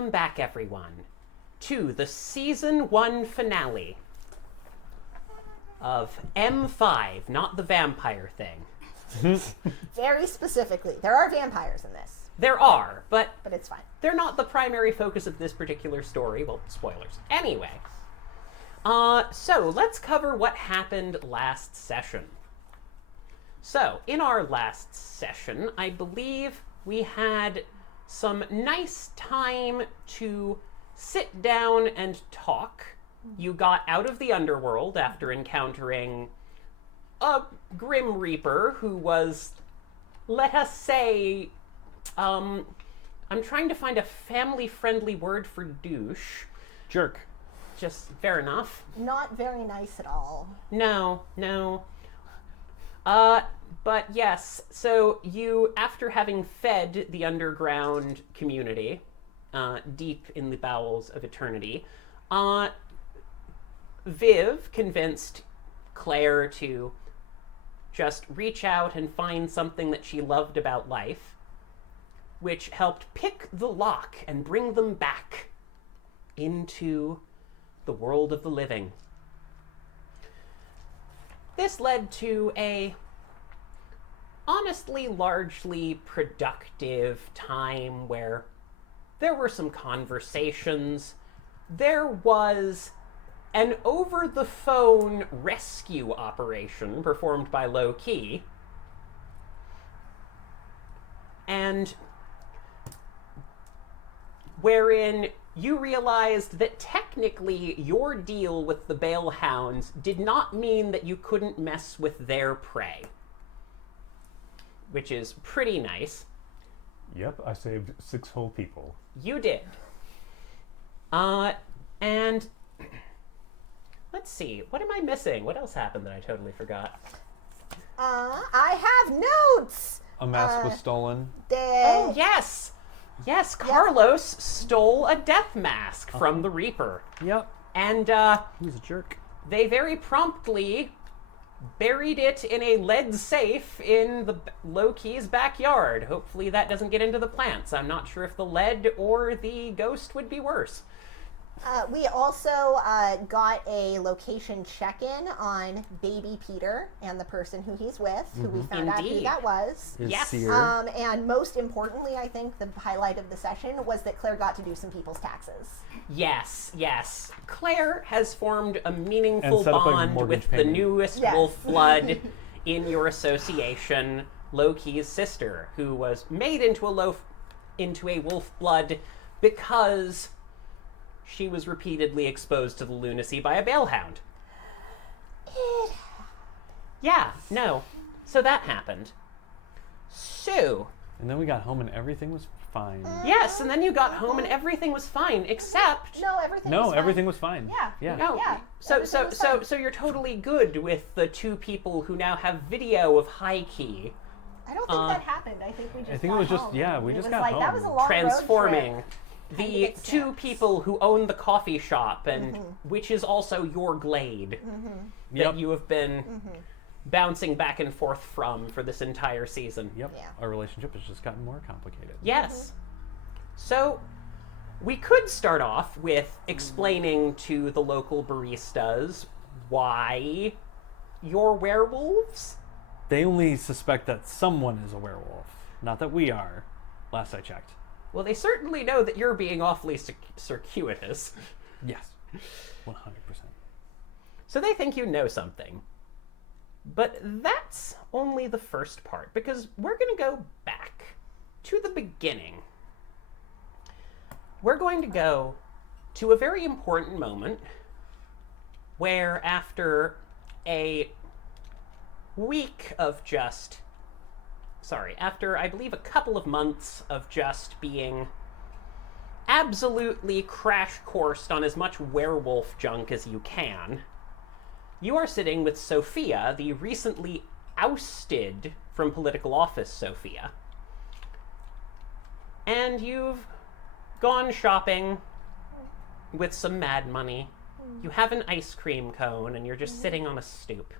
Welcome back, everyone, to the Season 1 finale of M5, not the vampire thing. Very specifically. There are vampires in this. There are, but it's fine. They're not the primary focus of this particular story. Well, spoilers. Anyway, so let's cover what happened last session. So, in our last session, I believe we had some nice time to sit down and talk. You got out of the underworld after encountering a Grim Reaper who was, let us say, I'm trying to find a family-friendly word for douche. Jerk. Just fair enough. Not very nice at all. No. But yes, so you, after having fed the underground community, deep in the bowels of eternity, Viv convinced Claire to just reach out and find something that she loved about life, which helped pick the lock and bring them back into the world of the living. This led to a honestly largely productive time where there were some conversations. There was an over-the-phone rescue operation performed by Low Key, and wherein you realized that technically your deal with the Bale Hounds did not mean that you couldn't mess with their prey, which is pretty nice. Yep, I saved 6 whole people. You did. And let's see, what am I missing? What else happened that I totally forgot? I have notes! A mask was stolen. Oh, yes! Yes, Carlos stole a death mask from the Reaper. Yep. And, He was a jerk. they very promptly buried it in a lead safe in the Low-Key's backyard. Hopefully that doesn't get into the plants. I'm not sure if the lead or the ghost would be worse. We also got a location check-in on baby Peter and the person who he's with, who we found out who Indeed. that was. Yes. Seer. And most importantly, I think the highlight of the session was that Claire got to do some people's taxes. Yes. Claire has formed a meaningful And set up a bond mortgage with the payment. newest Yes. wolf blood in your association, Low-Key's sister, who was made into a wolf blood because she was repeatedly exposed to the lunacy by a Bale Hound. Yeah, no. So that happened. So, And then we got home and everything was fine. yes, and then you got home and everything was fine, except... No, everything was No, fine. everything was fine. Yeah. Yeah. No. Yeah, So everything was fine. so you're totally good with the 2 people who now have video of High Key I don't think that happened. I think we just I think got it was just, home. yeah, we It just was got like, home. That was a long transforming road trip. the get 2 snaps. people who own the coffee shop, and which is also your glade that Yep. you have been bouncing back and forth from for this entire season. Yep. Yeah. Our relationship has just gotten more complicated. Yes. So we could start off with explaining to the local baristas why you're werewolves. They only suspect that someone is a werewolf, not that we are, last I checked. Well, they certainly know that you're being awfully circuitous. Yes. 100%. So they think you know something. But that's only the first part, because we're going to go back to the beginning. We're going to go to a very important moment where, after a week of after I believe a couple of months of just being absolutely crash-coursed on as much werewolf junk as you can, you are sitting with Sophia, the recently ousted from political office Sophia. And you've gone shopping with some mad money. You have an ice cream cone, and you're just sitting on a stoop.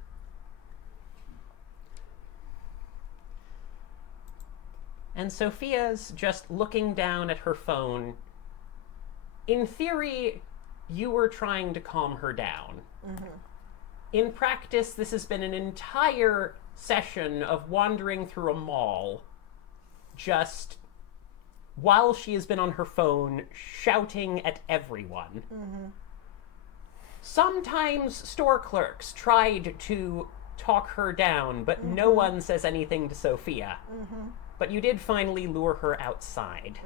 And Sophia's just looking down at her phone, in theory, you were trying to calm her down. In practice, this has been an entire session of wandering through a mall, just while she has been on her phone, shouting at everyone. Sometimes store clerks tried to talk her down, but no one says anything to Sophia. But you did finally lure her outside.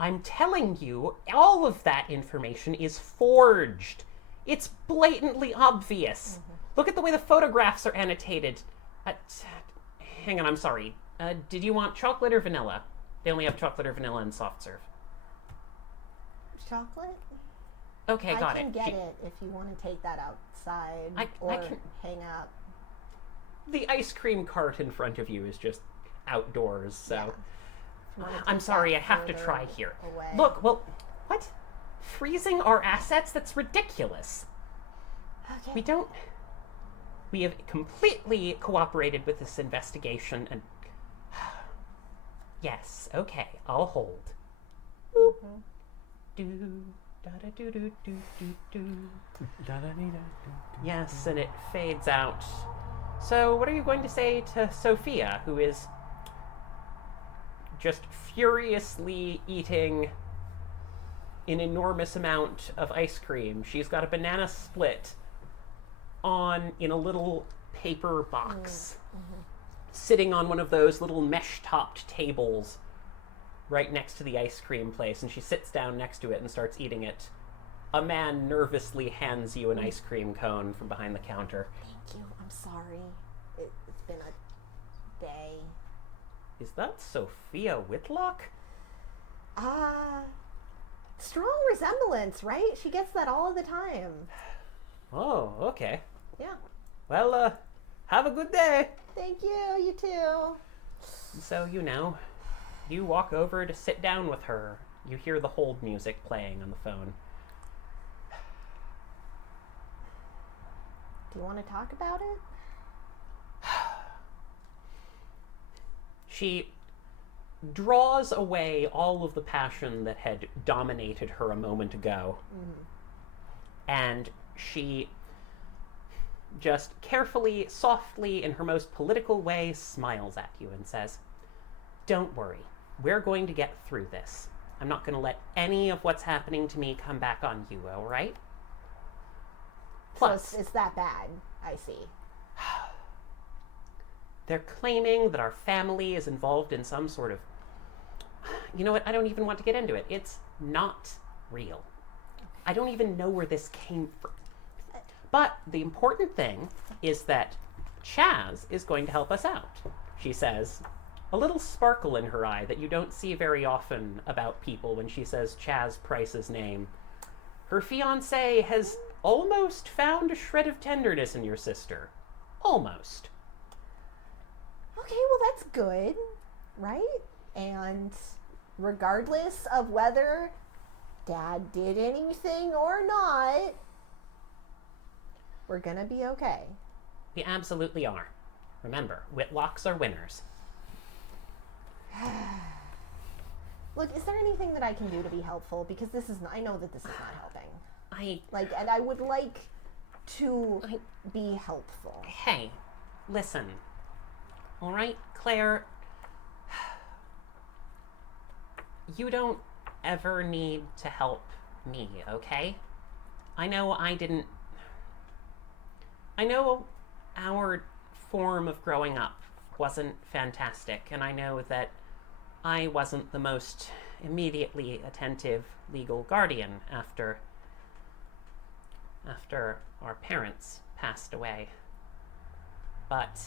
I'm telling you, all of that information is forged. It's blatantly obvious. Look at the way the photographs are annotated. Hang on, I'm sorry. Did you want chocolate or vanilla? They only have chocolate or vanilla in soft serve. Chocolate? Okay, got it. I can get it if you want to take that outside or hang out. The ice cream cart in front of you is just outdoors, so... Yeah. I'm sorry, I have to try here. Away. Look, well, what? Freezing our assets? That's ridiculous. Okay. We have completely cooperated with this investigation and... Yes, okay, I'll hold. Boop. Do, da da do do do do do. Yes, and it fades out. So, what are you going to say to Sophia, who is just furiously eating an enormous amount of ice cream? She's got a banana split in a little paper box, sitting on one of those little mesh-topped tables right next to the ice cream place, and she sits down next to it and starts eating it. A man nervously hands you an ice cream cone from behind the counter. Thank you. I'm sorry. It's been a day. Is that Sophia Whitlock? Strong resemblance, right? She gets that all the time. Oh, okay. Yeah. Well, have a good day. Thank you. You too. So, you walk over to sit down with her. You hear the hold music playing on the phone. Do you want to talk about it? She draws away all of the passion that had dominated her a moment ago. And she just carefully, softly, in her most political way, smiles at you and says, "Don't worry. We're going to get through this. I'm not going to let any of what's happening to me come back on you, all right?" Plus, so it's that bad. I see. they're claiming that our family is involved in some sort of... You know what? I don't even want to get into it. It's not real. I don't even know where this came from. But the important thing is that Chaz is going to help us out, she says, a little sparkle in her eye that you don't see very often about people when she says Chaz Price's name. Her fiancé has almost found a shred of tenderness in your sister. Almost. Okay, well that's good, right? And regardless of whether Dad did anything or not, we're gonna be okay. We absolutely are. Remember, Whitlocks are winners. Look, is there anything that I can do to be helpful? Because this is not, I know that this is not helping. And I would like to be helpful. Hey, listen. All right, Claire, you don't ever need to help me, okay? I know our form of growing up wasn't fantastic, and I know that I wasn't the most immediately attentive legal guardian after our parents passed away. But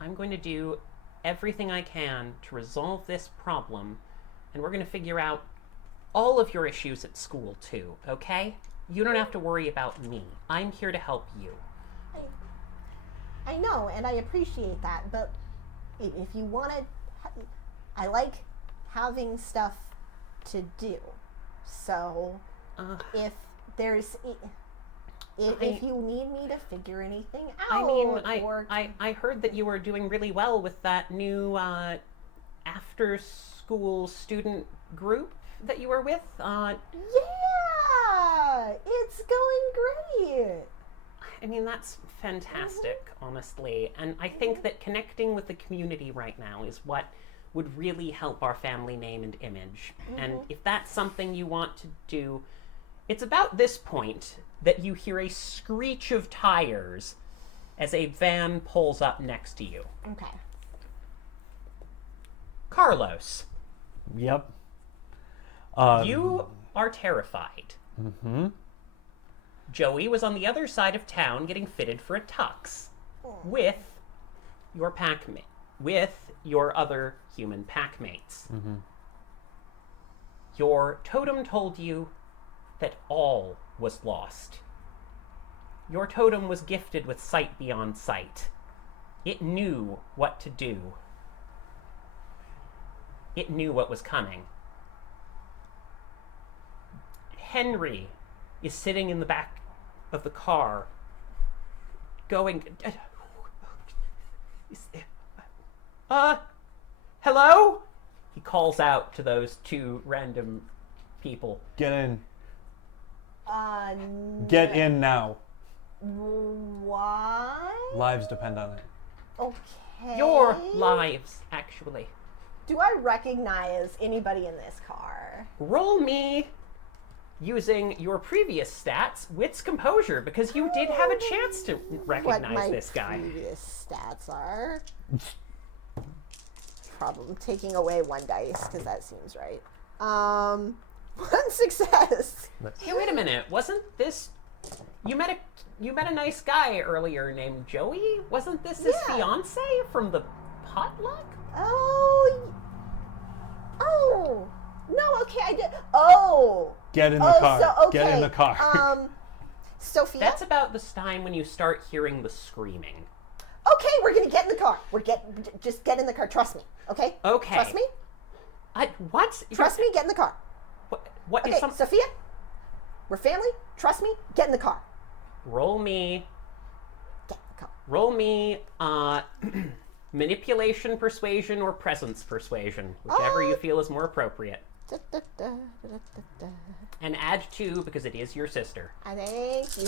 I'm going to do everything I can to resolve this problem, and we're going to figure out all of your issues at school too, okay? You don't have to worry about me. I'm here to help you. I know, and I appreciate that, but if you want to... I like having stuff to do. So, if you need me to figure anything out... I heard that you were doing really well with that new after school student group that you were with. Yeah, it's going great. I mean, that's fantastic, honestly. And I think that connecting with the community right now is what would really help our family name and image. And if that's something you want to do, it's about this point that you hear a screech of tires as a van pulls up next to you. Okay. Carlos, Yep. you are terrified. Mm-hmm. Joey was on the other side of town getting fitted for a tux with your with your other human packmates. Your totem told you that all was lost. Your totem was gifted with sight beyond sight. It knew what to do. It knew what was coming. Henry is sitting in the back of the car, going, hello? He calls out to those two random people. Get in. N- Get in now. Why? Lives depend on it. Okay. Your lives, actually. Do I recognize anybody in this car? Roll me using your previous stats, wits composure, because you did have a chance to recognize what my this guy. previous stats are. Problem taking away one dice because that seems right. One success. Hey, wait a minute. Wasn't this you met a nice guy earlier named Joey? Wasn't this his Yeah. fiance from the potluck? Oh, no. Okay, I did. Oh. Get in the Oh, car. so okay. Get in the car. Sophia. That's about the time when you start hearing the screaming. Okay, we're gonna get in the car. Just get in the car. Trust me. Okay. Okay. Trust me. What? Trust me. Get in the car. What Okay, is some? Sophia. We're family. Trust me. Get in the car. Roll me. Get in the car. Roll me. Manipulation, persuasion, or presence persuasion, whichever you feel is more appropriate. Da, da, da, da, da, da. And add 2 because it is your sister. Thank you.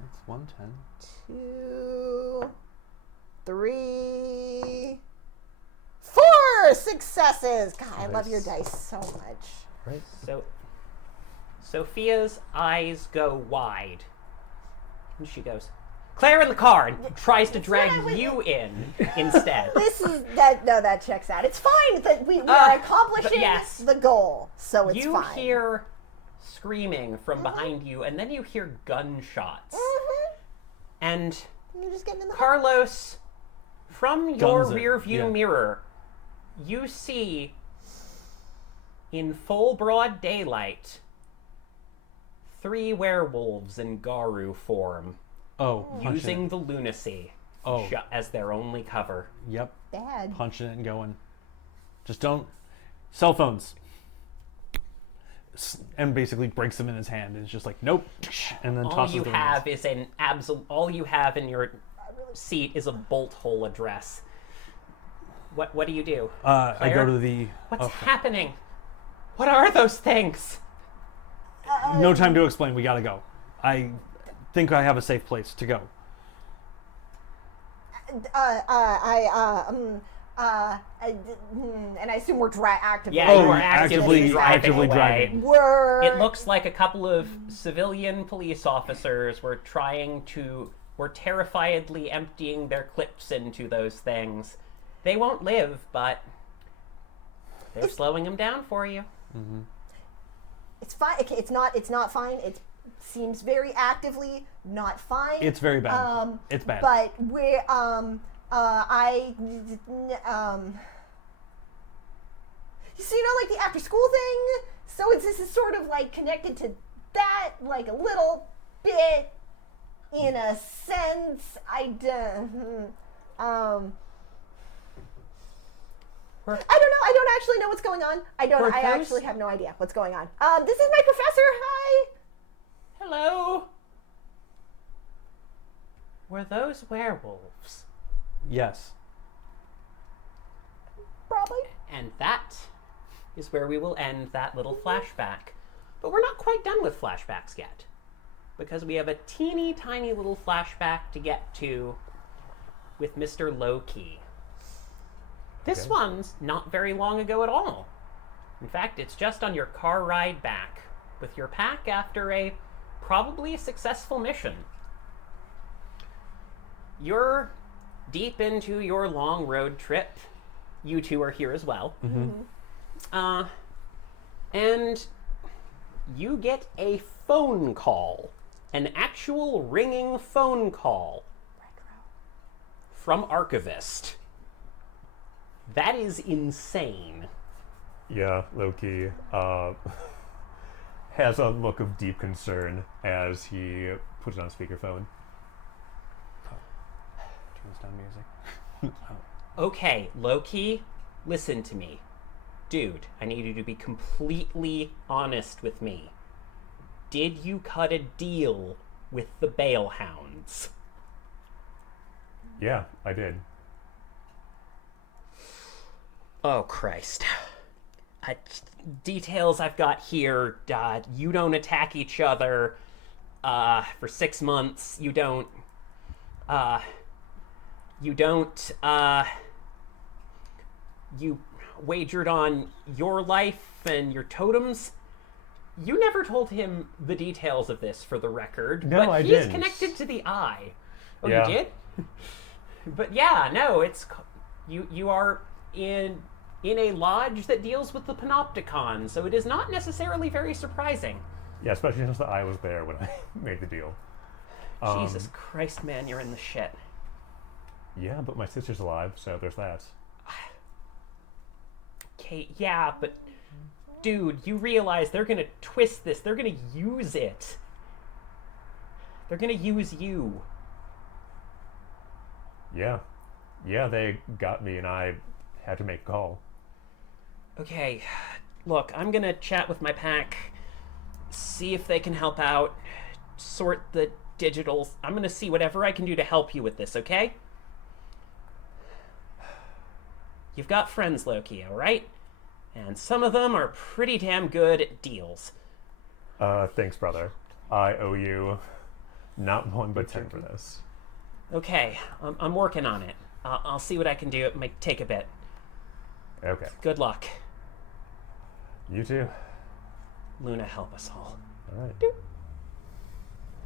That's 110. 2, 3, 4 successes. God, I love your dice so much. Right. So, Sophia's eyes go wide. And she goes, Claire in the car, and tries to drag you in instead. This is that. No, that checks out. It's fine that we are accomplishing yes. the goal, so it's You fine. hear screaming from behind you, and then you hear gunshots. And You're just getting in the Carlos, from your Guns it, rear view yeah. mirror, you see in full broad daylight 3 werewolves in Garu form Oh, using punching the lunacy Oh. as their only cover. it. Yep. bad. Punching it and going. Just don't. Cell phones. And basically breaks them in his hand and it's just like, nope. And then All tosses you them have is all you have in your seat is a bolt hole address. What do you do? I Claire? go to the. What's happening? What are those things? No time to explain. We gotta go. I think I have a safe place to go. And I assume we're actively. Yeah, you are actively driving away. driving. We're. It looks like a couple of civilian police officers were terrifiedly emptying their clips into those things. They won't live, but they're slowing them down for you. Mm-hmm. It's fine. Okay, it's not fine. It seems very actively not fine. It's very bad. It's bad. But we're so like the after school thing. So this is sort of like connected to that, like a little bit, in a sense. I don't know. I don't actually know what's going on. I actually have no idea what's going on. This is my professor. Hi. Hello? Were those werewolves? Yes. Probably. And that is where we will end that little flashback. But we're not quite done with flashbacks yet, because we have a teeny tiny little flashback to get to with Mr. Low-Key. This Okay. one's not very long ago at all. In fact, it's just on your car ride back with your pack after a probably successful mission. You're deep into your long road trip. You two are here as well. And you get a phone call, an actual ringing phone call from Archivist. That is insane. Yeah, Loki has a look of deep concern as he puts it on speakerphone. Turns down music. Okay, Loki, listen to me. Dude, I need you to be completely honest with me. Did you cut a deal with the Bale Hounds? Yeah, I did. Oh, Christ. Details I've got here, you don't attack each other for 6 months. You wagered on your life and your totems. You never told him the details of this, for the record. No, but I he's didn't. connected to the eye. Oh, Yeah. you did? But yeah, no, it's you are in a lodge that deals with the Panopticon, so it is not necessarily very surprising. Yeah, especially since the eye was there when I made the deal. Jesus Christ, man, you're in the shit. Yeah, but my sister's alive, so there's that. Okay, yeah, but dude, you realize they're gonna twist this. They're gonna use it. They're gonna use you. Yeah. Yeah, they got me and I had to make a call. Okay, look, I'm gonna chat with my pack, see if they can help out, sort the digitals. I'm gonna see whatever I can do to help you with this, okay? You've got friends, Loki, alright? And some of them are pretty damn good at deals. Thanks, brother. I owe you not 1 but 10 for this. Okay, I'm working on it. I'll see what I can do. It might take a bit. Okay. Good luck. You too. Luna, help us all. All right.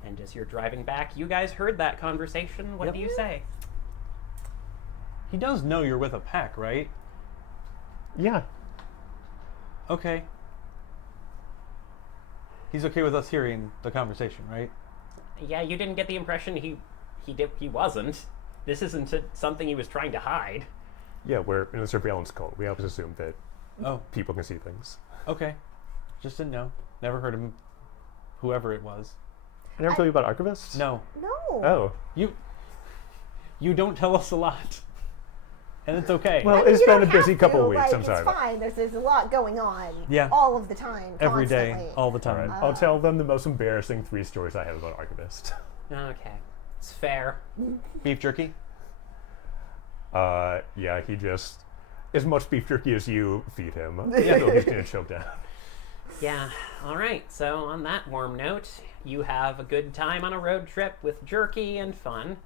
And as you're driving back, you guys heard that conversation. What Yep. do you say? He does know you're with a pack, right? Yeah. Okay. He's okay with us hearing the conversation, right? Yeah, you didn't get the impression he wasn't. This isn't something he was trying to hide. Yeah, we're in a surveillance cult. We always assume that Oh, people can see things. okay. Just didn't know. Never heard of him. Whoever it was. I never told you about Archivist? No. No. Oh. You don't tell us a lot. And it's okay. Well, I mean, it's you been a don't busy have couple to, of weeks. like, I'm sorry. It's fine. There's a lot going on. Yeah. All of the time. Every day, constantly. all the All time. right. I'll tell them the most embarrassing 3 stories I have about Archivist. Okay, it's fair. Beef jerky? Yeah, he just... As much beef jerky as you feed him, Yeah. so he's gonna choke down. Yeah, alright, so on that warm note, you have a good time on a road trip with jerky and fun.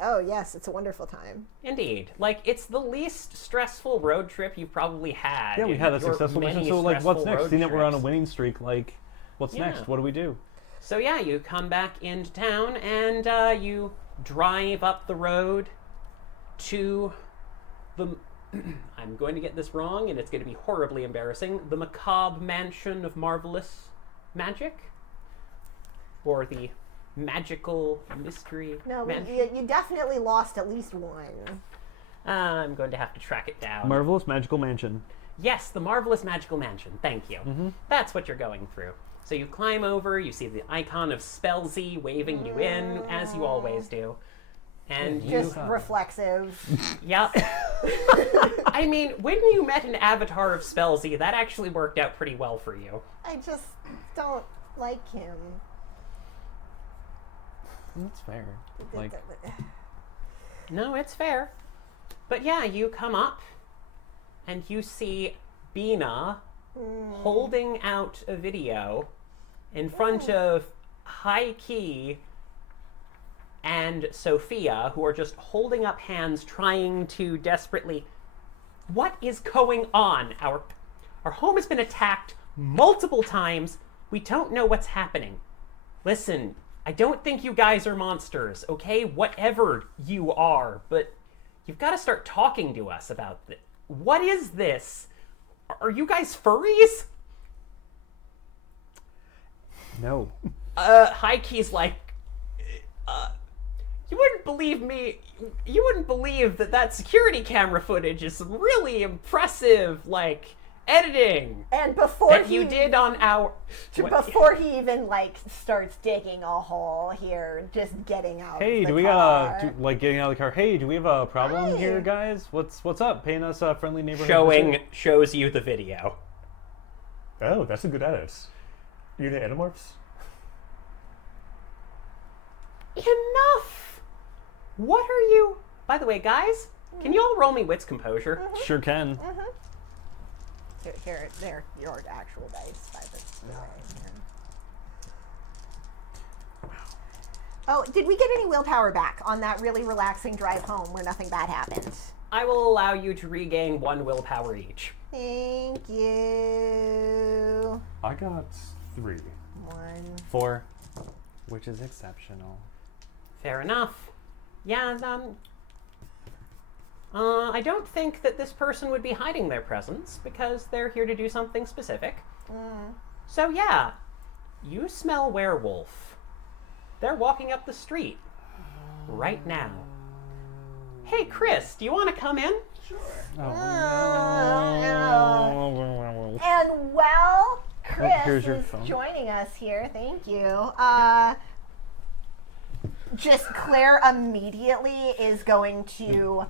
Oh, yes. It's a wonderful time. Indeed. Like, it's the least stressful road trip you've probably had. Yeah, we in had a your successful many mission. So, like, what's stressful next? road Seeing that we're on a trips. winning streak, like, what's Yeah. next? What do we do? So yeah, you come back into town and you drive up the road to the... I'm going to get this wrong and it's going to be horribly embarrassing. The Macabre Mansion of Marvelous Magic? Or the Magical Mystery No, Mansion? you definitely lost at least one. I'm going to have to track it down. Marvelous Magical Mansion. Yes, the Marvelous Magical Mansion. Thank you. That's what you're going through. So you climb over, you see the icon of Spellsy waving you in, as you always do. And you... Just reflexive. Yeah. I mean, when you met an avatar of Spellsy, that actually worked out pretty well for you. I just don't like him. That's fair. Like, No, it's fair. But yeah, you come up, and you see Bina holding out a video in front of High Key and Sophia, who are just holding up hands, trying to desperately... What is going on? Our home has been attacked multiple times. We don't know what's happening. Listen, I don't think you guys are monsters, okay? Whatever you are, but you've got to start talking to us about this. What is this? Are you guys furries? No. High Key's like, you wouldn't believe me. You wouldn't believe that security camera footage is some really impressive, like, editing. And before that you did on our... Before he even, like, starts digging a hole here, just getting out Hey, of the do we car. like getting out of the car? Hey, do we have a problem Hi. here, guys? What's up? Paying us a friendly neighborhood visit? Shows you the video. Oh, that's a good edit. You the Animorphs? Enough! What are you... By the way, guys, can you all roll me wits composure? Sure can. Here, they're your actual dice by the way. Oh, did we get any willpower back on that really relaxing drive home where nothing bad happened? I will allow you to regain 1 willpower each. Thank you. I got 3. 1. 4, which is exceptional. Fair enough. Yeah, I don't think that this person would be hiding their presence because they're here to do something specific. So yeah, you smell werewolf. They're walking up the street right now. Hey, Chris, do you want to come in? And well, Chris here's your is phone. joining us here. Thank you. Just Claire immediately is going to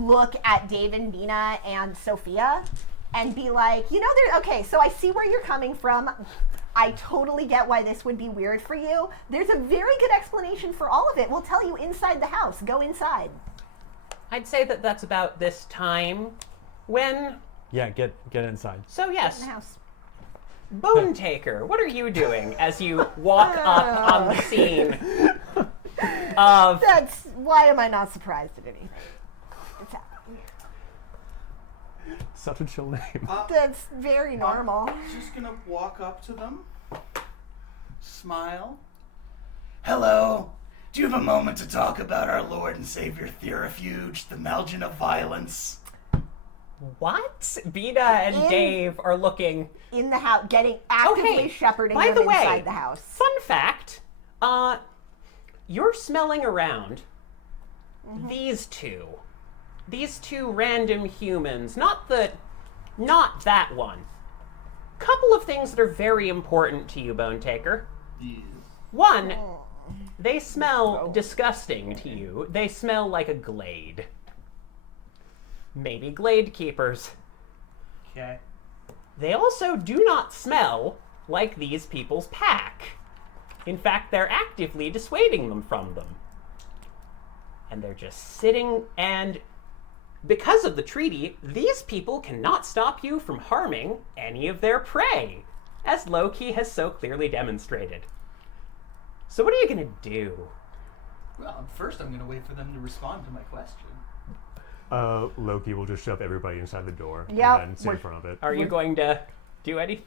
look at Dave and Bina and Sophia and be like, you know, okay, so I see where you're coming from. I totally get why this would be weird for you. There's a very good explanation for all of it. We'll tell you inside the house. Go inside. I'd say that that's about this time when... Yeah, get inside. So In yes, the house. Bone Taker, what are you doing as you walk up on the scene of... Why am I not surprised at anything? It's happening. Such a chill name. That's very normal. Just gonna walk up to them, smile. Hello. Do you have a moment to talk about our Lord and Savior Therifuge, the Malignant of Violence? What? Bina and Dave are looking... In the house, actively shepherding by them the way, inside the house. Fun fact, you're smelling around these two random humans, not that one. Couple of things that are very important to you, Bone Taker. Yes. One, they smell disgusting to you. They smell like a glade. Maybe glade keepers. Okay. They also do not smell like these people's pack. In fact, they're actively dissuading them from them. And they're just sitting, and because of the treaty, these people cannot stop you from harming any of their prey, as Loki has so clearly demonstrated. So what are you gonna do? Well, first I'm gonna wait for them to respond to my question. Loki will just shove everybody inside the door Yep. and then sit in front of it. Are you going to do anything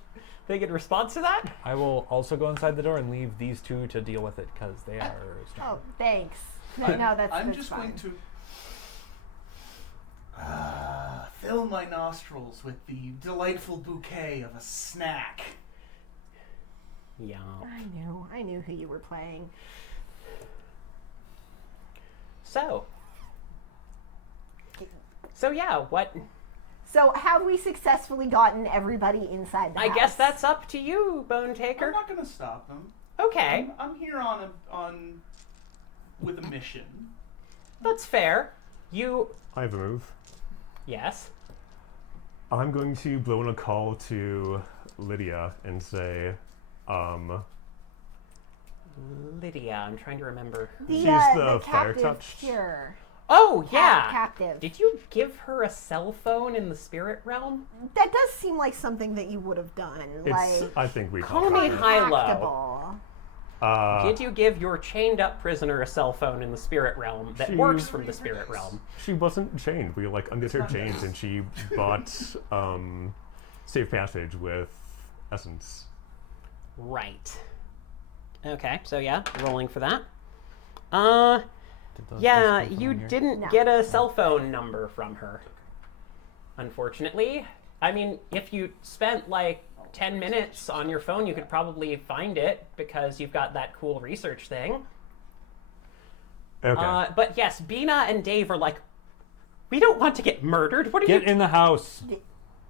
in response to that? I will also go inside the door and leave these two to deal with it because they are strong. Oh, thanks. No, that's I'm that's just fine. going to fill my nostrils with the delightful bouquet of a snack. Yeah. I knew who you were playing. So yeah, what? So have we successfully gotten everybody inside the house? I guess that's up to you, Bone I'm Taker. not gonna stop them. Okay, I'm here on with a mission. that's fair. You, I have a move. yes. I'm going to blow in a call to Lydia and say, Lydia, I'm trying to remember. The, She's the the fire captive touch. cure. Oh, yeah. captive. Did you give her a cell phone in the spirit realm? That does seem like something that you would have done. It's, Like, I think we Call talked me about it. high-low. contactable. Did you give your chained-up prisoner a cell phone in the spirit realm that She- works from the spirit realm? She wasn't chained. We undid her chains, and she bought safe passage with essence. Right. Okay, so yeah, rolling for that. Did those Yeah, guys come you from here? didn't No. get a cell phone number from her. Unfortunately. I mean, if you spent like 10 minutes on your phone, you could probably find it because you've got that cool research thing. Okay. But yes, Bina and Dave are like, we don't want to get murdered. What are Get you? in the house.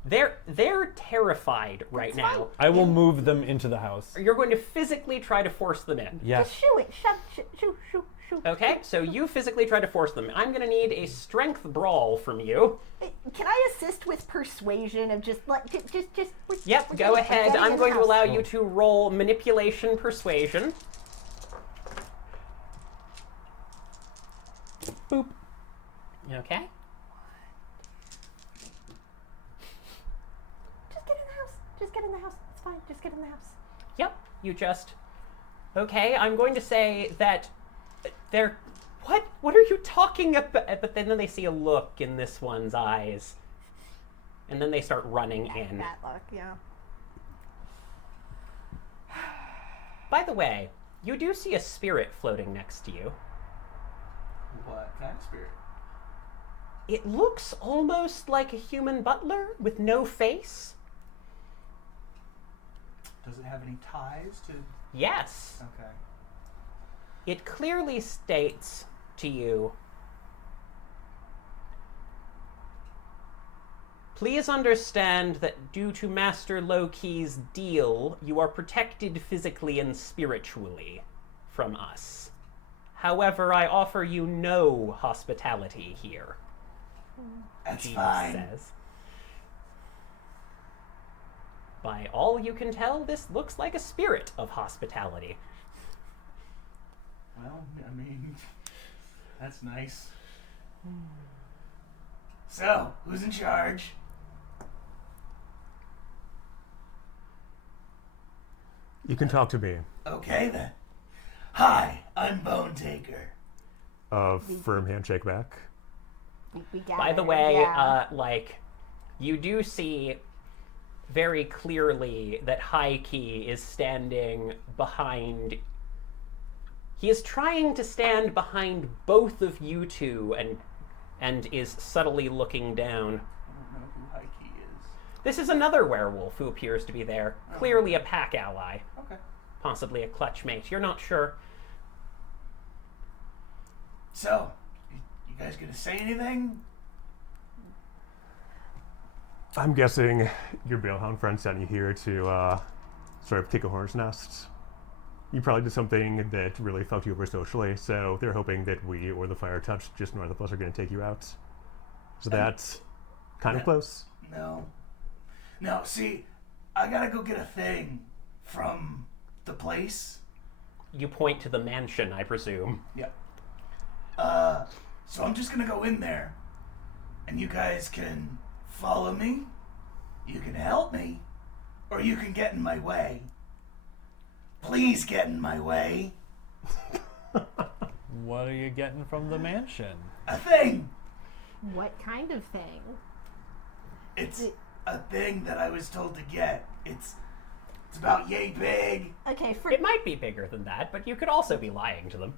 They're terrified right now. I will move them into the house. You're going to physically try to force them in. Yes. Just shoo it. Shoo. Okay, so you physically try to force them. I'm going to need a strength brawl from you. Can I assist with persuasion of just like just? Yep, we're go getting- ahead. getting I'm in going the to allow house. you to roll manipulation persuasion. Boop. Okay. Just get in the house. Just get in the house. It's fine. Just get in the house. Yep, you just... Okay, I'm going to say that they're... What are you talking about? But then they see a look in this one's eyes. And then they start running in. That look, yeah. By the way, you do see a spirit floating next to you. What kind of spirit? It looks almost like a human butler with no face. Does it have any ties to? Yes. Okay. It clearly states to you, please understand that due to Master Loki's deal, you are protected physically and spiritually from us. However, I offer you no hospitality here. That's He fine. says. By all you can tell, this looks like a spirit of hospitality. Well, I mean, that's nice. So, who's in charge? You can talk to me. Okay then. Hi, I'm Bone Taker. Firm handshake back. We got By the it, way, yeah. you do see very clearly that High Key is standing behind. He is trying to stand behind both of you two and is subtly looking down. I don't know who Heike is. This is another werewolf who appears to be there. Clearly a pack ally. Okay. Possibly a clutch mate. You're not sure. So, you guys gonna say anything? I'm guessing your Bale Hound friend sent you here to sort of kick a hornet's nest. You probably did something that really fucked you over socially, so they're hoping that we or the Fire Touch just north of us are going to take you out. So that's kind of close. No. No, see, I gotta go get a thing from the place. You point to the mansion, I presume. Yep. So I'm just gonna go in there, and you guys can follow me, you can help me, or you can get in my way. Please get in my way. What are you getting from the mansion? A thing! What kind of thing? It's a thing that I was told to get. It's about yay big. Okay, It might be bigger than that, but you could also be lying to them.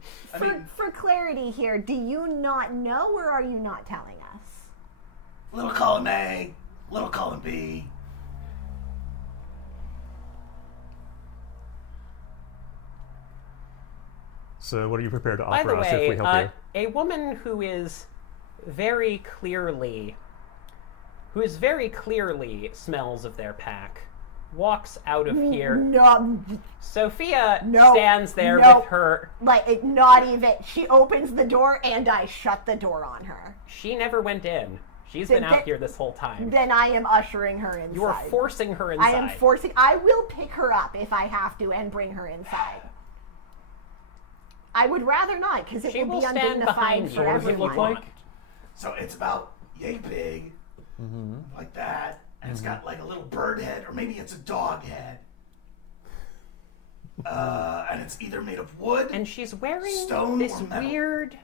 for clarity here, do you not know or are you not telling us? Little column A, little column B. So what are you prepared to By offer the us if way, we help you? a woman who is very clearly smells of their pack walks out of here. No, Sophia No, stands there no. with her. not even. She opens the door and I shut the door on her. She never went in. She's Then been out that- here this whole time. Then I am ushering her inside. You are forcing her I inside. am forcing. I will pick her up if I have to and bring her inside. I would rather not, because it She will will be stand undignified behind for you. What What does it everyone. look like? So it's about yay big, like that, and it's got like a little bird head, or maybe it's a dog head. And it's either made of wood, And she's wearing stone, this or metal. weird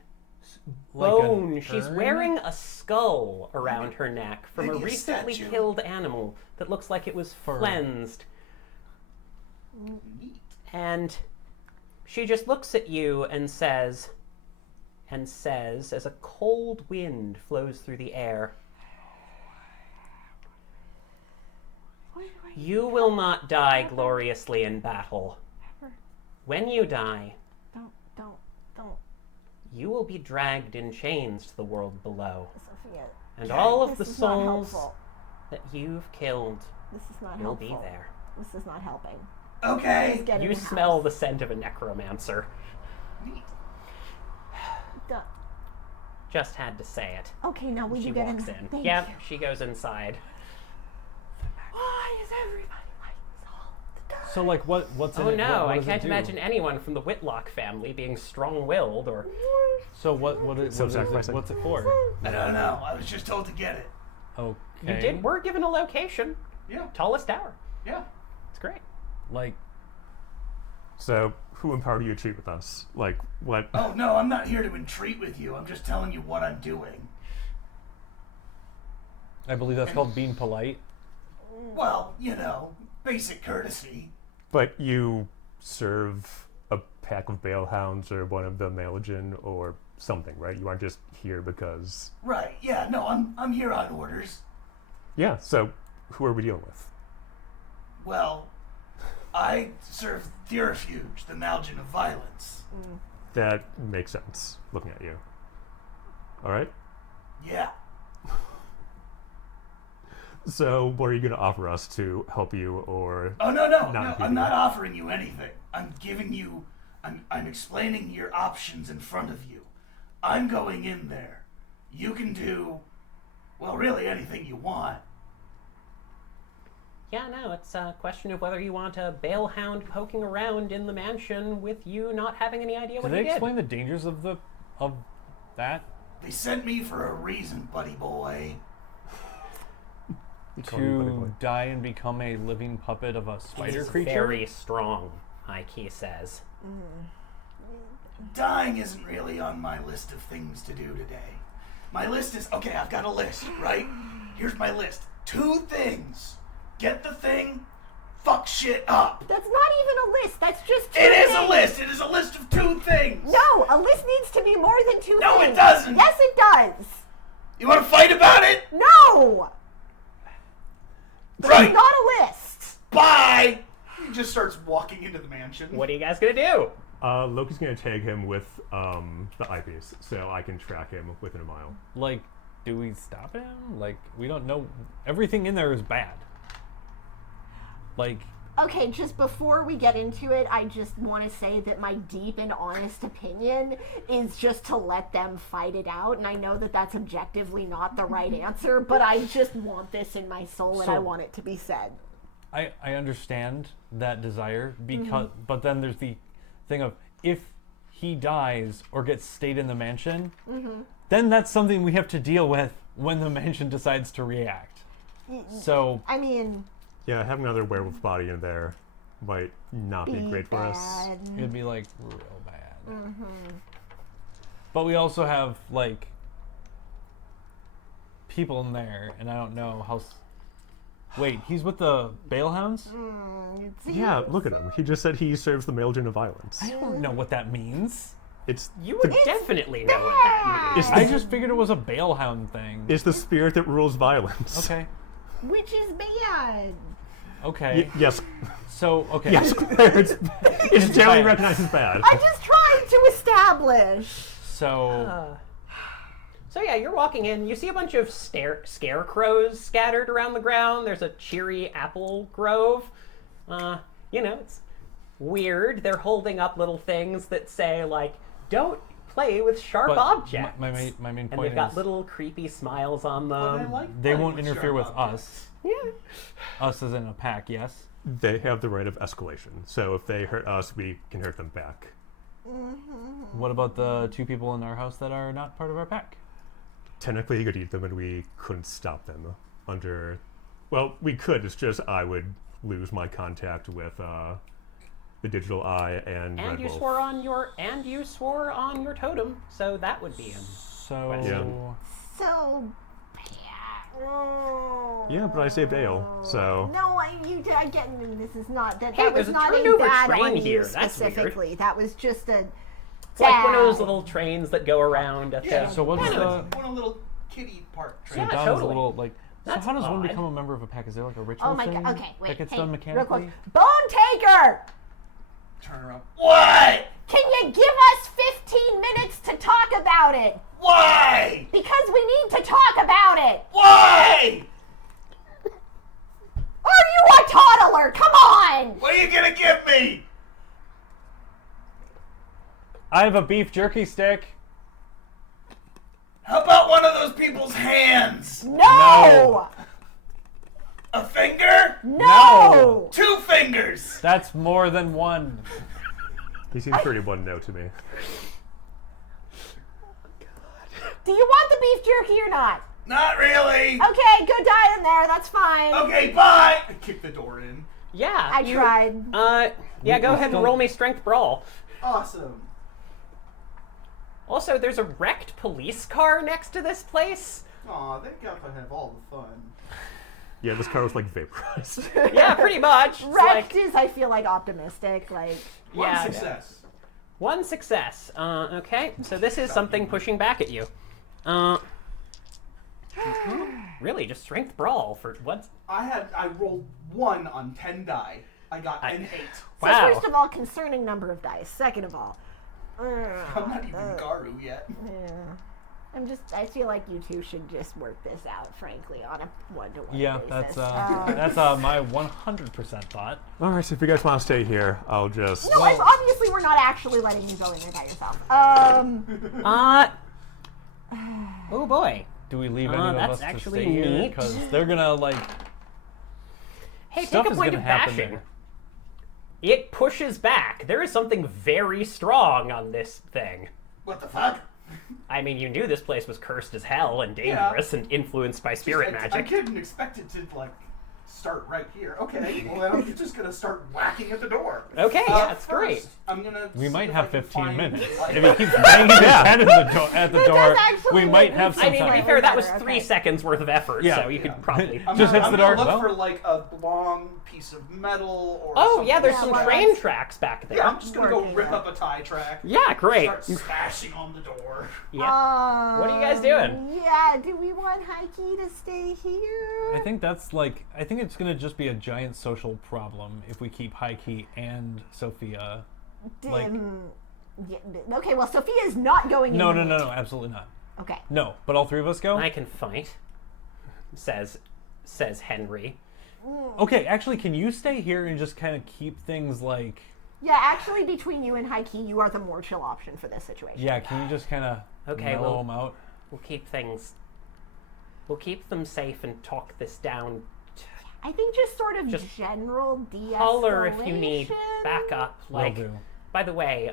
Like bone. an She's urn? wearing a skull around her neck from a maybe a recently statue. killed animal that looks like it was cleansed. And she just looks at you and says, as a cold wind flows through the air, "You will not die gloriously in battle. When you die, Don't, you will be dragged in chains to the world below. Sophia. And all of the This is not souls helpful. that you've killed This is not will helpful. be there." This is not helping. Okay. Please get in You the smell house. the scent of a necromancer. Duh. Just had to say it. Okay, now will She you get walks in? in. Thank Yep, you. she goes inside. Why is everybody like this all the time? So like what's in Oh it? no, what I does it can't do? imagine anyone from the Whitlock family being strong-willed or... So what is Self-sacrificing. what's it for? I don't know. I was just told to get it. Okay. We're given a location. Yeah. Tallest tower. Yeah. It's great. Like So, who empowered you to treat with us? Like, what? Oh no, I'm not here to entreat with you. I'm just telling you what I'm doing. I believe that's called being polite. Well, you know, basic courtesy. But you serve a pack of Bale Hounds or one of the Malignant or something, right? You aren't just here because... Right. Yeah. No, I'm here on orders. Yeah, so who are we dealing with? Well, I serve the Refuge, the Malignant of Violence. That makes sense, looking at you. All right? Yeah. So, what are you going to offer us to help you or... Oh no, Not I'm not impeding. offering you anything. I'm giving you. I'm explaining your options in front of you. I'm going in there. You can do, well, really anything you want. Yeah, no, it's a question of whether you want a Bale Hound poking around in the mansion with you not having any idea Did what they he did. explain the dangers of that? They sent me for a reason, buddy boy. Call me buddy To boy. die and become a living puppet of a spider He's creature? very strong, Ike says. Dying isn't really on my list of things to do today. My list is, okay, I've got a list, right? Here's my list. 2 things. Get the thing, fuck shit up. That's not even a list. That's just two It is a things. list. It is a list of 2 things. No, a list needs to be more than 2 No, things. it doesn't. Yes, it does. You want to fight about it? No. Right. It's not a list. Bye. He just starts walking into the mansion. What are you guys gonna do? Loki's going to tag him with the eyepiece, so I can track him within a mile. Like, do we stop him? Like, we don't know. Everything in there is bad. Like, Okay, just before we get into it, I just want to say that my deep and honest opinion is just to let them fight it out. And I know that that's objectively not the right answer, but I just want this in my soul and I So- want it to be said. I understand that desire because, but then there's the thing of if he dies or gets stayed in the mansion, then that's something we have to deal with when the mansion decides to react. So I mean, Yeah, having another werewolf body in there might not be great for us. bad. it'd be like real bad. But we also have like people in there, and I don't know how. Wait, he's with the Bale Hounds? Yeah, look at him. He just said he serves the Malignant of Violence. I don't know what that means. It's You would definitely know what that means. it's I the, just figured it was a Bale Hound thing. it's the spirit that rules violence. Okay. Which is bad. Okay. Yes, So okay. yes, it's generally bad. recognized as bad. I just tried to establish. So So yeah, you're walking in. You see a bunch of scarecrows scattered around the ground. There's a cheery apple grove. It's weird. They're holding up little things that say like, "Don't play with sharp but objects." my main and point they've got is little creepy smiles on But I them. like they playing won't interfere sharp with objects. us. Yeah. Us as in a pack, yes. They have the right of escalation, so if they hurt us, we can hurt them back. What about the 2 people in our house that are not part of our pack? technically he could eat them and we couldn't stop them under... Well, we could, it's just I would lose my contact with the digital eye and And Red you Wolf. swore on your totem, so that would be him. So Yeah. So bad. Oh. Yeah, but I saved Ale, so... No, I get this is not that. Hey, That was there's a not a turnover bad train on you here. That's weird. specifically. That was just a. It's like one of those little trains that go around at Yeah, the... So what's Yeah, the... One of little kiddie park train. Yeah, Don's totally. a little like... That's so how does one odd. become a member of a pack? Is there like a ritual Oh my thing god. Okay, wait. that gets Hey, done real mechanically? quick. Bone Taker! Turn around. What? Can you give us 15 minutes to talk about it? Why? Because we need to talk about it. Why? Are you a toddler? Come on! What are you gonna give me? I have a beef jerky stick. How about one of those people's hands? No! A finger? No! 2 fingers. That's more than one. He seems pretty one no to me. Do you want the beef jerky or not? Not really. Okay, go die in there. That's fine. Okay, bye. I kicked the door in. Yeah. I tried. Yeah, go we ahead and still- roll me strength brawl. Awesome. Also, there's a wrecked police car next to this place. Aw, they got to have all the fun. Yeah, this car was like vaporized. Yeah, pretty much. It's Wrecked like, is, I feel like, optimistic. Like, One Yeah. success. one success. Okay, so this is something pushing back at you. Really, just strength brawl for what? I rolled 1 on 10 die. I got an 8. so Wow. first of all, concerning number of dice. Second of all, I'm not even Garu yet. I feel like you two should just work this out, frankly, on a one-to-one Yeah, basis. that's my 100% thought. Alright, so if you guys want to stay here, I'll just... No, obviously we're not actually letting you go in there by yourself. Oh boy. Do we leave any of that's us to actually stay here? neat. Because they're gonna like... Hey, Stuff take a is point gonna of happen bashing. there. It pushes back. There is something very strong on this thing. What the fuck? I mean, you knew this place was cursed as hell and dangerous and influenced by spirit I magic. didn't expect it to, like, start right here. Okay, well, then I'm just gonna start whacking at the door. Okay, yeah, that's First, great. I'm gonna. We see might if have I can 15 find, minutes. like- If he keeps banging his head at the door, actually we make might me have feel some I mean, to be time. fair, that was Okay. 3 seconds worth of effort, Yeah. so you could probably... I'm Just gonna, hits the I'm door. gonna look Well. for like a long piece of metal or. Oh, something. yeah, there's Yeah, some well, train that's- tracks back there. Yeah, I'm just gonna go Working rip it. up a tie track. Yeah, great. Start smashing on the door. Yeah. What are you guys doing? Yeah, do we want Heike to stay here? I think that's like, I think it's gonna just be a giant social problem if we keep Heike and Sophia. like- Yeah, okay, well, Sophia's not going No, in. no, no, no, absolutely not. Okay. No, but all 3 of us go? I can fight, says Henry. Okay, actually, can you stay here and just kind of keep things like... Yeah, actually, between you and Heike, you are the more chill option for this situation. Yeah, can you just kind of Okay, mellow well- them out? We'll keep them safe and talk this down. I think just sort of Just general de-escalation. Holler if you need backup. Will Like, do. by the way,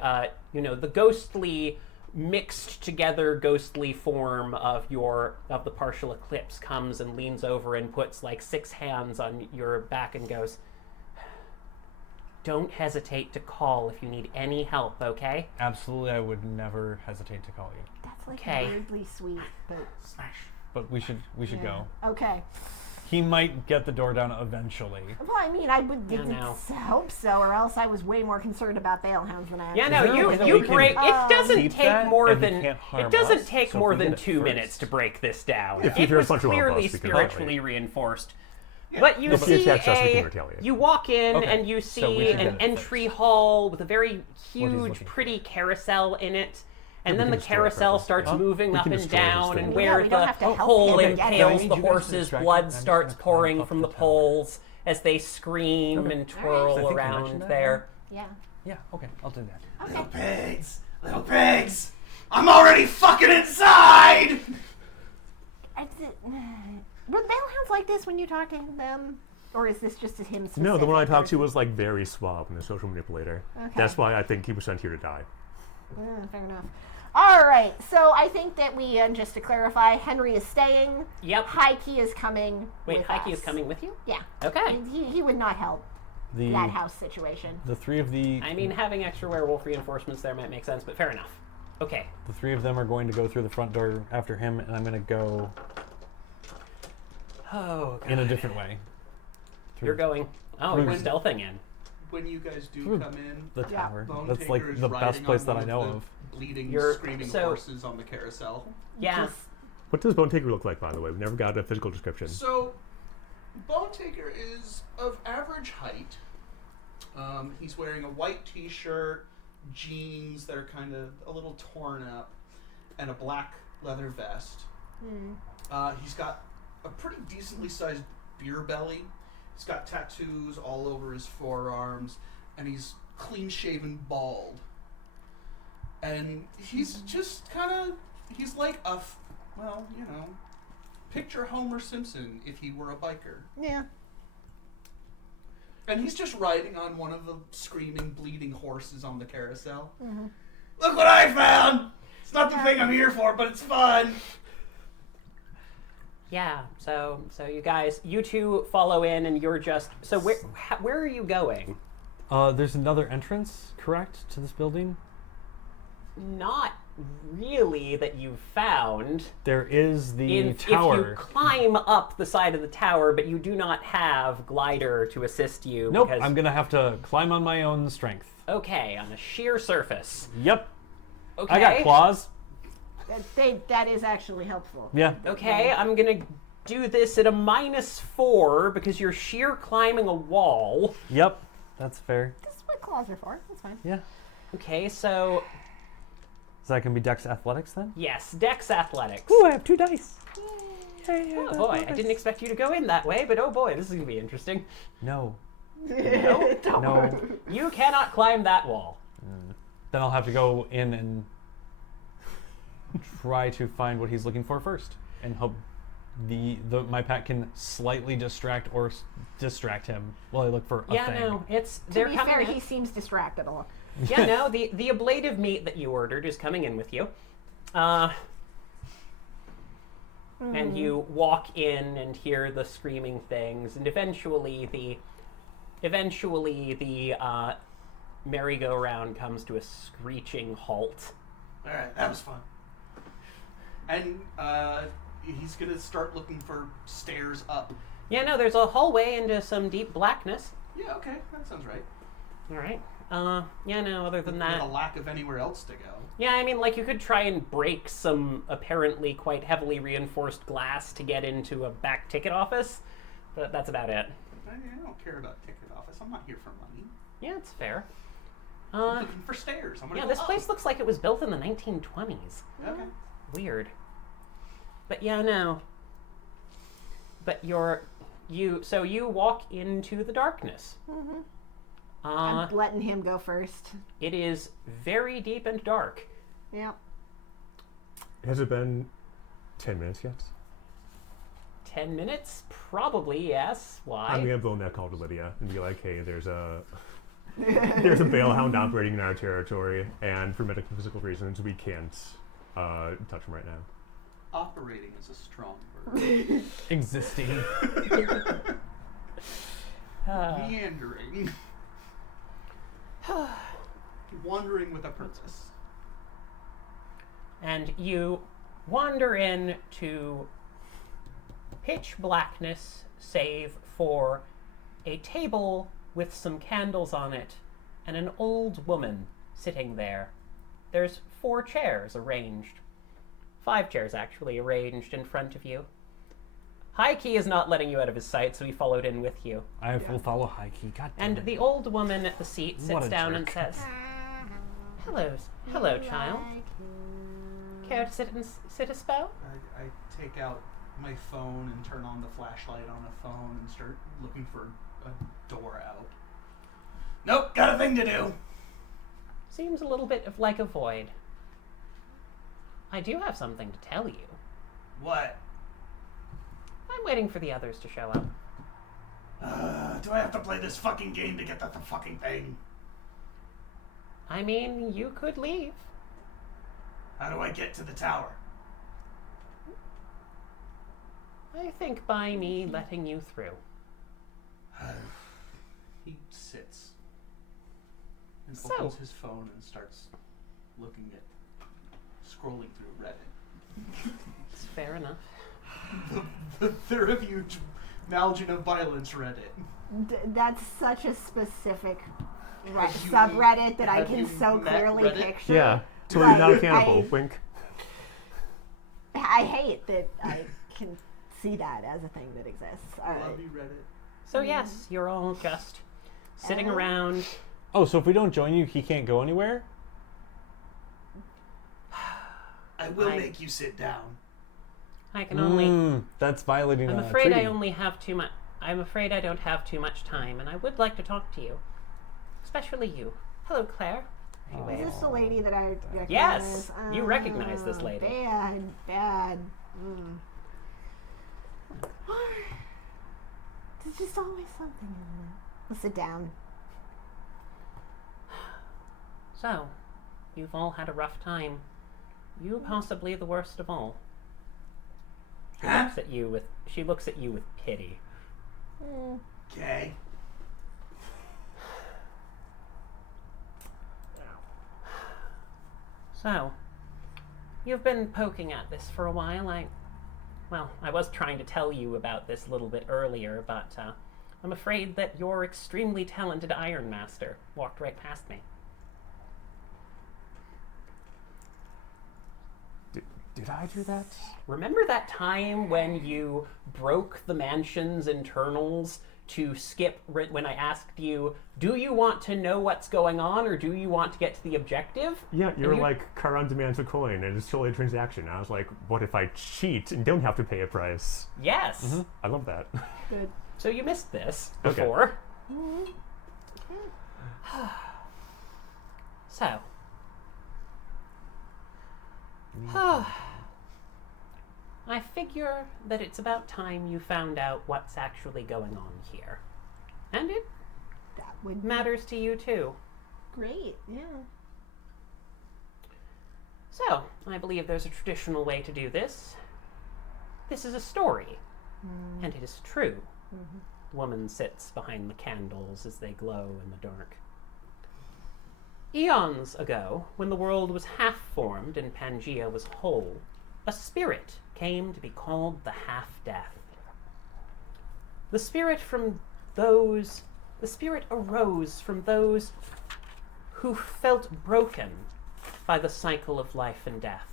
the ghostly mixed together ghostly form of the partial eclipse comes and leans over and puts like 6 hands on your back and goes, "Don't hesitate to call if you need any help, okay?" Absolutely, I would never hesitate to call you. That's like Okay. weirdly sweet, but Smash. But we should yeah. go. Okay. He might get the door down eventually. Well, I mean, I would Yeah, no. hope so, or else I was way more concerned about Bale Hounds than I am. Yeah, Is no, there a you way that you we can break. It doesn't keep take that more and he than can't harm it doesn't us? take So if more we than did it 2 first- minutes to break this down. If he It hears was a bunch of clearly robots, we can spiritually reinforced. Yeah. But you If he see attacks us, we can retaliate. you walk in Okay, and you so we see should get an it entry hall with a very huge, looking pretty carousel in it. And we then can the destroy it carousel first. starts Huh? moving We up can and destroy his down, thing. and Yeah, where we don't the have to help hole him. impales Okay, I the need you guys to horses' distract me. blood I'm just starts gonna climb pouring up from the the tower. poles as they scream Okay. and I twirl think I around mentioned that, there. Yeah. Yeah, okay, I'll do that. Little pigs. Little pigs. I'm already fucking inside. Were Bale Hounds like this when you talk to them? Or is this just him specific? No, the one I talked to was like very suave and a social manipulator. Okay. That's why I think he was sent here to die. Fair enough. All right, so I think that we, just to clarify, Henry is staying. Yep. Heike is coming. Wait, with Heike us. is coming with you? Yeah. Okay. He would not help The that house situation. the three of the I mean, having extra werewolf reinforcements there might make sense, but fair enough. Okay. the three of them are going to go through the front door after him, and I'm going to go Oh, God. in a different way. You're going. Oh, Through- you're stealthing in. When you guys do Through come in, The Yeah. tower. Bone That's Taker like is the best riding place on that one I know the of. bleeding, You're- screaming so- horses on the carousel. Yeah. Just- What does Bone Taker look like, by the way? We never got a physical description. So, Bone Taker is of average height. He's wearing a white t-shirt, jeans that are kind of a little torn up, and a black leather vest. He's got a pretty decently sized beer belly. He's got tattoos all over his forearms, and he's clean-shaven bald. And he's just kind of, he's like a, well, you know, picture Homer Simpson if he were a biker. Yeah. And he's just riding on one of the screaming, bleeding horses on the carousel. Look what I found! It's not the thing I'm here for, but it's fun! Yeah. So you two follow in, and you're just. So where are you going? There's another entrance, correct, to this building? Not really that you've found. There is the If tower. you climb up the side of the tower, but you do not have glider to assist you. Nope, Because, I'm gonna have to climb on my own strength. Okay, on a sheer surface. Yep, Okay. I got claws. That is actually helpful. Yeah. Okay, I'm gonna do this at a -4 because you're sheer climbing a wall. Yep, that's fair. That's what claws are for. That's fine. Yeah. Okay, so So that can be Dex Athletics then? yes, Dex Athletics. Ooh, I have 2 dice. Yay, Oh boy, I didn't expect you to go in that way, but oh boy, this is gonna be interesting. No. No, No. you cannot climb that wall. Then I'll have to go in and try to find what he's looking for first, and hope my pack can slightly distract or distract him while I look for a Yeah, thing. no, it's To they're be coming. fair, in. he seems distractible. Yeah, no, the ablative meat that you ordered is coming in with you. And you walk in and hear the screaming things, and eventually the merry-go-round comes to a screeching halt. Alright, that was fun. And he's gonna start looking for stairs up. Yeah, no, there's a hallway into some deep blackness. Yeah, okay, that sounds right. All right. Yeah, no, other than With that. a lack of anywhere else to go. Yeah, I mean, like, you could try and break some apparently quite heavily reinforced glass to get into a back ticket office, but that's about it. I don't care about ticket office. I'm not here for money. Yeah, it's fair. I'm looking for stairs. I'm gonna Yeah, go this up. place looks like it was built in the 1920s. Okay. Weird. But yeah, no. But so you walk into the darkness. I'm letting him go first. It is very deep and dark. Yeah. Has it been 10 minutes yet? 10 minutes? Probably, yes. Why? I'm gonna blow that call to Lydia and be like, hey, there's a Bale Hound operating in our territory, and for medical and physical reasons, we can't touch him right now. Operating is a strong word. Existing. Meandering. Wandering with a purpose. And you wander into pitch blackness, save for a table with some candles on it and an old woman sitting there. There's 4 chairs arranged. 5 chairs, actually, arranged in front of you. Heike is not letting you out of his sight, so he followed in with you. I will follow Heike. God damn And it. the old woman at the seat What sits a down and jerk. says, Hello, child. Care to sit a spell? I take out my phone and turn on the flashlight on the phone and start looking for a door out. Nope, got a thing to do. Seems a little bit of like a void. I do have something to tell you. What? I'm waiting for the others to show up. Do I have to play this fucking game to get the fucking thing? I mean, you could leave. How do I get to the tower? I think by me letting you through. He sits and So- opens his phone and starts scrolling through Reddit. It's fair enough. The Theravuge Malgin of Violence Reddit. That's such a specific Have you- subreddit that I have can you so met clearly Reddit? picture. Yeah, totally not a Like, cannibal. Wink. I hate that I can see that as a thing that exists. All right. Love you, Reddit. So yes, you're all just sitting Uh-huh. around. Oh, so if we don't join you, he can't go anywhere? I will I- make you sit down. I can only. That's violating I'm a afraid I treaty. only have too much. I'm afraid I don't have too much time, and I would like to talk to you, especially you. Hello, Claire. She Is waves. this the lady that I recognize? Yes, you recognize this lady. Bad. There's just always something, isn't it? Let's sit down. So, you've all had a rough time. You possibly the worst of all. She Huh? looks at you with. She looks at you with pity. Okay. So, you've been poking at this for a while. I was trying to tell you about this a little bit earlier, but I'm afraid that your extremely talented Iron Master walked right past me. Did I do that? Remember that time when you broke the mansion's internals to skip when I asked you, do you want to know what's going on or do you want to get to the objective? Yeah, you were you- like, Karan demands a coin, and it's totally a transaction. I was like, what if I cheat and don't have to pay a price? Yes. I love that. Good. So you missed this Okay. before. So. I figure that it's about time you found out what's actually going on here. And it That would matters to you too. great. Yeah. So, I believe there's a traditional way to do this. This is a story, and it is true. The woman sits behind the candles as they glow in the dark. Eons ago, when the world was half-formed and Pangaea was whole, a spirit came to be called the Half-Death. The spirit arose from those who felt broken by the cycle of life and death.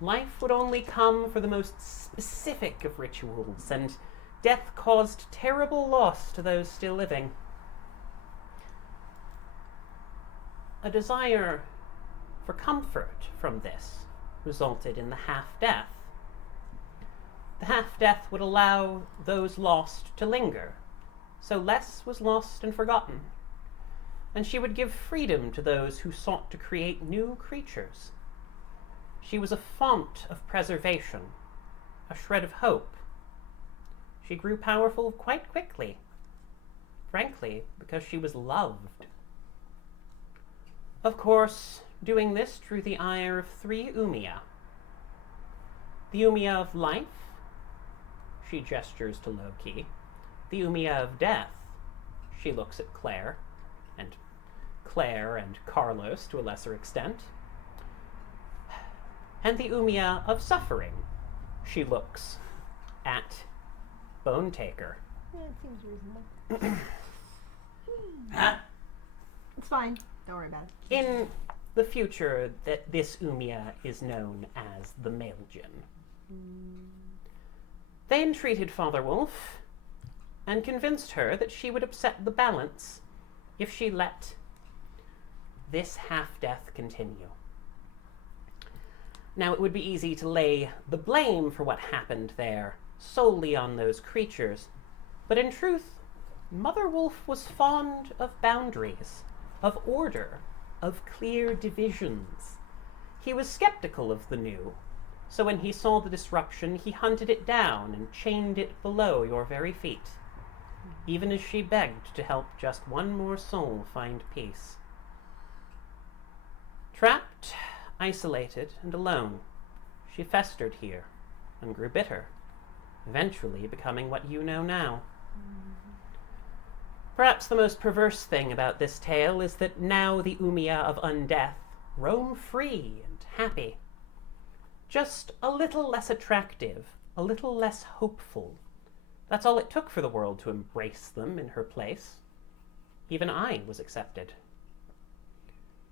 Life would only come for the most specific of rituals, and death caused terrible loss to those still living. A desire for comfort from this resulted in the half-death. The half-death would allow those lost to linger, so less was lost and forgotten, and she would give freedom to those who sought to create new creatures. She was a font of preservation, a shred of hope. She grew powerful quite quickly, frankly, because she was loved. Of course, doing this drew the ire of 3 Umia. The Umia of life, she gestures to Loki. The Umia of death, she looks at Claire and Carlos to a lesser extent. And the Umia of suffering, she looks at Bone Taker. Yeah, it seems reasonable. Huh? It's fine. Don't worry about it. In the future, that this Umia is known as the Malignant. They entreated Father Wolf and convinced her that she would upset the balance if she let this half-death continue. Now, it would be easy to lay the blame for what happened there solely on those creatures, but in truth, Mother Wolf was fond of boundaries, of order, of clear divisions. He was skeptical of the new, so when he saw the disruption, he hunted it down and chained it below your very feet, even as she begged to help just one more soul find peace. Trapped Isolated and alone, she festered here and grew bitter, eventually becoming what you know now. Perhaps the most perverse thing about this tale is that now the Umiya of Undeath roam free and happy. Just a little less attractive, a little less hopeful. That's all it took for the world to embrace them in her place. Even I was accepted.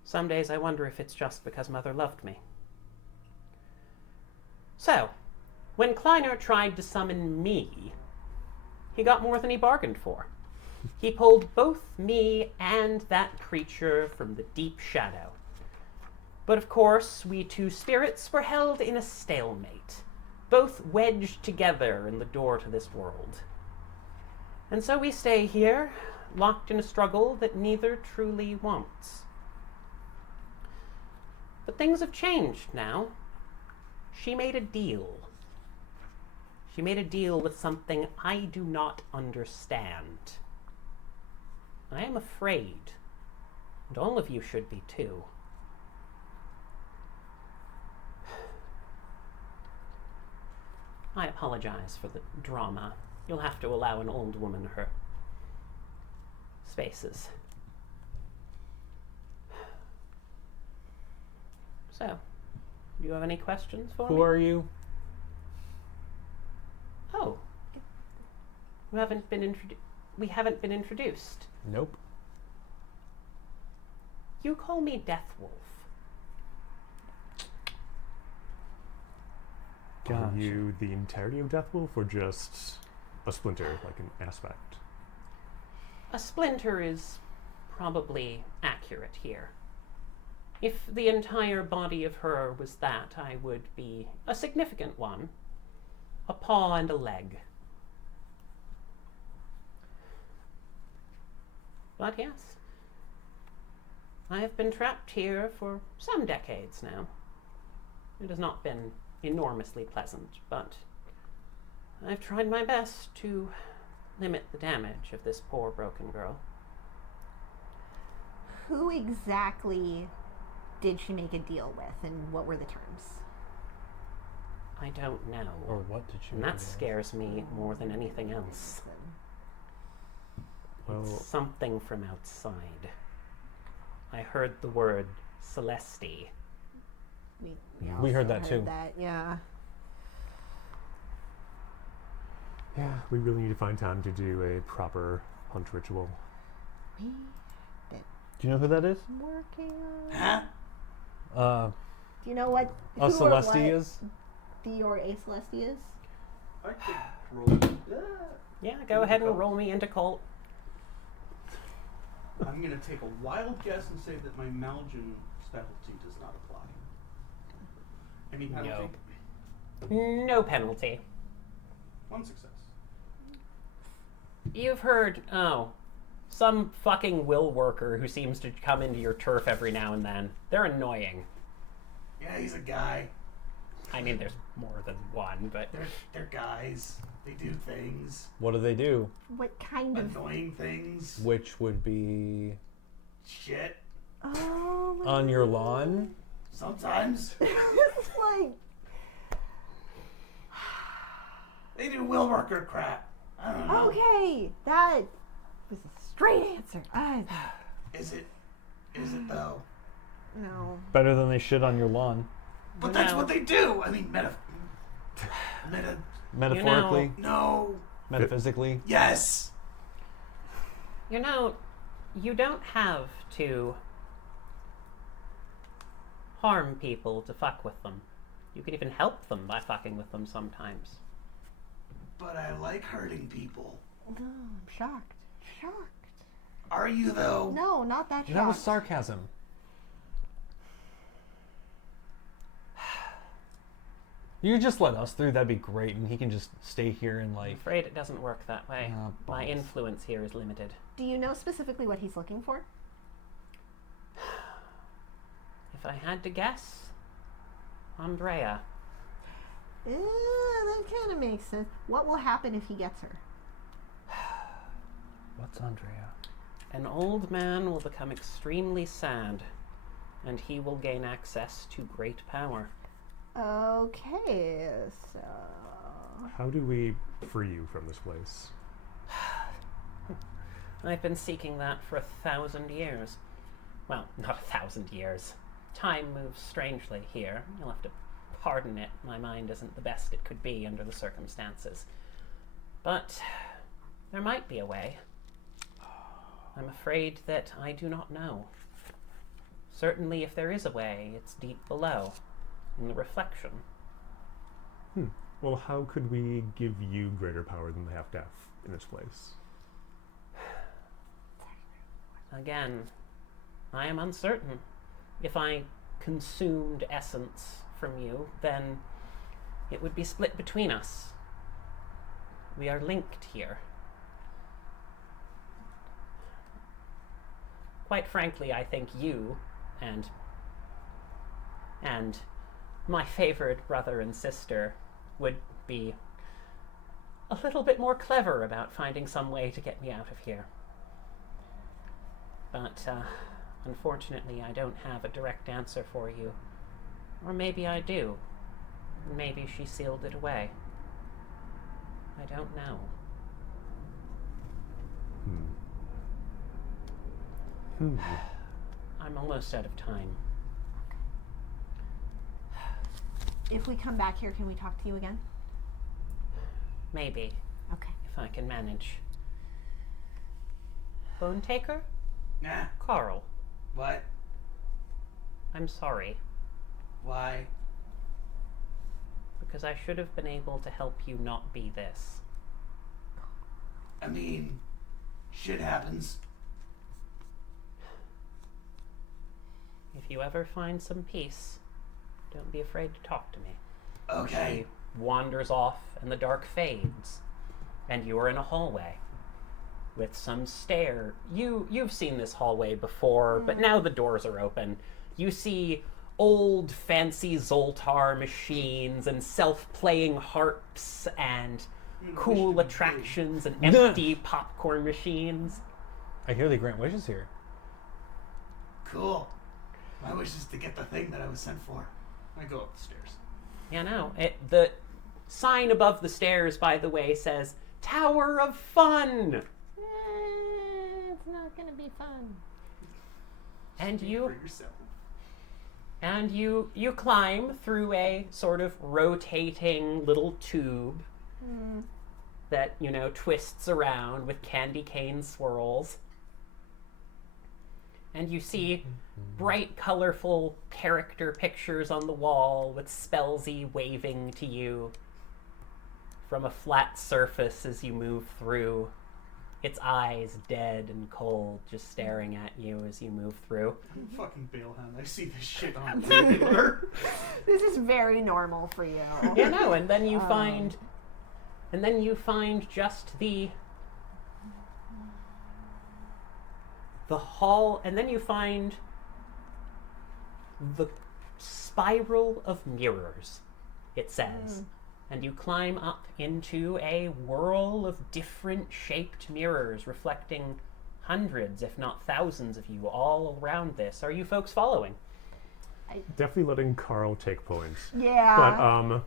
Some days I wonder if it's just because Mother loved me. So, when Kleiner tried to summon me, he got more than he bargained for. He pulled both me and that creature from the deep shadow. But of course, we two spirits were held in a stalemate, both wedged together in the door to this world. And so we stay here, locked in a struggle that neither truly wants. But things have changed now. She made a deal. She made a deal with something I do not understand. I am afraid, and all of you should be too. I apologize for the drama. You'll have to allow an old woman her spaces. So, do you have any questions for me? Who are you? Oh. We haven't been introduced. Nope. You call me Deathwolf. Are you the entirety of Deathwolf or just a splinter, like an aspect? A splinter is probably accurate here. If the entire body of her was that, I would be a significant one. A paw and a leg. But yes, I have been trapped here for some decades now. It has not been enormously pleasant, but I've tried my best to limit the damage of this poor broken girl. Who exactly did she make a deal with, and what were the terms? I don't know. Or what did she And do? that scares me more than anything else. Well, It's something from outside. I heard the word Celesti. We heard also that too. Yeah. yeah, we really need to find time to do a proper hunt ritual. We Do you know who that is? working on. Huh? Do you know what? A who or what Celesti is? Or a Celesti is? I could roll. Yeah, go ahead and roll me into cult. I'm gonna take a wild guess and say that my Malgin specialty does not apply. Any penalty? No penalty. One success. You've heard, some fucking will worker who seems to come into your turf every now and then. They're annoying. Yeah, he's a guy. I mean, there's more than one, but They're guys. They do things. What do they do? What kind of? Annoying things. Which would be Shit. Oh my on your lawn? Sometimes. It's like They do will worker crap. I don't know. okay, that was a straight answer. Is it though? No. Better than they shit on your lawn. But that's No. what they do. I mean, Metaphorically, no. metaphysically. Yes. you know, you don't have to harm people to fuck with them. You can even help them by fucking with them sometimes. But I like hurting people. No, I'm shocked. Shocked. Are you though? No, not that shocked. That was sarcasm. You just let us through, that'd be great, and he can just stay here and I'm like. afraid it doesn't work that way. Oh, My balls. influence here is limited. Do you know specifically what he's looking for? If I had to guess, Andrea. That kind of makes sense. What will happen if he gets her? What's Andrea? An old man will become extremely sad and he will gain access to great power. Okay, so... How do we free you from this place? I've been seeking that for 1,000 years. Well, not 1,000 years. Time moves strangely here. You'll have to pardon it. My mind isn't the best it could be under the circumstances. But there might be a way. I'm afraid that I do not know. Certainly, if there is a way, it's deep below, in the reflection. Well, how could we give you greater power than the half-death in this place? Again, I am uncertain. If I consumed essence from you, then it would be split between us. We are linked here. Quite frankly, I think you and my favorite brother and sister would be a little bit more clever about finding some way to get me out of here. But unfortunately, I don't have a direct answer for you. Or maybe I do. Maybe she sealed it away. I don't know. I'm almost out of time. If we come back here, can we talk to you again? Maybe, Okay. if I can manage. Bone Taker? Nah. Carl, What? I'm sorry, Why? because I should have been able to help you not be this. I mean, shit happens. If you ever find some peace, don't be afraid to talk to me. Okay. She wanders off and the dark fades, and you are in a hallway with some stair. You've seen this hallway before, but now the doors are open. You see old fancy Zoltar machines and self-playing harps and cool attractions and empty popcorn machines. I hear they grant wishes here. Cool. My wish is to get the thing that I was sent for. I go up the stairs. Yeah, no. The sign above the stairs, by the way, says Tower of Fun. It's not gonna be fun. And Speak you for yourself. And you climb through a sort of rotating little tube that, twists around with candy cane swirls. And you see bright, colorful character pictures on the wall with Spellsy waving to you from a flat surface as you move through. Its eyes dead and cold, just staring at you as you move through. I'm fucking Bale Hound. I see this shit on regular. This is very normal for you. Yeah, no, and then you find just the hall, and then you find the spiral of mirrors, it says. And you climb up into a whirl of different shaped mirrors reflecting hundreds, if not thousands of you all around this. Are you folks following? Definitely letting Carl take points. Yeah. But,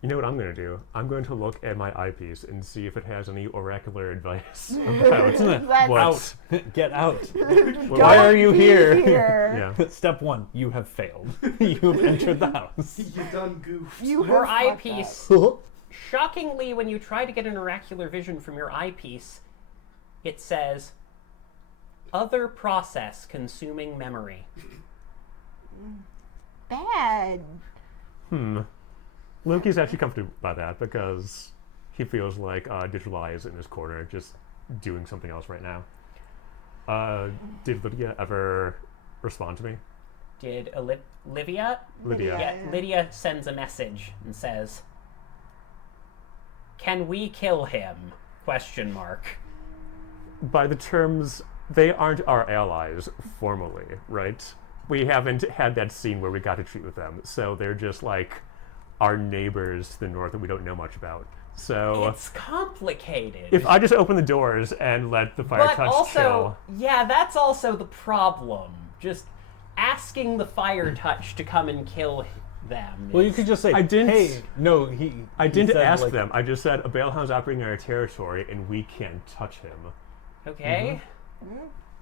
you know what I'm going to do? I'm going to look at my eyepiece and see if it has any oracular advice about Let's what... Out. Get out. Why Why are you here? Yeah. Step 1, you have failed. You've entered the house. You done goofed. Your have fucked eyepiece, shockingly, when you try to get an oracular vision from your eyepiece, it says, other process consuming memory. Bad. Loki's actually comforted by that because he feels like Digital Eye is in his corner just doing something else right now. Did Lydia ever respond to me? Did Lydia? Lydia. Yeah, Lydia sends a message and says, "Can we kill him?" Question mark. By the terms, they aren't our allies formally, right? We haven't had that scene where we got to treat with them, so they're just like our neighbors to the north that we don't know much about. So It's complicated. if I just open the doors and let the fire but touch also, kill, yeah, that's also the problem. Just asking the fire touch to come and kill them. Well, you could just say, I didn't- hey, no, I he didn't said, ask like, them. I just said a Bale Hound's operating in our territory, and we can't touch him. Okay.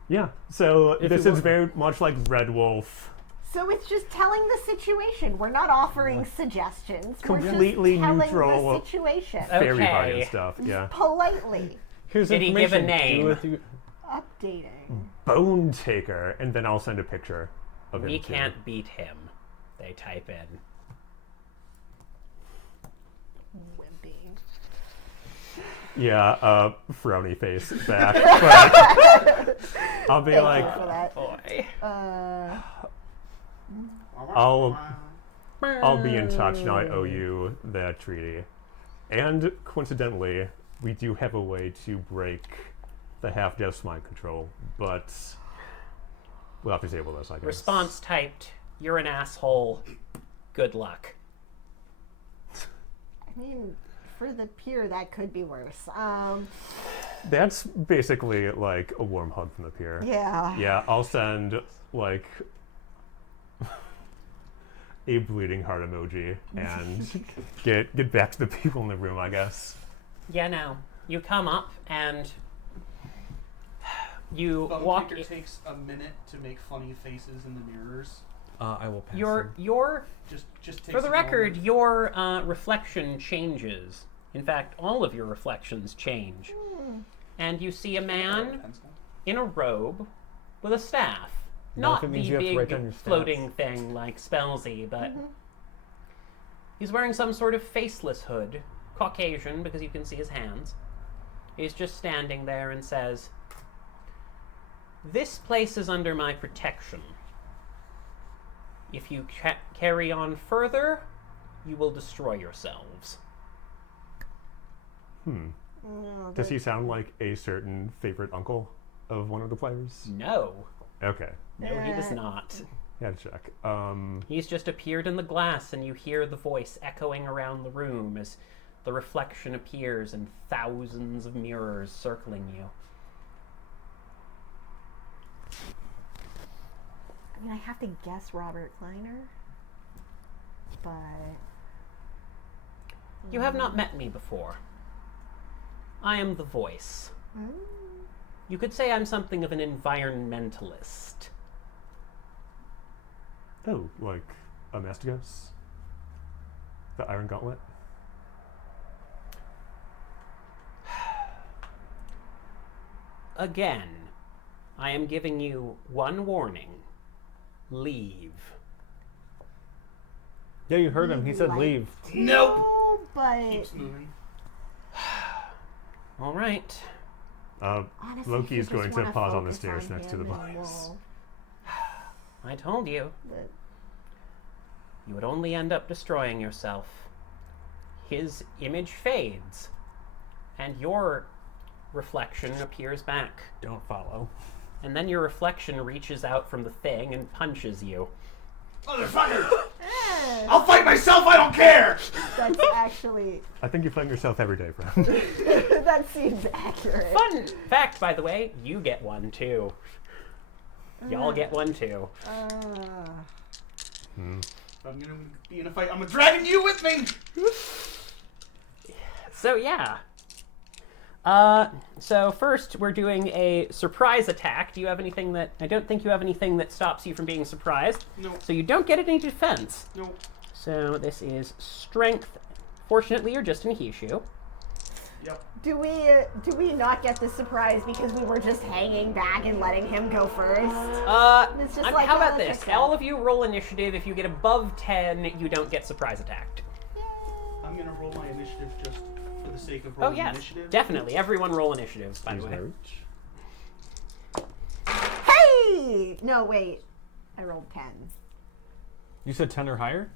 Yeah. So If this you is want- very much like Red Wolf. So it's just telling the situation. We're not offering suggestions. Completely We're just telling neutral. the situation. Fairy Okay. bite and stuff. Yeah. Politely Here's Did he give a information. name? Do with you. updating. Bone Taker, and then I'll send a picture of him. We too. can't beat him. They type in. Wimpy. Yeah, frowny face back. But I'll be Thank like, you for that. Boy. I'll be in touch. Now I owe you that treaty. And coincidentally, we do have a way to break the half-death's mind control, but we'll have to disable this, I guess. Response typed, you're an asshole. Good luck. I mean, for the peer, that could be worse. That's basically like a warm hug from the peer. Yeah. Yeah, I'll send like a bleeding heart emoji and get back to the people in the room, I guess. Yeah, no. You come up and you Bone walk. Taker takes a minute to make funny faces in the mirrors. I will pass. Your Just takes for the a record, moment. your reflection changes. In fact, all of your reflections change. And you see a man Pencil. in a robe with a staff. Now, Not if it means the you have to write big down your stats. floating thing like Spellsy, but he's wearing some sort of faceless hood. Caucasian, because you can see his hands. He's just standing there and says, "This place is under my protection. If you carry on further, you will destroy yourselves." Does he sound like a certain favorite uncle of one of the players? No. Okay. No, he does not. Had to check. He's just appeared in the glass, and you hear the voice echoing around the room as the reflection appears in thousands of mirrors circling you. I mean, I have to guess Robert Kleiner, but You have not met me before. I am the voice. You could say I'm something of an environmentalist. Oh, like a Mastigos? The Iron Gauntlet? Again, I am giving you one warning. Leave. Yeah, you heard him. He said Right. leave. Nope. oh, but Keeps moving. All right. honestly, Loki if is you going just to wanna pause on the focus stairs next to the him, then boys. I told you. but You would only end up destroying yourself. His image fades, and your reflection appears back. Don't follow. And then your reflection reaches out from the thing and punches you. Motherfucker! I'll fight myself, I don't care! that's actually I think you find yourself every day, bro. that seems accurate. Fun fact, by the way, you get one too. Y'all get one too. If I'm gonna be in a fight, I'm dragging you with me! So yeah. So first we're doing a surprise attack. Do you have anything that... I don't think you have anything that stops you from being surprised. No. So you don't get any defense. No. So this is strength. Fortunately, you're just in Hishu. Yep. Do we not get the surprise because we were just hanging back and letting him go first? It's just like, how about oh, this? okay. All of you roll initiative. If you get above 10, you don't get surprise attacked. I'm gonna roll my initiative just for the sake of Oh rolling yes, initiative. definitely. Everyone roll initiative, by the Use way. Roach. Hey! No, wait. I rolled 10. You said 10 or higher?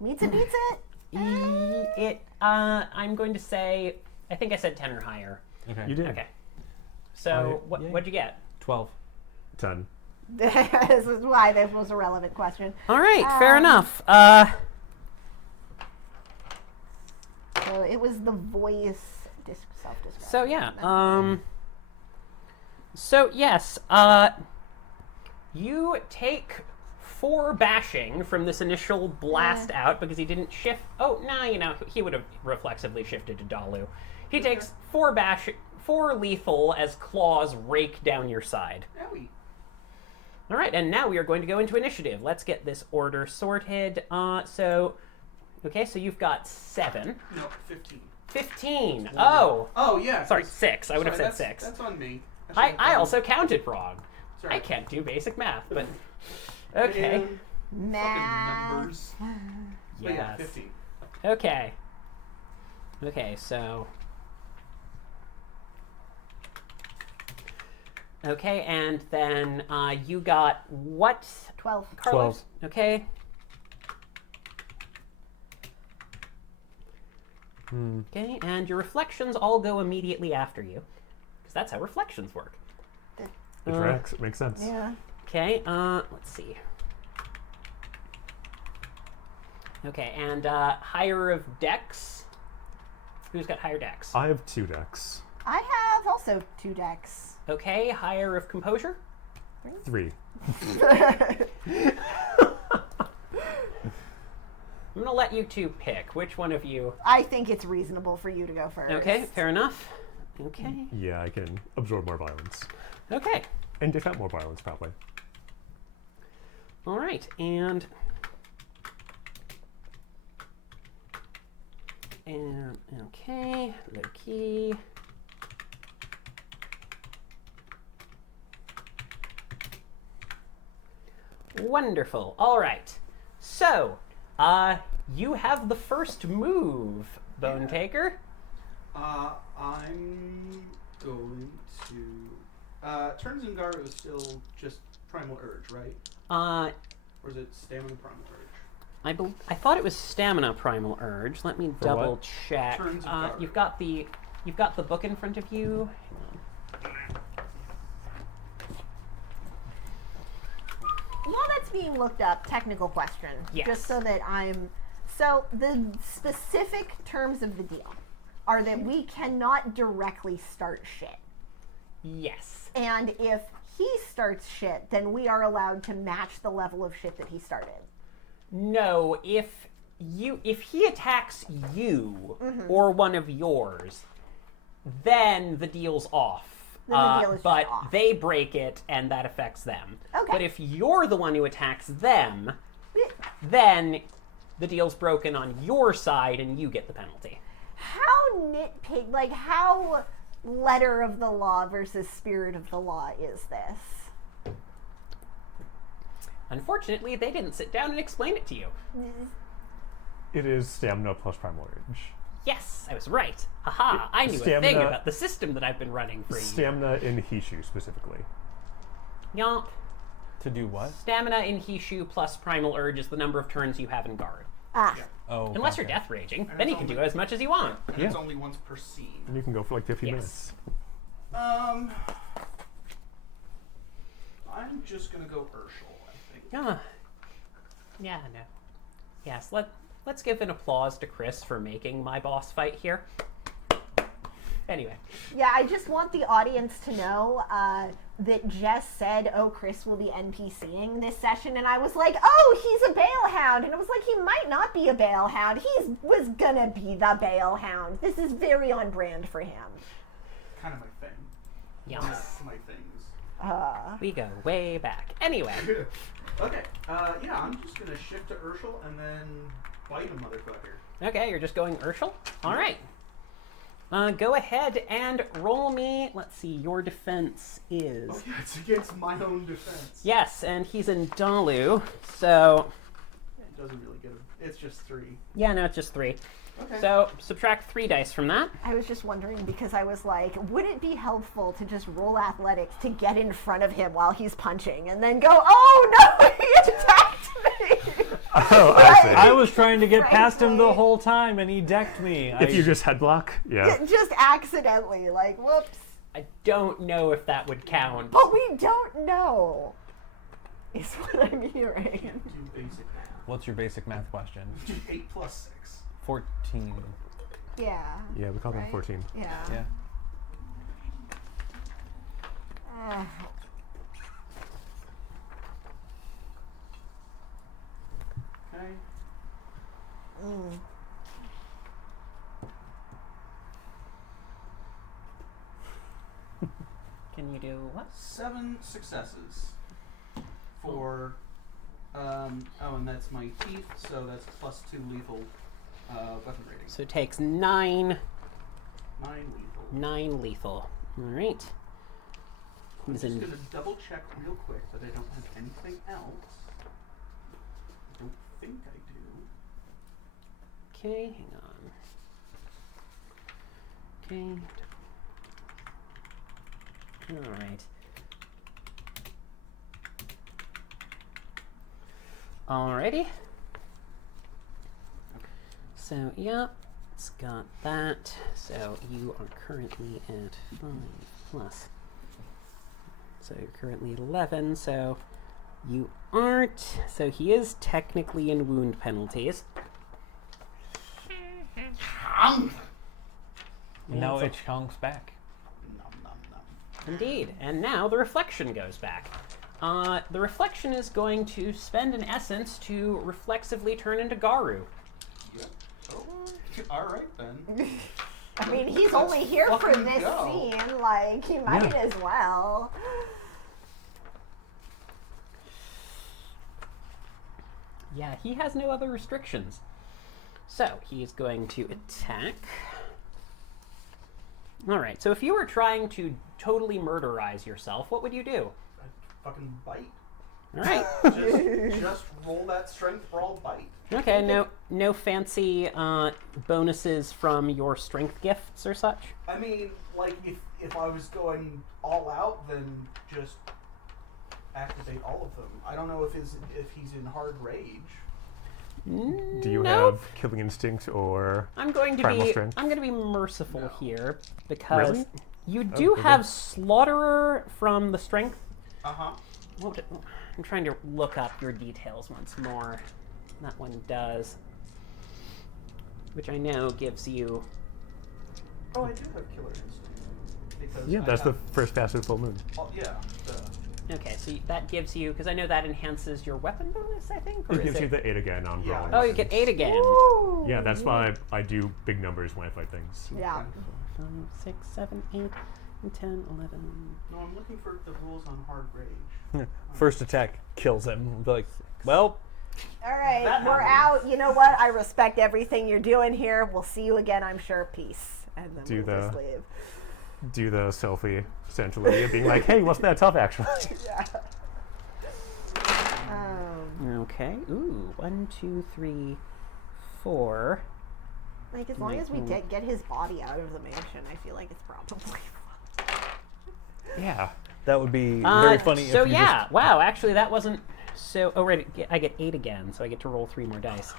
Meets it, beats it. I'm going to say, I think I said 10 or higher. Okay. You did. Okay. So, Alright, yay. what'd you get? 12. 10. This is why this was a relevant question. All right, fair enough. So it was the voice self-described. So yeah, so yes, You take 4 bashing from this initial blast out because he didn't shift. Oh, no, he would have reflexively shifted to Dalu. He takes 4 lethal as claws rake down your side. Owie. All right, and now we are going to go into initiative. Let's get this order sorted. So you've got 7. No, 15. 15. Oh. Oh, yeah. Sorry, 'cause- 6. I would have said that's, 6. That's on me. I also counted wrong. Sorry. I can't do basic math, but okay. Man, fucking Math. numbers. But yeah, Yes. 15. Okay. Okay, so. Okay, and then you got what, 12. Carlos? Okay. Okay, and your reflections all go immediately after you, because that's how reflections work. It tracks. It makes sense. Yeah. Okay, let's see. Okay, and higher of dex. Who's got higher dex? I have 2 decks. I have also 2 decks. Okay, higher of composure. 3. I'm gonna let you 2 pick. Which one of you? I think it's reasonable for you to go first. Okay, fair enough. Okay. Yeah, I can absorb more violence. Okay. And dish out more violence, probably. All right, and okay, low key. Wonderful. All right. So, you have the first move, Bone Taker. I'm going to. Turns and Garu is still just Primal Urge, right? Or is it Stamina Primal Urge? I thought it was Stamina Primal Urge. Let me double what? check. Turns of Garu. You've got the book in front of you. While that's being looked up, technical question. Yes. Just so that I'm. So, the specific terms of the deal are that we cannot directly start shit. Yes. And if he starts shit, then we are allowed to match the level of shit that he started. No, if he attacks you or one of yours, then the deal's off. Then the deal is just but off. they break it, and that affects them. Okay. But if you're the one who attacks them, then the deal's broken on your side, and you get the penalty. How nitpick, like how letter of the law versus spirit of the law is this? Unfortunately, they didn't sit down and explain it to you. It is stamina plus primal urge. Yes, I was right. Haha, I knew a thing Stamina- about the system that I've been running for a year. Stamina in Hishu specifically. Yomp. To do what? Stamina in Hishu plus Primal Urge is the number of turns you have in guard. Ah, Oh. Unless okay. you're death raging, And then it's you can do only- as much as you want. And it's only once per scene. And you can go for like 15 Yes. minutes. I'm just gonna go Urshel, I think. Yeah, no. Yes, let's give an applause to Chris for making my boss fight here. Anyway. yeah, I just want the audience to know that Jess said, oh, Chris will be NPCing this session, and I was like, oh, he's a Bale Hound, and I was like, he might not be a Bale Hound, he was gonna be the Bale Hound. This is very on brand for him. Kind of my thing. Yes. That's my things. We go way back. Anyway. Okay, yeah, I'm just gonna shift to Urshel and then bite a motherfucker. Okay, you're just going Urshel? Alright. Go ahead and roll me. Let's see, your defense is. Oh yeah, it's against my own defense. Yes, and he's in Dalu, so. It doesn't really get a, it's just 3. Yeah, no, it's just 3. Okay. So subtract 3 dice from that. I was just wondering because I was like, would it be helpful to just roll athletics to get in front of him while he's punching and then go, oh no, he attacked me? Oh, I see. I was trying to get past him the Frankly. whole time, and he decked me. If you just head block, yeah. Just accidentally, like, whoops. I don't know if that would count. But we don't know, is what I'm hearing. Do basic math. What's your basic math question? 8 plus 6. 14. Yeah. Yeah, we call them Right? 14. Yeah. Yeah. Can you do what? 7 successes. For, and that's my teeth, so that's +2 lethal weapon rating. So it takes 9. 9 lethal. 9 lethal. All right. I'm just going to double check real quick that I don't have anything else. I don't think I do. Okay, hang on. Okay. All right. Alrighty. So, yeah, it's got that. So you are currently at 5 plus. So you're currently at 11, so you aren't. So he is technically in wound penalties. Now it chunks back. Nom, nom, nom. Indeed. And now the reflection goes back. The reflection is going to spend an essence to reflexively turn into Garu. Yep. Oh, alright then. I mean, he's only here for fucking this go. scene. Like, he might as well. Yeah, he has no other restrictions. So, he's going to attack. Alright, so if you were trying to totally murderize yourself, what would you do? I'd fucking bite. Alright. Just roll that strength brawl bite. Okay, no fancy bonuses from your strength gifts or such? I mean, like, if I was going all out, then just activate all of them. I don't know if he's in hard rage. Do you Nope. have killing instinct or I'm going to primal be strength? I'm going to be merciful here because Really? you do okay. have Slaughterer from the strength. Uh-huh. I'm trying to look up your details once more. That one does, which I know gives you. Oh, I do have killer instinct. Because Yeah, I that's the have, first passive full moon. yeah. Okay, so that gives you, because I know that enhances your weapon bonus, I think? Or It is gives you the 8 again on Yeah. rolling. Oh, you get 8 again. Ooh. Yeah, that's why I do big numbers when I fight things. Yeah. 5, 6, 7, 8, 10, 11. No, I'm looking for the rules on hard rage. First attack kills him. Be like, well, All right, That we're happens. out. You know what? I respect everything you're doing here. We'll see you again, I'm sure. Peace. And then Do we'll just the- leave. Do the selfie, essentially, being like, hey, wasn't that tough, actually? Yeah. Okay. Ooh, 1, 2, 3, 4. Like, as long as we get his body out of the mansion, I feel like it's probably Yeah. that would be very funny. So if you yeah, just, wow. Actually, that wasn't so. Oh right, I get 8 again, so I get to roll 3 more dice.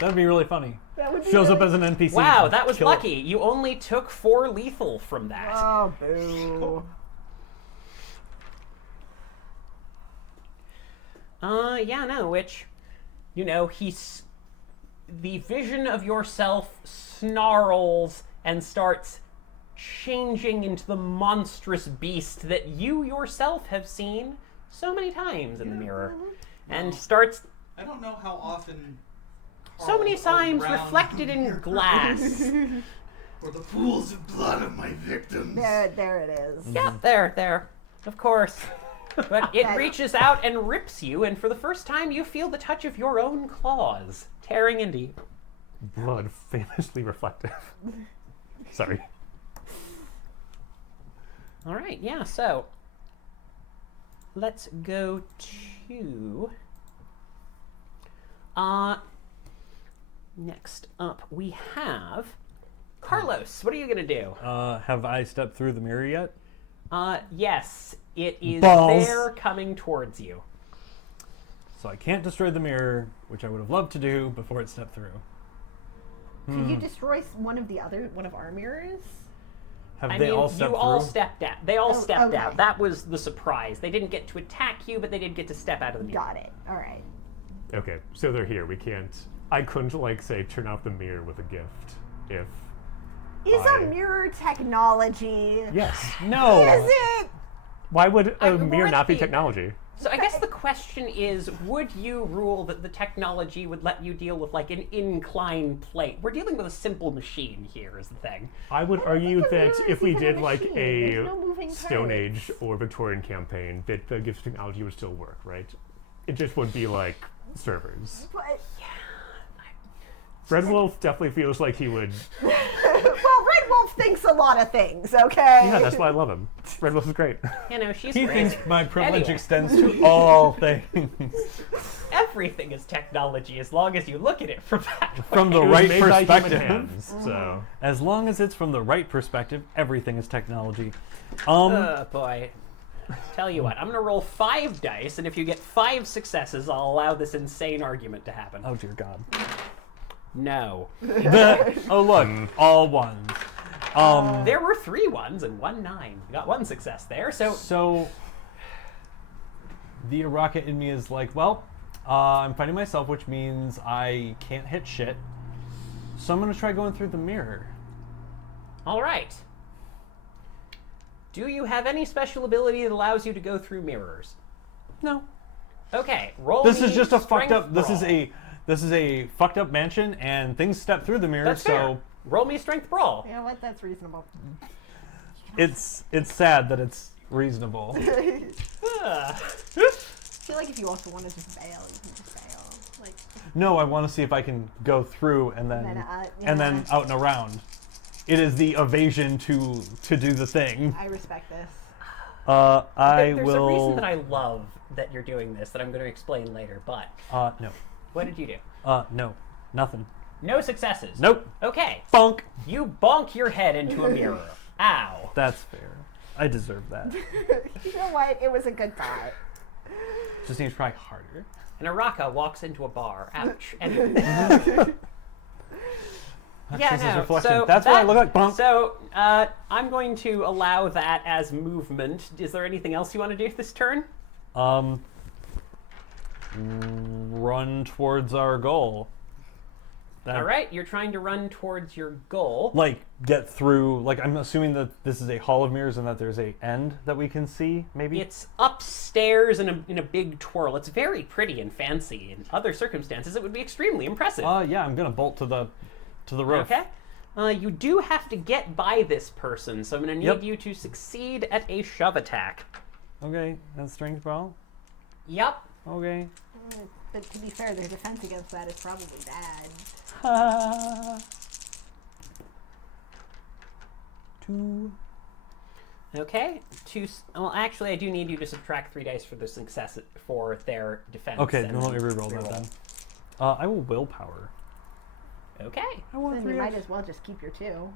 that'd be really funny. That would be Shows up really- as an NPC. Wow, that was kill it. lucky. You only took 4 lethal from that. Oh, boo. Yeah, no, which, you know, the vision of yourself snarls and starts changing into the monstrous beast that you yourself have seen so many times in the mirror. And starts I don't know how often. so many times around reflected in here glass. Or the pools of blood of my victims. There it is. Yeah, there, of course. But it reaches out and rips you, and for the first time you feel the touch of your own claws tearing into you. Blood famously reflective. Sorry. All right, yeah, so let's go to next up we have Carlos. What are you going to do? Have I stepped through the mirror yet? Yes, it is Balls. there coming towards you. So I can't destroy the mirror, which I would have loved to do before it stepped through. Could you destroy one of our mirrors? Have I they mean, all stepped you all through? stepped out. They all stepped okay. out. That was the surprise. They didn't get to attack you, but they did get to step out of the mirror. Got it. All right. Okay, so they're here. We can't. I couldn't, like, say, turn off the mirror with a gift. If. Is I- a mirror technology? Yes. No. Is it? Why would a we're mirror at not be the- technology? So I guess the question is, would you rule that the technology would let you deal with like an inclined plate? We're dealing with a simple machine here is the thing. I would argue think that a if we mirror is did even a like machine. a There's no moving Stone parts. Age or Victorian campaign, that the gifts technology would still work, right? It just would be like servers. But, Werewolf definitely feels like he would. well, Red Wolf thinks a lot of things, okay? Yeah, that's why I love him. Werewolf is great. You know, she's He crazy. thinks my privilege Anyway. extends to all things. Everything is technology as long as you look at it from that From the It was right made by human perspective. hands, so As long as it's from the right perspective, everything is technology. Oh boy. Tell you what, I'm gonna roll 5 dice, and if you get 5 successes, I'll allow this insane argument to happen. Oh dear God. No. Oh look, all ones. There were 3 ones and 1 9. You got 1 success there, so So the Araka in me is like, well, I'm fighting myself, which means I can't hit shit. So I'm gonna try going through the mirror. alright. Do you have any special ability that allows you to go through mirrors? No. Okay, roll This me is just a fucked strength up. brawl. This is a fucked up mansion, and things step through the mirror. That's so fair. Roll me strength brawl. You know what? That's reasonable. it's sad that it's reasonable. Ah. I feel like if you also want to just bail, you can just bail. Like, No, I want to see if I can go through and then and then, and then out and around. It is the evasion to do the thing. I respect this. I There's will. a reason that I love that you're doing this that I'm going to explain later, but No. what did you do? No. Nothing. No successes. Nope. Okay, Bonk. you bonk your head into a mirror. Ow. That's fair. I deserve that. You know what? It was a good thought. Just needs to try harder. And Araka walks into a bar. Ouch. Anyway. That's Yeah, just his no. reflection. So That's what I look like. Bonk. So I'm going to allow that as movement. Is there anything else you want to do this turn? Run towards our goal. That, All right, you're trying to run towards your goal. Like get through. Like I'm assuming that this is a hall of mirrors and that there's a end that we can see. Maybe. It's upstairs in a big twirl. It's very pretty and fancy. In other circumstances, it would be extremely impressive. Yeah. I'm gonna bolt to the roof. Okay. You do have to get by this person, so I'm going to need Yep. you to succeed at a shove attack. Okay. That's strength brawl. Yep. Okay. But to be fair, their defense against that is probably bad. 2. Okay. Well, actually, I do need you to subtract 3 dice for the success for their defense. Okay. and Then let me reroll that reroll. then. I will willpower. Okay. I want Then you might as well just keep your 2.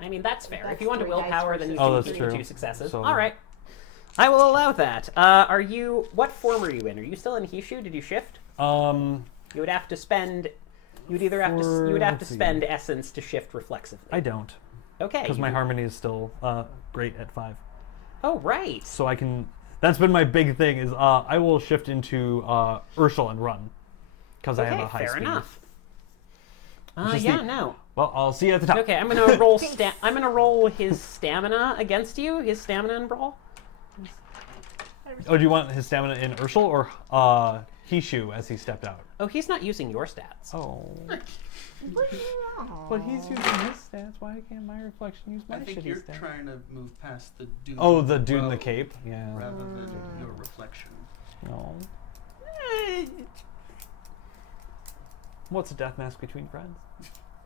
I mean, that's fair. That's if you want to 3 dice willpower, then you versus- can Oh, that's give me true. 2 successes. So- All right. I will allow that. What form are you in? Are you still in Hishu? Did you shift? You would have to spend. You would have to let's see. spend essence to shift reflexively. I don't, Okay. because my harmony is still great at 5. Oh right. So I can. That's been my big thing is I will shift into Urshel and run, because I have a high fair speed. enough. just Yeah, the- no. Well, I'll see you at the top. Okay, I'm gonna roll. I'm gonna roll his stamina against you. His stamina and brawl. Oh, do you want his stamina in Urshel or Hishu as he stepped out? Oh, he's not using your stats. Oh. Oh. But he's using his stats. Why can't my reflection use my I think shitty you're stats? trying to move past the dude. Oh, the dude in the row cape? Yeah. rather than your reflection. No. What's a death mask between friends?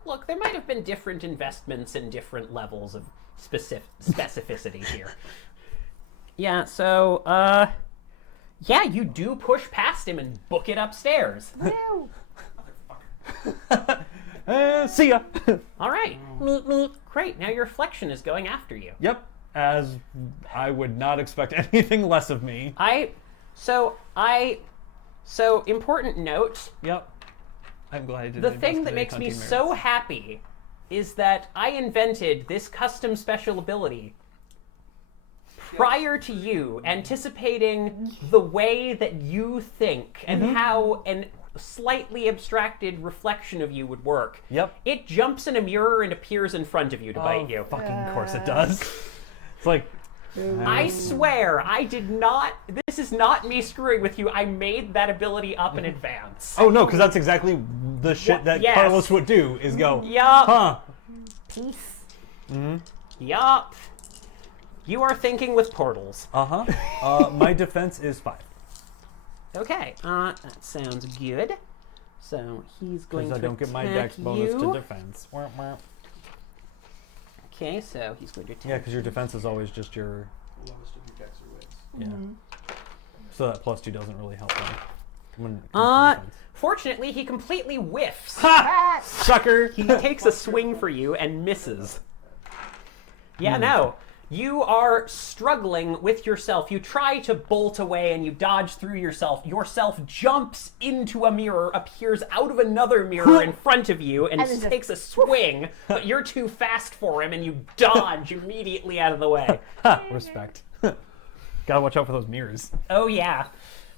Look, there might have been different investments and different levels of specificity here. Yeah. So, yeah, you do push past him and book it upstairs. No. See ya! All right. Meet, meet. Great. Now your reflection is going after you. Yep. As I would not expect anything less of me. So important note. Yep. I'm glad I did The thing that makes me so happy is that I invented this custom special ability prior to you, anticipating the way that you think and how an slightly abstracted reflection of you would work. Yep. It jumps in a mirror and appears in front of you to bite you. Fucking course it does. It's like, I swear, I did not. This is not me screwing with you. I made that ability up in advance. Oh no, because that's exactly the shit that Yes. Carlos would do. Is go. Yup. Huh. Peace. Yup. You are thinking with portals. My defense is 5. Okay. That sounds good. So he's going Because to I don't get my attack dex bonus to you. defense. Wah, wah. Okay, so he's going to attack. Yeah, because your defense is always just your. Lowest of your dex or wits. Yeah. So that +2 doesn't really help them. When it comes to defense. Fortunately, he completely whiffs. Cat. Sucker! He takes a swing for you and misses. Yeah, no. You are struggling with yourself. You try to bolt away and you dodge through yourself. Yourself jumps into a mirror, appears out of another mirror in front of you, and And then just- takes a swing, but you're too fast for him and you dodge immediately out of the way. Respect. Gotta watch out for those mirrors. Oh, yeah.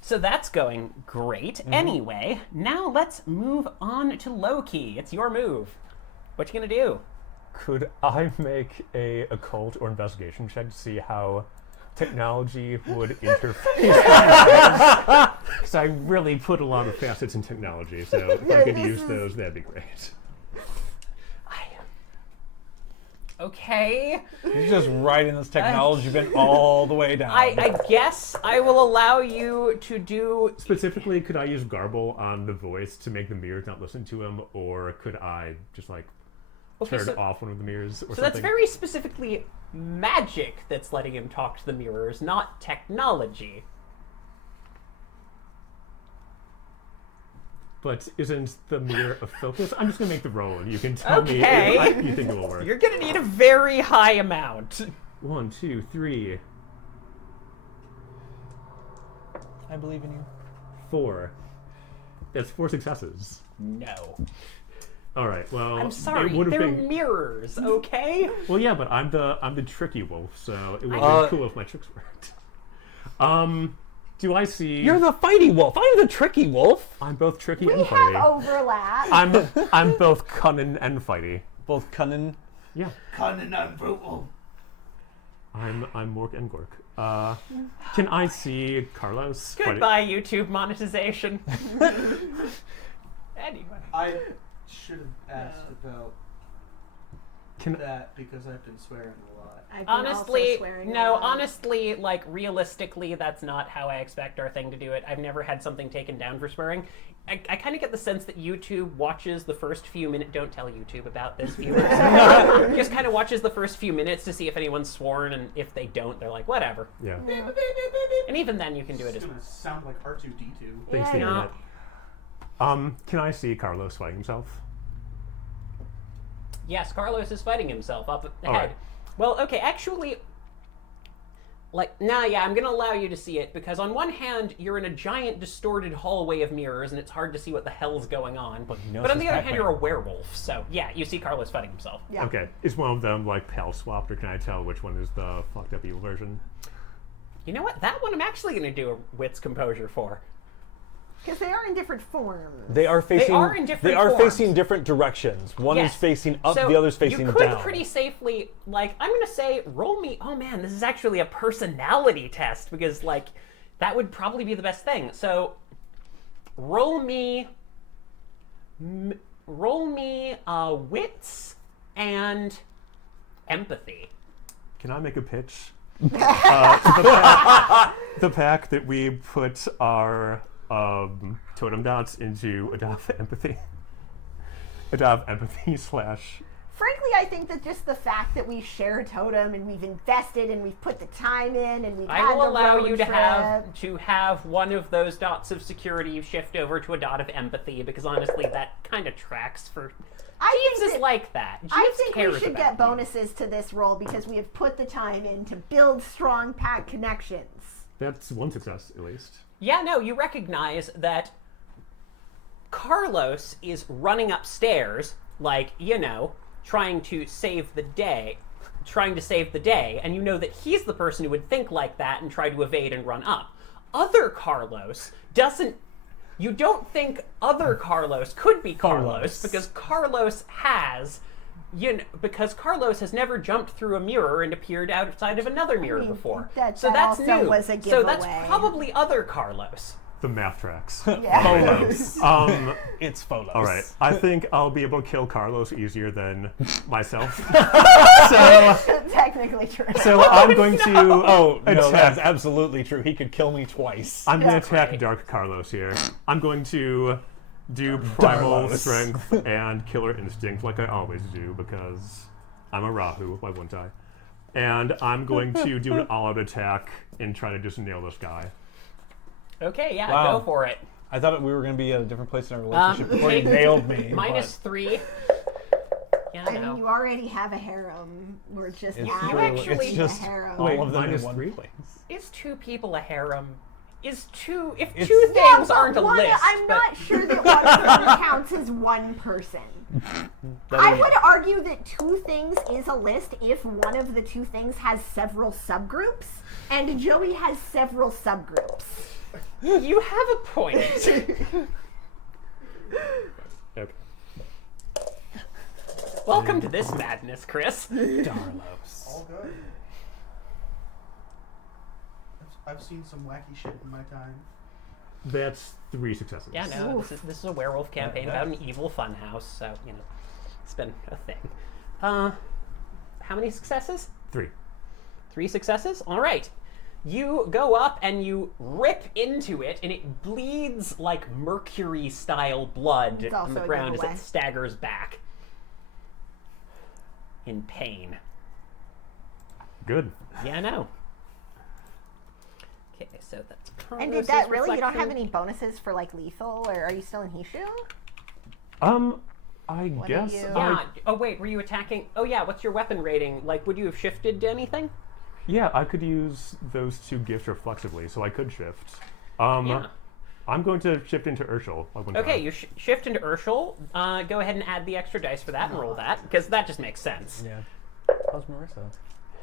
So that's going great. Anyway, now let's move on to Loki. It's your move. What you gonna do? Could I make a occult or investigation check to see how technology would interface? Because I really put a lot of facets in technology, so if I could use those, that'd be great. Okay. You're just riding this technology bin all the way down. I guess I will allow you to do. Specifically, could I use garble on the voice to make the mirrors not listen to him, or could I just like Okay, turn so, off one of the mirrors or so something? that's very specifically magic that's letting him talk to the mirrors, not technology. But isn't the mirror a focus? I'm just gonna make the roll, and you can tell Okay. me if you think it will work. You're gonna need a very high amount. 1, 2, 3, I believe in you. 4. That's 4 successes. No. All right. Well, I'm sorry, It would have they're been. mirrors, okay? Well, yeah, but I'm the tricky wolf, so it would I- have been cool if my tricks worked. Do I see? You're the fighty wolf. I'm the tricky wolf. I'm both tricky We and have fighty. overlap. I'm both cunning and fighty. Both cunning. Yeah. Cunning and brutal. I'm Mork and Gork. Can I see Carlos? fighting- Goodbye, YouTube monetization. Anyway. I should have asked about Can that because I've been swearing a lot. I've been also Honestly, swearing a no, lot. honestly, like, realistically, that's not how I expect our thing to do it. I've never had something taken down for swearing. I kind of get the sense that YouTube watches the first few minutes. Don't tell YouTube about this, viewers. Just kind of watches the first few minutes to see if anyone's sworn, and if they don't, they're like, whatever. Yeah. And even then, you can do it It's as gonna sound like R2D2. Thanks to the Yeah. internet. Can I see Carlos fighting himself? Yes, Carlos is fighting himself up ahead. All right. Well, okay, actually, like, yeah, I'm gonna allow you to see it, because on one hand, you're in a giant distorted hallway of mirrors, and it's hard to see what the hell's going on. But he knows But on his the other hand, Pac-Man. you're a werewolf, so yeah, you see Carlos fighting himself. Yeah. Okay. Is one of them like pal swapped, or can I tell which one is the fucked up evil version? You know what? That one I'm actually gonna do a wits composure for. Because they are in different forms. They are facing. are in different They are forms. facing different directions. One Yes. is facing up, So the other's facing you could down. pretty safely, like, I'm gonna say, roll me. Oh man, this is actually a personality test, because like that would probably be the best thing. So roll me wits and empathy. Can I make a pitch? The pack that we put our totem dots into adopt empathy. Adopt empathy / Frankly, I think that just the fact that we share a totem and we've invested and we've put the time in and we've I had will the allow road you to trip. have one of those dots of security shift over to a dot of empathy, because honestly, that kind of tracks for. I Jeeves think is that- like that. Jeeves I think we cares should about get you. bonuses to this roll because we have put the time in to build strong pack connections. That's one success, at least. Yeah, no, you recognize that Carlos is running upstairs, like, you know, trying to save the day, and you know that he's the person who would think like that and try to evade and run up. Other Carlos doesn't. You don't think other Carlos could be Carlos, Carlos. because Carlos has because Carlos has never jumped through a mirror and appeared outside of another mirror before. that that's also new. was a So that's giveaway. probably other Carlos. The math tracks. Yeah. Folos. It's Folos. All right. I think I'll be able to kill Carlos easier than myself. so Technically true. I'm going to. Oh, no, attack. that's absolutely true. He could kill me twice. I'm going to Yeah. attack Dark Carlos here. I'm going to do Primal Darlos. Strength and Killer Instinct like I always do because I'm a Rahu. Why wouldn't I? And I'm going to do an all-out attack and try to just nail this guy. Okay, yeah, Wow. go for it. I thought we were going to be at a different place in our relationship before he take nailed me. -3. Yeah, I no. mean, you already have a harem. We're just It's adding true. actually- It's just a harem. all Wait, of them in minus one 3? place. Is 2 people a harem? If two It's- things Yeah, but aren't a list, I'm but not sure that one of them counts as one person. I would argue that 2 things is a list if one of the 2 things has several subgroups, and Joey has several subgroups. you have a point. Okay. Welcome to this madness, Chris. Darlos. All good. I've seen some wacky shit in my time. That's 3 successes. Yeah, no, this is a werewolf campaign about an evil funhouse, so it's been a thing. How many successes? 3. 3 successes? All right. You go up and you rip into it, and it bleeds like mercury-style blood It's on also the a ground as giveaway. it staggers back in pain. Good. Yeah, I know. Okay, so that's And did that really? You don't have any bonuses for like lethal, or are you still in Hishu? I What are guess. you- Yeah. Oh wait, were you attacking? Oh yeah. What's your weapon rating? Like, would you have shifted to anything? Yeah, I could use those 2 gifts reflexively, so I could shift. Yeah. I'm going to shift into Urshel. Okay, you shift into Urshel. Go ahead and add the extra dice for that and roll that, because that just makes sense. Yeah. How's Marissa?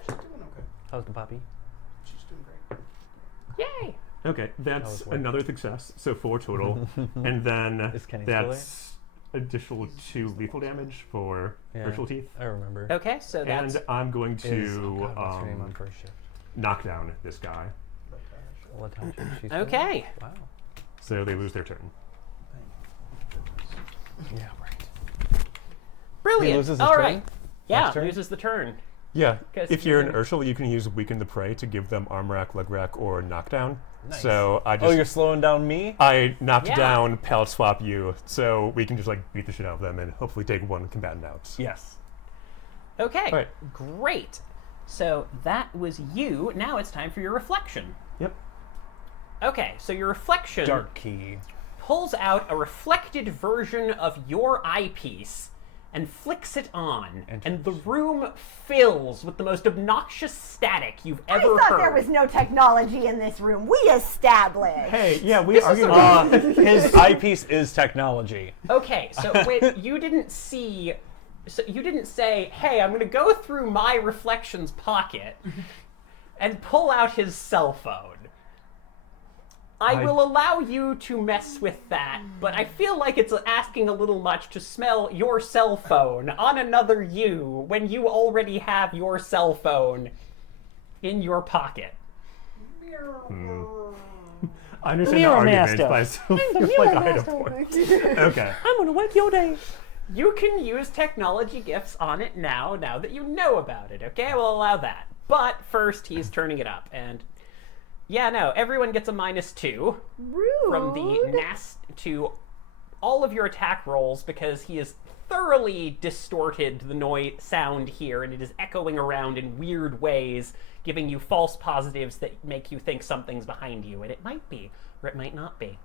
She's doing okay. How's the puppy? She's doing great. Yay! Okay, that's was one. another success, so 4 total. And then Is Kenny still that's additional 2 lethal damage for Urshel Teeth. I remember. Okay, so that's And I'm going Is, to oh God, what's her name on first shift? knock down this guy. Latasha. She's still okay. there? Wow. So they lose their turn. Yeah, right. brilliant. He loses his All turn? right. Yeah, Next turn? loses the turn. Yeah, 'Cause if you you're an can- Urshel, you can use Weaken the Prey to give them arm rack, leg rack, or knockdown. Nice. So I Oh, just you're slowing down me? I knocked Yeah. down, pallet swap you, so we can just like beat the shit out of them and hopefully take 1 combatant out. Yes. Okay. All right. Great. So that was you. Now it's time for your reflection. Yep. Okay, so your reflection Dark key. pulls out a reflected version of your eyepiece and flicks it on, and the room fills with the most obnoxious static you've I ever thought heard. there was no technology in this room. We established. Hey, yeah, we This is argued a- about His eyepiece is technology. Okay, so wait, you didn't see. So you didn't say, "Hey, I'm going to go through my reflections pocket and pull out his cell phone." I will allow you to mess with that, but I feel like it's asking a little much to smell your cell phone on another you when you already have your cell phone in your pocket. I understand the Mirror argument, master. but I still feel like I had a point. Okay. I'm gonna wipe your day. You can use technology gifts on it now that you know about it, okay? We'll allow that. But first, he's turning it up, and yeah, no, everyone gets a -2 Rude. from the to all of your attack rolls because he has thoroughly distorted the noise sound here, and it is echoing around in weird ways, giving you false positives that make you think something's behind you, and it might be, or it might not be.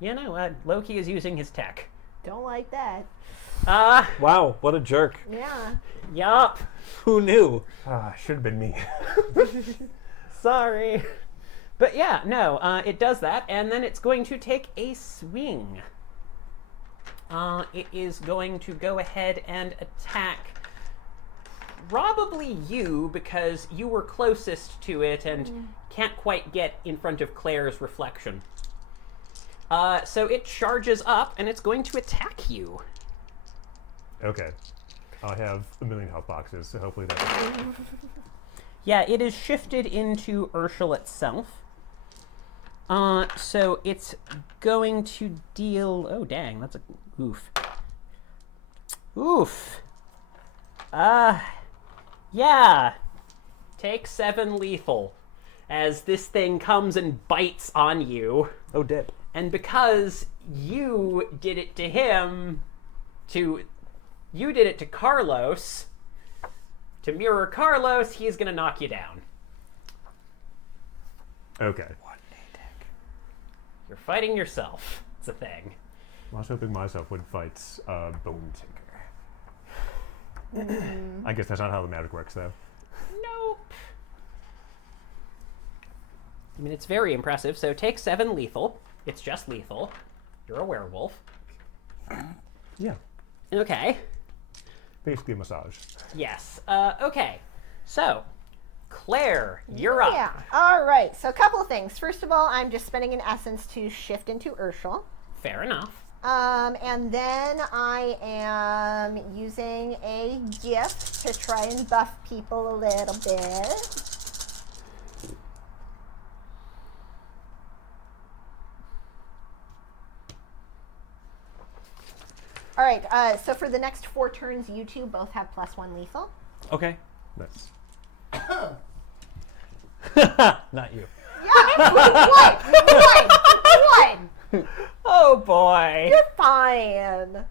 Yeah, no, Loki is using his tech. Don't like that. Wow, what a jerk. Yeah. Yup. Who knew? Should have been me. Sorry. But yeah, no, it does that, and then it's going to take a swing. It is going to go ahead and attack probably you because you were closest to it and can't quite get in front of Claire's reflection. So it charges up and it's going to attack you. Okay. I have a million health boxes, so hopefully that. Yeah, it is shifted into Urshel itself. So it's going to deal. Oh, dang, that's a oof. Oof. Yeah. Take 7 lethal as this thing comes and bites on you. Oh, dip. And because you did it to him, you did it to Carlos, to mirror Carlos, he's going to knock you down. Okay. You're fighting yourself. It's a thing. I was hoping myself would fight Bone Tinker. I guess that's not how the magic works, though. Nope. I mean, it's very impressive. So take 7 lethal. It's just lethal. You're a werewolf. Yeah. Okay. Basically a massage. Yes. Okay. So, Claire, you're up. Yeah. All right. So a couple of things. First of all, I'm just spending an essence to shift into Urshel. Fair enough. And then I am using a gift to try and buff people a little bit. All right, so for the next 4 turns, you two both have +1 lethal. Okay. Nice. Not you. Yeah, one. Oh boy. You're fine.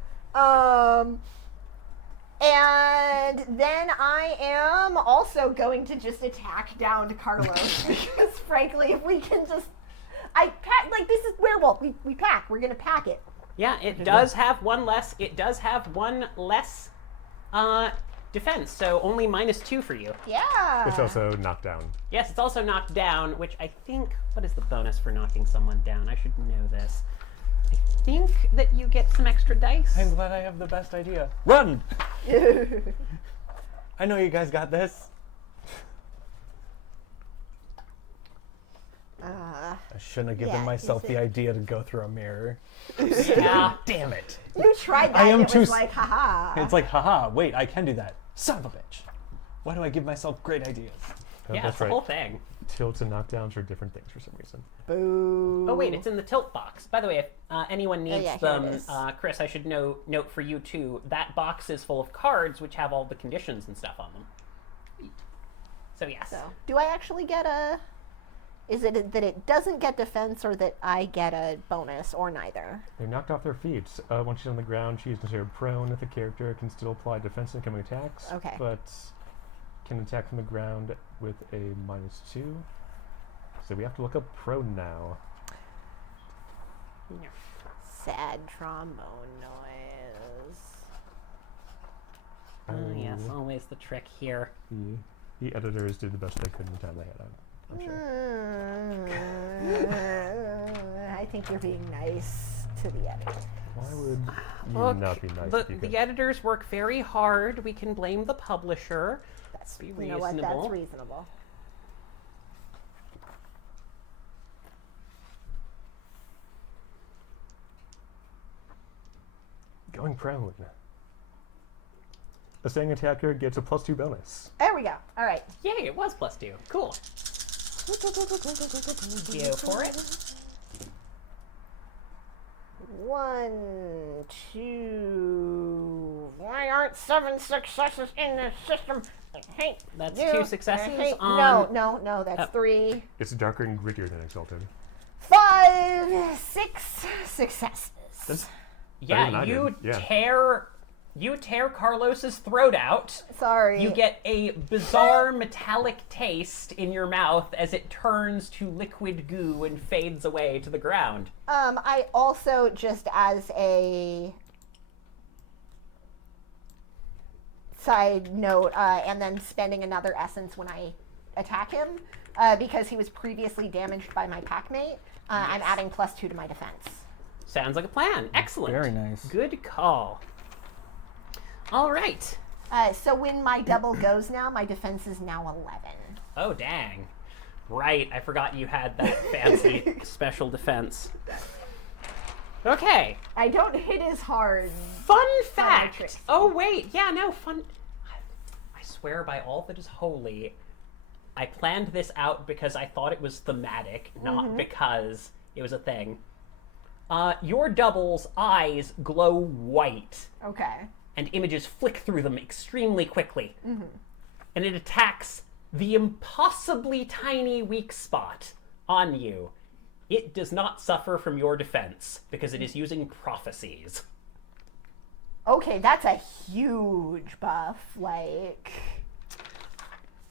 And then I am also going to just attack down Carlos because, frankly, if we can just, this is werewolf. We pack. We're gonna pack it. Yeah, it does have one less. It does have one less defense, so only -2 for you. Yeah. It's also knocked down. Yes, it's also knocked down, which I think. What is the bonus for knocking someone down? I should know this. I think that you get some extra dice. I'm glad I have the best idea. Run! I know you guys got this. I shouldn't have given yeah, myself you the see. idea to go through a mirror. Yeah. Damn it. You tried that. I am and it too was s- like, haha. It's like, haha, wait, I can do that. Son of a bitch. Why do I give myself great ideas? Oh, Yeah, that's it's the right. whole thing. Tilts and knockdowns are different things for some reason. Boo. Oh wait, it's in the tilt box. By the way, if anyone needs yeah, here it them, is. Chris, I should note for you too. That box is full of cards which have all the conditions and stuff on them. So yes. So, do I actually get a... Is it that it doesn't get defense or that I get a bonus or neither? They're knocked off their feet. Once she's on the ground, she's considered prone. The character can still apply defense incoming attacks, Okay. but can attack from the ground with a -2. So we have to look up prone now. Sad trombone noise. Oh yes, always the trick here. The editors did the best they could in the time they had. I'm sure. I think you're being nice to the editor. Why would you Look, not be nice? the, if you could? the editors work very hard. We can blame the publisher. That's Be You know what? That's reasonable. reasonable. Going prone. A staying attacker gets a +2 bonus. There we go. All right. Yay, it was +2. Cool. Go for it. 1, 2. Why aren't 7 successes in the system? Hey, That's you. 2 successes Hey, on. No. That's Oh. 3. It's darker and grittier than Exalted. 5, 6 successes. That's better than Yeah, I you did. Yeah. tear Carlos's throat out. Sorry. You get a bizarre metallic taste in your mouth as it turns to liquid goo and fades away to the ground. I also, just as a side note, and then spending another essence when I attack him, because he was previously damaged by my packmate, I'm adding +2 to my defense. Sounds like a plan. Excellent. Very nice. Good call. All right. So when my double goes now, my defense is now 11. Oh, dang. Right, I forgot you had that fancy special defense. Okay. I don't hit as hard. Fun my fact. tricks. Oh wait, yeah, no fun. I swear by all that is holy, I planned this out because I thought it was thematic, not because it was a thing. Your double's eyes glow white, Okay. and images flick through them extremely quickly. And it attacks the impossibly tiny weak spot on you. It does not suffer from your defense because it is using prophecies. Okay, that's a huge buff. Like,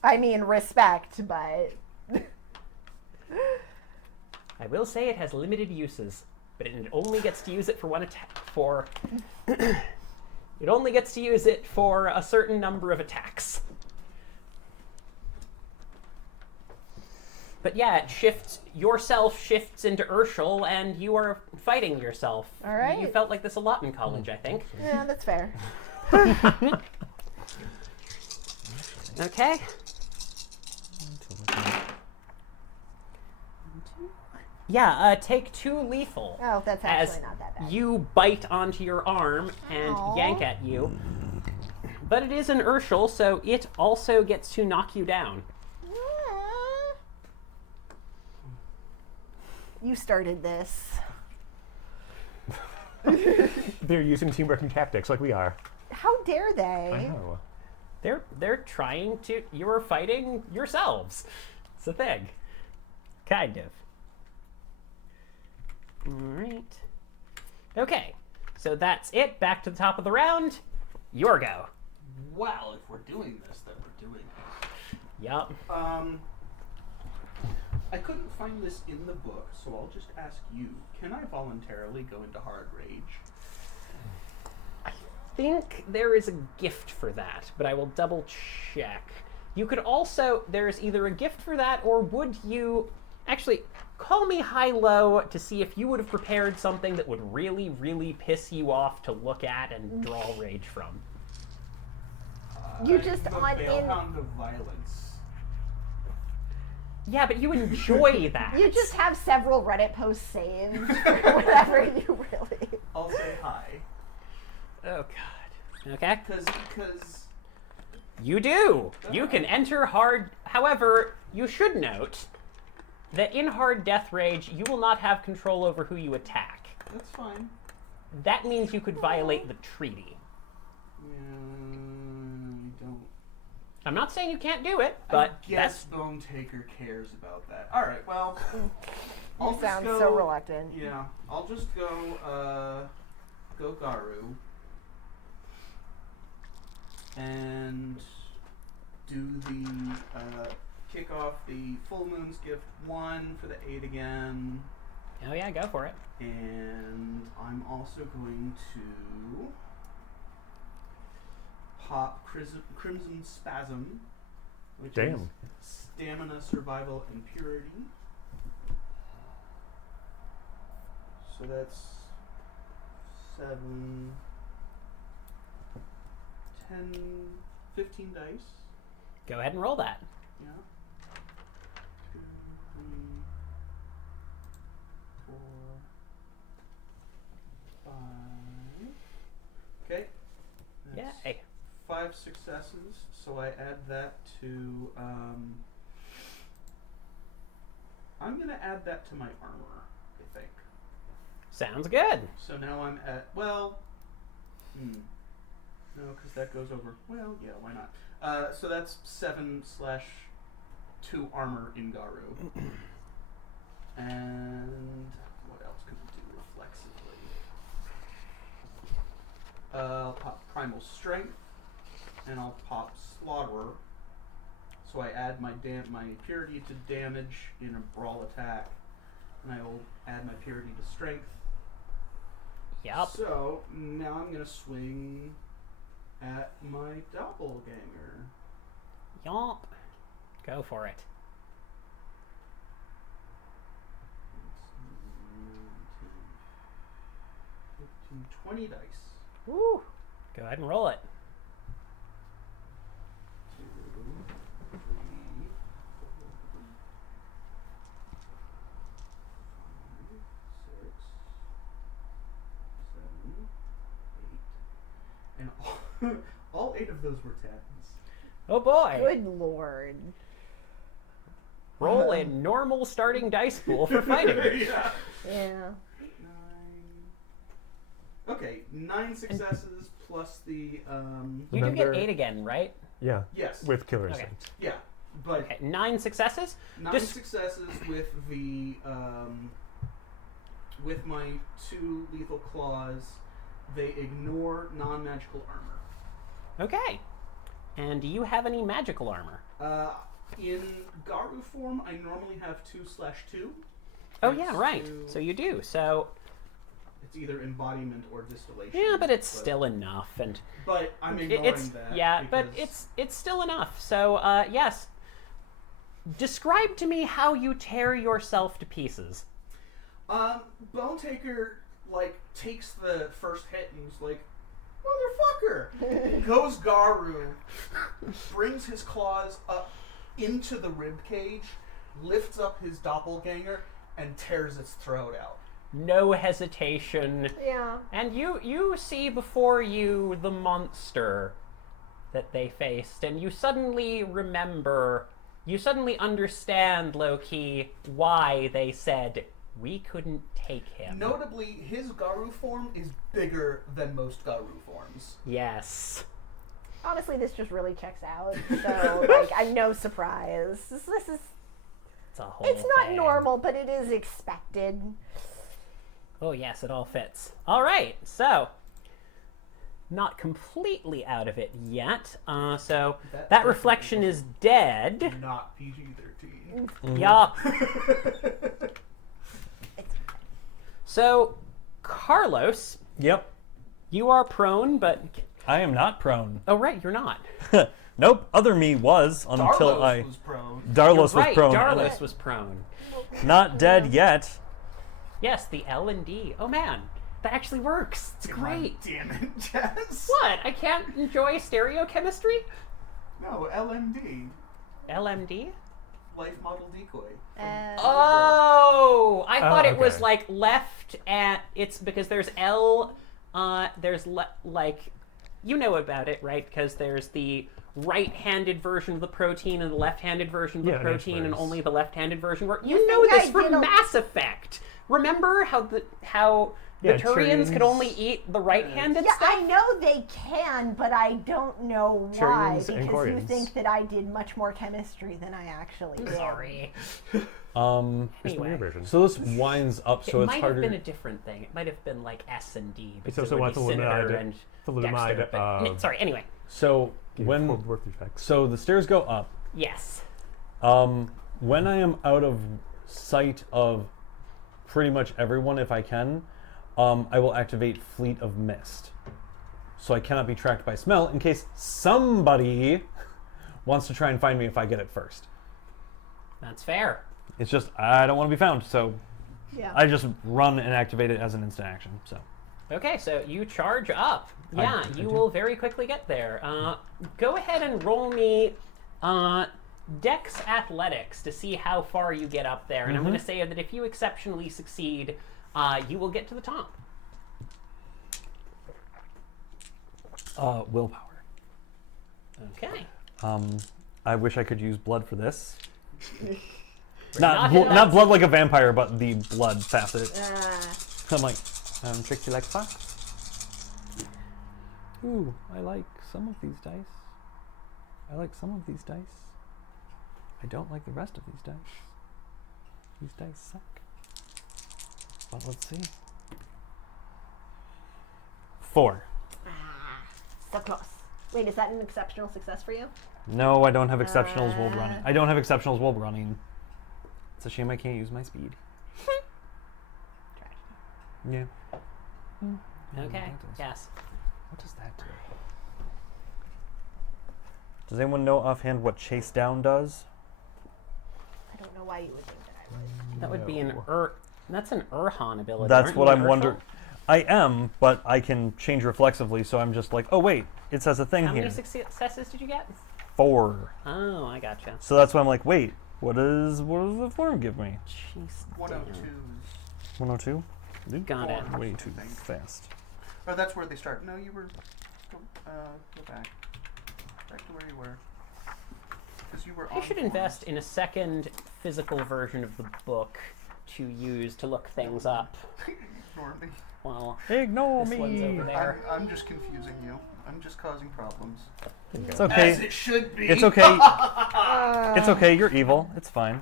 I mean, respect, but I will say it has limited uses, but it only gets to use it for one attack. It only gets to use it for a certain number of attacks. But yeah, yourself shifts into Urshel, and you are fighting yourself. All right. You felt like this a lot in college, I think. yeah, that's fair. Okay. Yeah, take 2 lethal. Oh, that's As actually not that bad. you bite onto your arm and Aw. yank at you. But it is an Urshel, so it also gets to knock you down. You started this. They're using teamwork and tactics like we are. How dare I they? know. They're trying to. You're fighting yourselves. It's a thing. Kind of. Alright. Okay. So that's it. Back to the top of the round. Your go. Well, if we're doing this, then we're doing this. Yup. I couldn't find this in the book, so I'll just ask you. Can I voluntarily go into hard rage? I think there is a gift for that, but I will double check. You could also, there's either a gift for that, or would you, actually, call me high-low to see if you would have prepared something that would really, really piss you off to look at and draw rage from. You just I'm on a Bale in. Hound of violence. Yeah, but you enjoy that. You just have several Reddit posts saved for whatever you really. I'll say hi. Oh, God. Okay. Because You do. You can enter hard. However, you should note that in hard death rage, you will not have control over who you attack. that's fine. That means you could violate the treaty. Don't. I'm not saying you can't do it, but I guess Bone Taker cares about that. All right. Well, I'll You just sound go, so reluctant. Yeah, I'll just go Garu and do the kick off the Full Moon's Gift 1 for the 8 again. Oh yeah, go for it. And I'm also going to pop Crimson Spasm, which is Damn. Stamina, Survival, and Purity. So that's 7, 10, 15 dice. Go ahead and roll that. Yeah. 2, 3, 4, 5. Okay. That's Yay. 5 successes, so I add that to. I'm gonna add that to my armor, I think. Sounds good. So now I'm at no, because that goes over. Well, yeah, why not? So that's 7/2 armor in Garu. And what else can I do reflexively? I'll pop Primal Strength, and I'll pop Slaughterer. So I add my Purity to damage in a brawl attack, and I will add my Purity to Strength. Yup. So now I'm gonna swing at my doppelganger. Yup. Go for it. 15, 20 dice. Woo. Go ahead and roll it. 2, 3, 4, 5, 6, All 8 of those were 10s. Oh boy. Good lord. Roll a normal starting dice pool for fighting. Yeah. Yeah. 9. Okay, 9 successes plus the You do Remember- get 8 again, right? Yeah. yes, With killer Okay. instinct. yeah, but Okay, 9 successes. 9 Just- successes with the with my 2 lethal claws. They ignore non-magical armor. Okay. And do you have any magical armor? In Garu form, I normally have 2/2. Oh yeah, It's right. to- So you do. So It's either embodiment or distillation. yeah, but it's still enough, and But I'm ignoring it's that. yeah, but because- it's still enough. So yes. Describe to me how you tear yourself to pieces. Bone Taker takes the first hit and is like, motherfucker! Goes Garu, brings his claws up into the rib cage, lifts up his doppelganger, and tears its throat out. No hesitation. Yeah. And you see before you the monster that they faced, and you suddenly remember, you suddenly understand, low-key, why they said, we couldn't take him. Notably, his Garu form is bigger than most Garu forms. Yes. Honestly, this just really checks out. So, like, I'm no surprise. This is. It's a whole It's not thing. normal, but it is expected. Oh yes, it all fits. All right, so not completely out of it yet. So that reflection is dead. Not PG-13. Yup. So, Carlos, Yep. you are prone, but I am not prone. oh right, you're not. Nope. Other me was until Darlos I. was prone. Darlos You're was right, prone. Darlos was prone. Not dead yet. Yes, the L and D. Oh man, that actually works. It's great. Damn it, Jess. What? I can't enjoy stereochemistry? No, LMD. LMD? Life model decoy. Oh, I thought it was okay. like left at. It's because there's L. There's like, you know about it, right? Because there's the right-handed version of the protein and the left-handed version of the Yeah, it protein, and works. only the left-handed version works. You You know think this I from did a- Mass Effect. Remember how the Yeah, Turians could Turians- only eat the right-handed Yeah, stuff? I know they can, but I don't know why. Turians and Because you Quarians. think that I did much more chemistry than I actually did. Sorry. Here's the Anyway. new version. So this winds up, so it it's might harder. have been a different thing. It might have been like S and D. Because also it would what be the Senator Luminide- and the Luminide, Dexter, but- sorry, anyway. So when worth effects. so the stairs go up. Yes. When I am out of sight of pretty much everyone, if I can, I will activate Fleet of Mist. So I cannot be tracked by smell in case somebody wants to try and find me if I get it first. That's fair. It's just I don't want to be found, so Yeah. I just run and activate it as an instant action. So Okay, so you charge up. Yeah, I you do. will very quickly get there. Go ahead and roll me Dex Athletics to see how far you get up there. And I'm going to say that if you exceptionally succeed, you will get to the top. willpower. Okay. I wish I could use blood for this. not Not in not that- blood like a vampire, but the blood facet. Uh, I'm like, tricksy like fuck. Ooh, I like some of these dice. I like some of these dice. I don't like the rest of these dice. These dice suck. But let's see. 4. so close. Wait, is that an exceptional success for you? No, I don't have exceptionals while running. I don't have exceptionals while running. It's a shame I can't use my speed. Yeah. Okay. that does. Yes. What does that do? Does anyone know offhand what chase down does? I don't know why you would think that I would. That would be an That's an Urhan ability. That's aren't what you I'm an wondering. Urshel? I am, but I can change reflexively, so I'm just like, oh wait, it says a thing How here. many successes did you get? 4. Oh, I gotcha. So that's why I'm like, wait, what does the form give me? Jeez. 102s. 102? Got it. Way too Thanks. fast. Oh, that's where they start. No, you were Go back. Back to where you were. Because you were I on should forms. invest in a second physical version of the book to use to look things up. Ignore me. Well, Ignore this one's over me. there. I'm just confusing you. I'm just causing problems. It's okay. As it should be. It's okay. It's okay. You're evil. It's fine.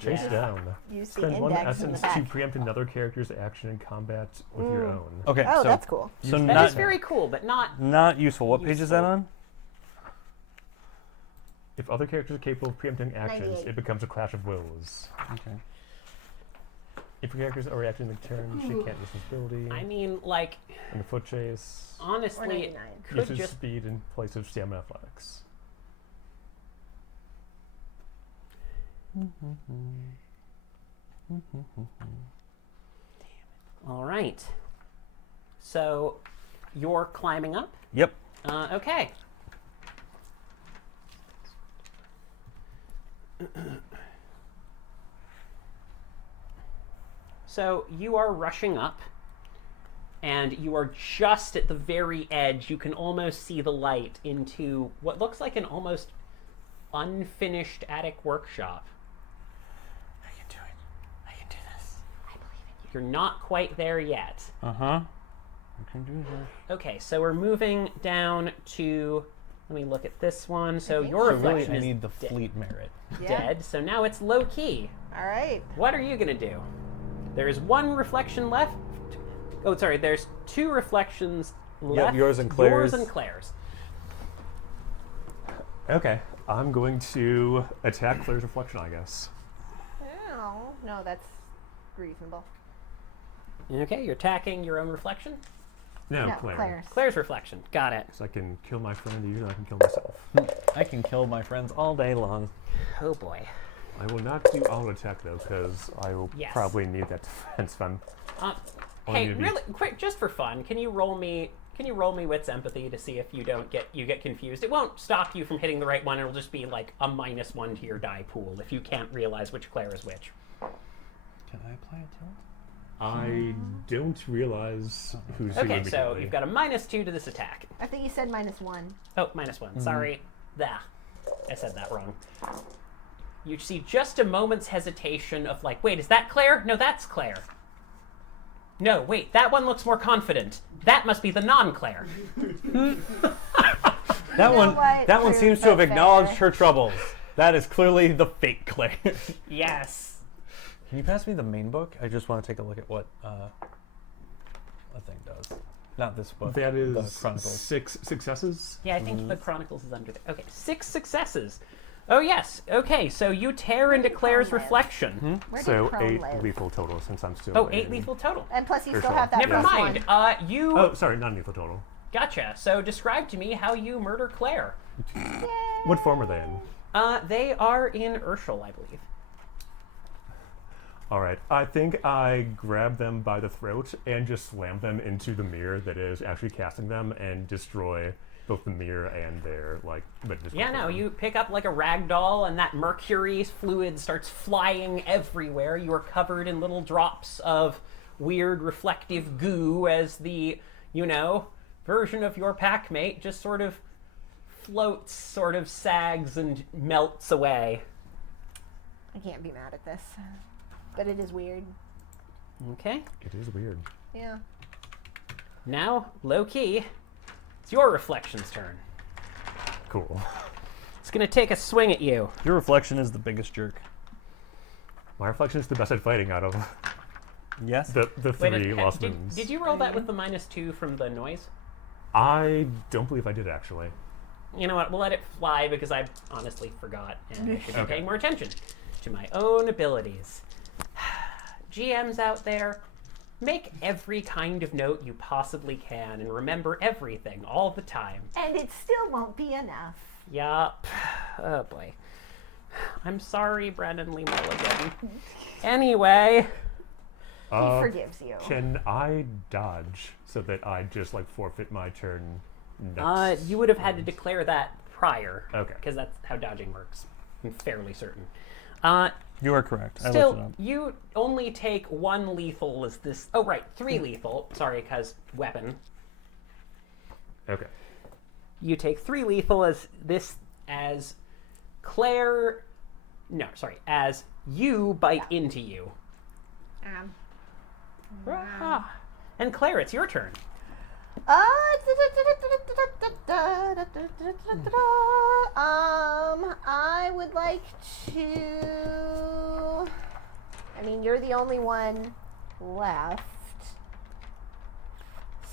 Chase down. Use the Spend one index in the essence back. to preempt another character's action in combat with your own. Okay. Oh, so that's cool. So That not is very cool, but not. not useful. What page is that useful. on? If other characters are capable of preempting actions, 98. it becomes a clash of wills. Okay. If your characters are reacting in turn, she can't use this ability. I mean, like, In the foot chase, Or honestly, 99. could uses just. speed in place of stamina athletics. All right. So, you're climbing up. Yep. Okay. So you are rushing up, and you are just at the very edge. You can almost see the light into what looks like an almost unfinished attic workshop. I can do it. I can do this. You're not quite there yet. Uh huh. I can do this. Okay, so we're moving down to. Let me look at this one. So think your So really, reflection I is need the fleet merit. dead. So now it's low key. All right. What are you gonna do? There's one reflection left. Oh, sorry. There's two reflections left. yours and Claire's. Yours and Claire's. Okay, I'm going to attack Claire's reflection, I guess. Oh, no, that's reasonable. Okay, you're attacking your own reflection. No, No, Claire. Claire's. Claire's reflection. Got it. So I can kill my friend, even though I can kill myself. I can kill my friends all day long. Oh boy. I will not do auto attack though, because I will Yes. probably need that defense fund. Uh, Oh, hey, you beat- really quick, just for fun, can you roll me? Can you roll me wits empathy to see if you get confused? It won't stop you from hitting the right one. It'll just be like a -1 to your die pool if you can't realize which Claire is which. Can I apply a tilt? I don't realize who's who Okay, so immediately. you've got a -2 to this attack. I think you said -1. Oh, -1. Sorry. I said that wrong. You see just a moment's hesitation of like, wait, is that Claire? No, that's Claire. No, wait, that one looks more confident. That must be the non-Claire. That know one. what? That one True, seems to but have acknowledged fair. her troubles. That is clearly the fake Claire. Yes. Can you pass me the main book? I just want to take a look at what a thing does. Not this book. That is the Chronicles. 6 successes. Yeah, I think the Chronicles is under there. Okay, 6 successes. Oh, yes. Okay, so you tear into Claire's Prone live? reflection. Where So did Prone 8 live? lethal total since I'm still. Oh, 8 in- lethal total. And plus, you For still sure. have that Never plus mind. one. You... Oh, sorry, non lethal total. Gotcha. So describe to me how you murder Claire. What form are they in? They are in Urshel, I believe. All right, I think I grab them by the throat and just slam them into the mirror that is actually casting them and destroy both the mirror and their Yeah, no, you pick up like a rag doll and that mercury fluid starts flying everywhere. You are covered in little drops of weird reflective goo as the, version of your packmate just sort of floats, sort of sags and melts away. I can't be mad at this. But it is weird. Okay. It is weird. Yeah. Now, low key, it's your reflection's turn. Cool. It's gonna take a swing at you. Your reflection is the biggest jerk. My reflection is the best at fighting out of Yes. the Wait, three lost did, moons. did you roll that with the -2 from the noise? I don't believe I did actually. You know what? We'll let it fly because I honestly forgot and I should be Okay. paying more attention to my own abilities. GMs out there, make every kind of note you possibly can and remember everything all the time. And it still won't be enough. Yup. Oh boy. I'm sorry, Brendan Lee Mulligan. Anyway, He forgives you. Can I dodge so that I just forfeit my turn next? you would have had to declare that prior. Okay. Because that's how dodging works. I'm fairly certain. You are correct. I looked it Still, up. you only take 1 lethal as this. Oh, right, 3 lethal. Sorry, because weapon. Okay. You take 3 lethal as Claire. No, sorry, as you bite into you. Ah. And Claire, it's your turn. I would like to. I mean, you're the only one left.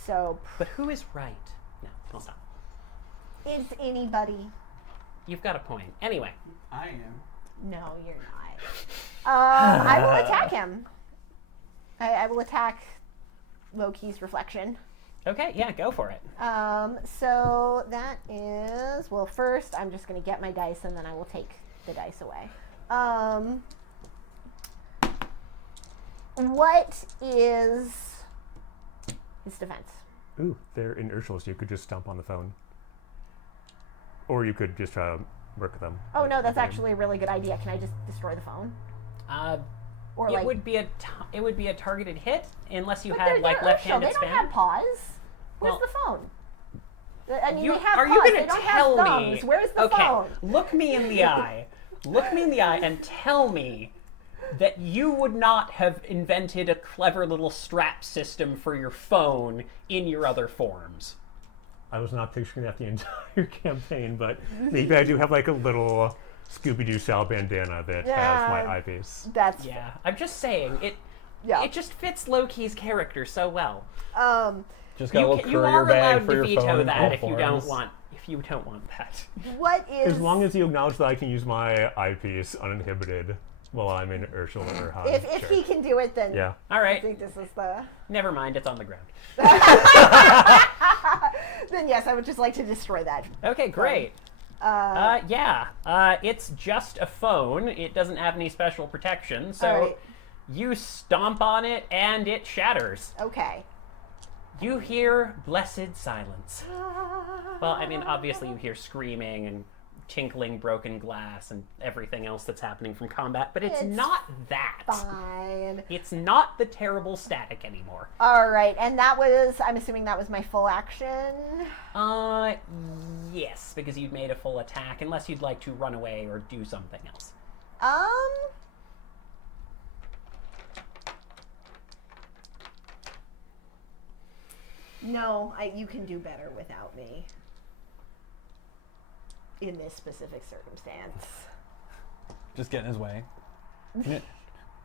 So, But who is right? No, I'll stop. it's anybody. You've got a point. Anyway, I am. No, you're not. I will attack him. I will attack Loki's reflection. okay, yeah, go for it. So that is, well, first I'm just going to get my dice and then I will take the dice away. What is his defense? Ooh, they're inertial, so you could just stomp on the phone. Or you could just try to work with them. Oh no, that's actually a really good idea. Can I just destroy the phone? Or It would be a targeted hit unless you But had they're left-handed They don't spam. have paws. Where's Well, the phone? I mean, they have are paws. you They going to don't tell have me? thumbs. Where's the okay, phone? look me in the eye. Look me in the eye and tell me that you would not have invented a clever little strap system for your phone in your other forms. I was not picturing that the entire campaign, but maybe I do have like a little Scooby-Doo style bandana that has my eyepiece. That's Yeah, I'm just saying it. Yeah. It just fits Loki's character so well. Just got a little You courier are bag allowed for to your veto phone. that all if you forms. don't want. If you don't want that. what is. As long as you acknowledge that I can use my eyepiece uninhibited while I'm in inertial or high. If sure. he can do it, then Yeah. All I right. think this is the. Never mind. It's on the ground. Then yes, I would just like to destroy that. Okay, great. It's just a phone. It doesn't have any special protection, so Alright. you stomp on it and it shatters. Okay. You hear blessed silence. Well, I mean, obviously you hear screaming and tinkling broken glass and everything else that's happening from combat, but it's It's not that. Fine. It's not the terrible static anymore. All right, and that was. I'm assuming that was my full action. Yes, because you've made a full attack, unless you'd like to run away or do something else. No, you can do better without me. In this specific circumstance. Just get in his way.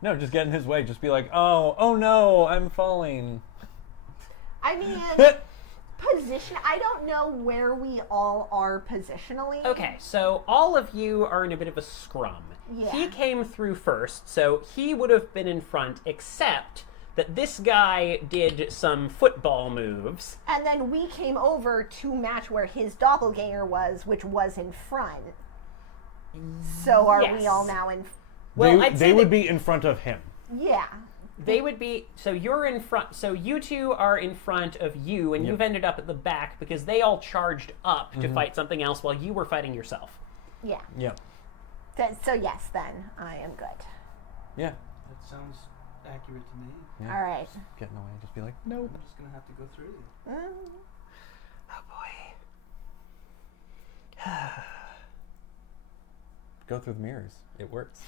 No, just get in his way. Just be like, oh no, I'm falling. I mean, position. I don't know where we all are positionally. Okay, so all of you are in a bit of a scrum. Yeah. He came through first, so he would have been in front, except that this guy did some football moves. And then we came over to match where his doppelganger was, which was in front. So are we Yes. all now in? Well, I'd say they would that be in front of him. Yeah. they would be. So you're in front. So you two are in front of you, and you've ended up at the back because they all charged up to fight something else while you were fighting yourself. Yeah. Yeah. So yes, then I am good. Yeah. That sounds accurate to me. Yeah. All right. Get in the way. Just be like, I'm just gonna have to go through you. Oh boy. go through the mirrors. It works.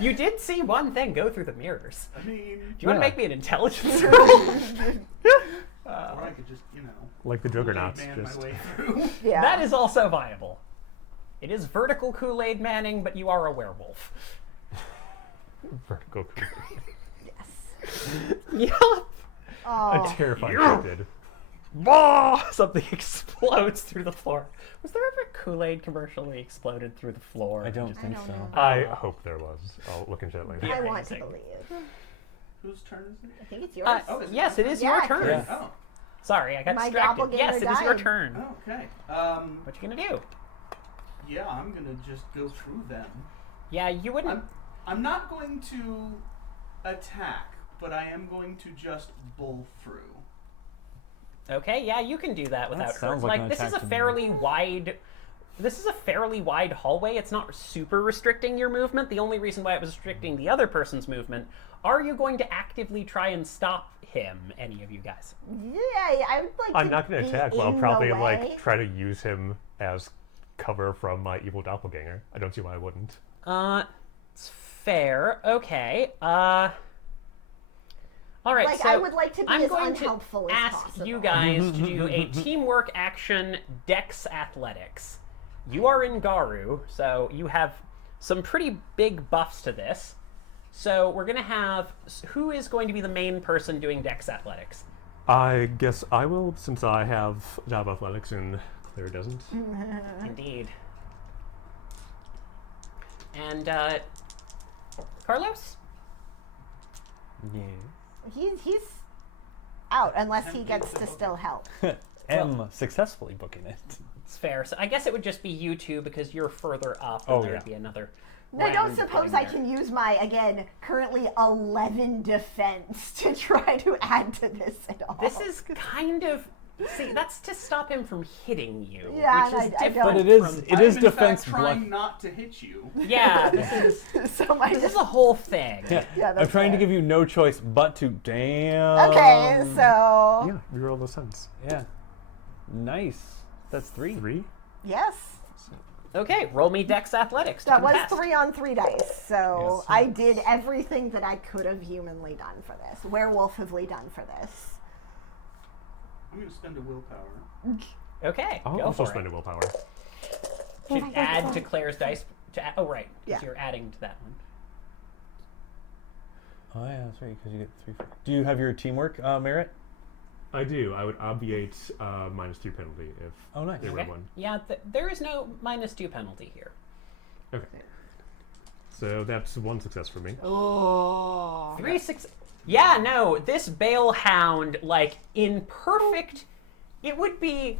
You did see one thing go through the mirrors. I mean, Do you want to Yeah. make me an intelligence roll? or I could just, Like the Juggernauts. man Just my way through. Yeah. That is also viable. It is vertical Kool-Aid Manning, but you are a werewolf. vertical. Yup. A terrifying cryptid. Something explodes through the floor. Was there ever a Kool-Aid commercial that exploded through the floor? I don't think don't so. know. I hope there was. I'll look into that later. Yeah. I want to Amazing. believe. Whose turn is it? I think it's yours. Oh, is it Yes, it is Yeah, your turn. Chris. Oh, Sorry, I got My distracted. doppelganger Yes, it is your died. turn. okay. What you gonna do? Yeah, I'm gonna just go through them. Yeah, you wouldn't. I'm not going to attack, but I am going to just bull through. Okay, yeah, you can do that without sounds hurt. like an This is a attack to me. fairly wide this is a fairly wide hallway. It's not super restricting your movement. The only reason why it was restricting the other person's movement, are you going to actively try and stop him, any of you guys? Yeah, I would like I'm to not going be to attack, but I'll in probably the way. like try to use him as cover from my evil doppelganger. I don't see why I wouldn't. It's fair. Okay. All right. Like, so I would like to be I'm as going unhelpful to as ask possible. you guys to do a teamwork action, Dex Athletics. You are in Garu, so you have some pretty big buffs to this. So we're gonna have who is going to be the main person doing Dex Athletics? I guess I will, since I have job athletics and Claire doesn't. Indeed. And Carlos? Yeah. He's out unless he gets to still help. Am successfully booking it. It's fair. So I guess it would just be you two because you're further up, and Oh, there yeah. would be another. I don't round suppose getting I there. can use my, again, currently 11 defense to try to add to this at all. This is kind of. See, that's to stop him from hitting you, Yeah, which is I different. But it is from- it is I'm defense in fact trying block. not to hit you. Yeah, this is so my this is a whole thing. Yeah, Yeah, I'm that's trying to fair. give you no choice but to damn. Okay, so Yeah, you roll the sense. Yeah. Nice. That's 3. 3? yes, Okay, roll me Dex Athletics. to that was contest. 3 on 3 dice. So Yes. I did everything that I could have humanly done for this, werewolfively done for this. I'm going to spend a willpower. Okay, I'll go also for spend it. a willpower. Should add to Claire's dice. Oh, right. Yeah. Because you're adding to that one. Oh yeah, that's right. Because you get 3. Do you have your teamwork merit? I do. I would obviate -2 penalty if Oh, nice. there were Okay. one. Yeah, there is no -2 penalty here. Okay. So that's 1 success for me. Oh. 3 6. Yeah, no, this Bale Hound, like, in perfect. It would be.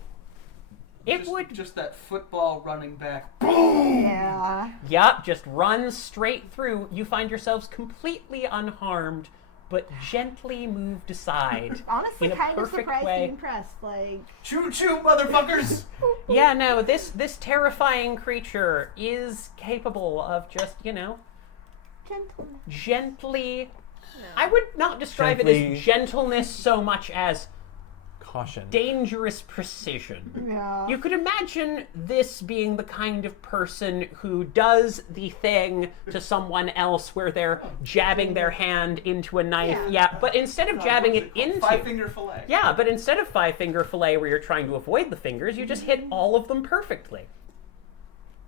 It would. Just that football running back. Yeah. Yup, just runs straight through. You find yourselves completely unharmed, but gently moved aside. Honestly, in a kind of perfect surprised way. and impressed. Like, Choo choo, motherfuckers! Yeah, no, this terrifying creature is capable of just, gentleman. gently. I would not describe it Gently- as gentleness so much as Caution. dangerous precision. Yeah. You could imagine this being the kind of person who does the thing to someone else where they're jabbing their hand into a knife. Yeah, but instead of jabbing it into. 5-finger fillet. Yeah, but instead of 5-finger fillet where you're trying to avoid the fingers, you just hit all of them perfectly.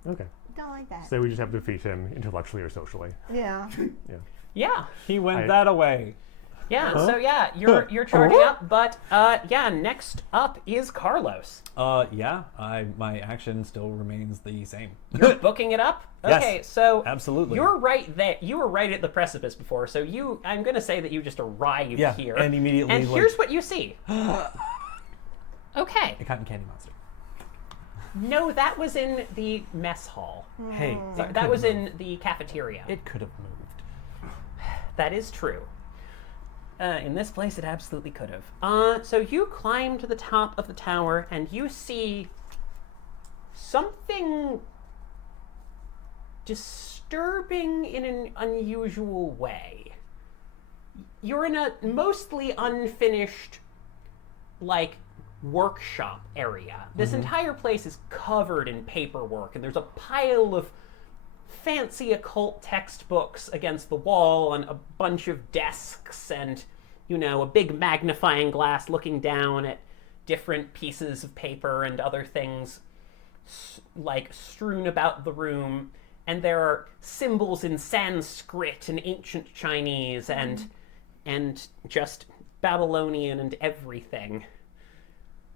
Okay. Don't like that. So we just have to defeat him intellectually or socially. Yeah. Yeah. Yeah. He went I- that away. Yeah, so yeah, you're charging up, but yeah, next up is Carlos. Yeah. My action still remains the same. You're booking it up? Yes, Okay, so absolutely. you're right there. You were right at the precipice before, so I'm going to say that you just arrived Yeah, here. and immediately, And like- here's what you see. Okay. A cotton candy monster. No, that was in the mess hall. Hey, Sorry, that was in the cafeteria. It could have moved. That is true. In this place, it absolutely could have. So you climb to the top of the tower, and you see something disturbing in an unusual way. You're in a mostly unfinished, like, workshop area. This entire place is covered in paperwork, and there's a pile of fancy occult textbooks against the wall and a bunch of desks and, a big magnifying glass looking down at different pieces of paper and other things like strewn about the room. And there are symbols in Sanskrit and ancient Chinese and just Babylonian and everything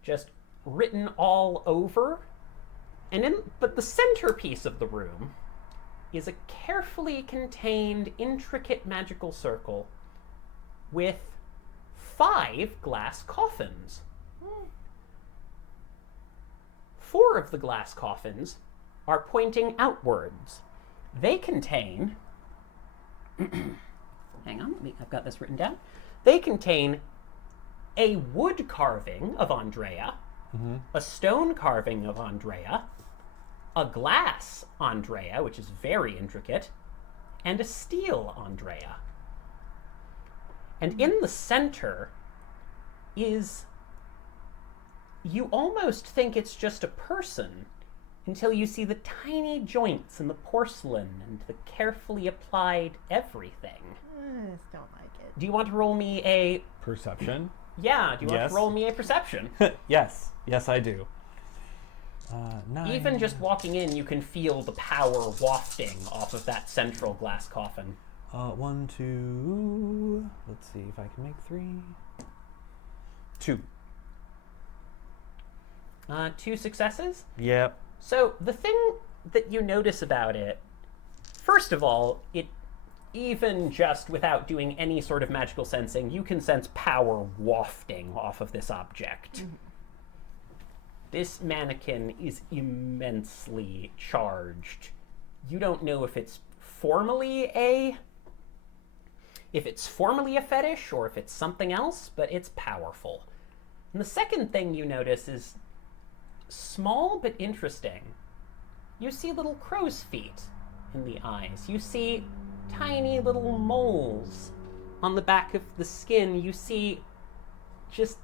just written all over. But the centerpiece of the room is a carefully contained, intricate magical circle with 5 glass coffins. 4 of the glass coffins are pointing outwards. They contain... Hang on, I've got this written down. They contain a wood carving of Andrea, a stone carving of Andrea, a glass Andrea, which is very intricate, and a steel Andrea. And in the center is, you almost think it's just a person until you see the tiny joints in the porcelain and the carefully applied everything. I just don't like it. Do you want to roll me a... Perception? Yeah, do you want Yes. to roll me a perception? Yes. Yes, I do. 9. Even just walking in, you can feel the power wafting off of that central glass coffin. 1, 2. Let's see if I can make 3. 2. 2 successes? Yep. So the thing that you notice about it, first of all, it, even just without doing any sort of magical sensing, you can sense power wafting off of this object. This mannequin is immensely charged. You don't know if it's formally a fetish or if it's something else, but it's powerful. And the second thing you notice is small but interesting. You see little crow's feet in the eyes. You see tiny little moles on the back of the skin. You see just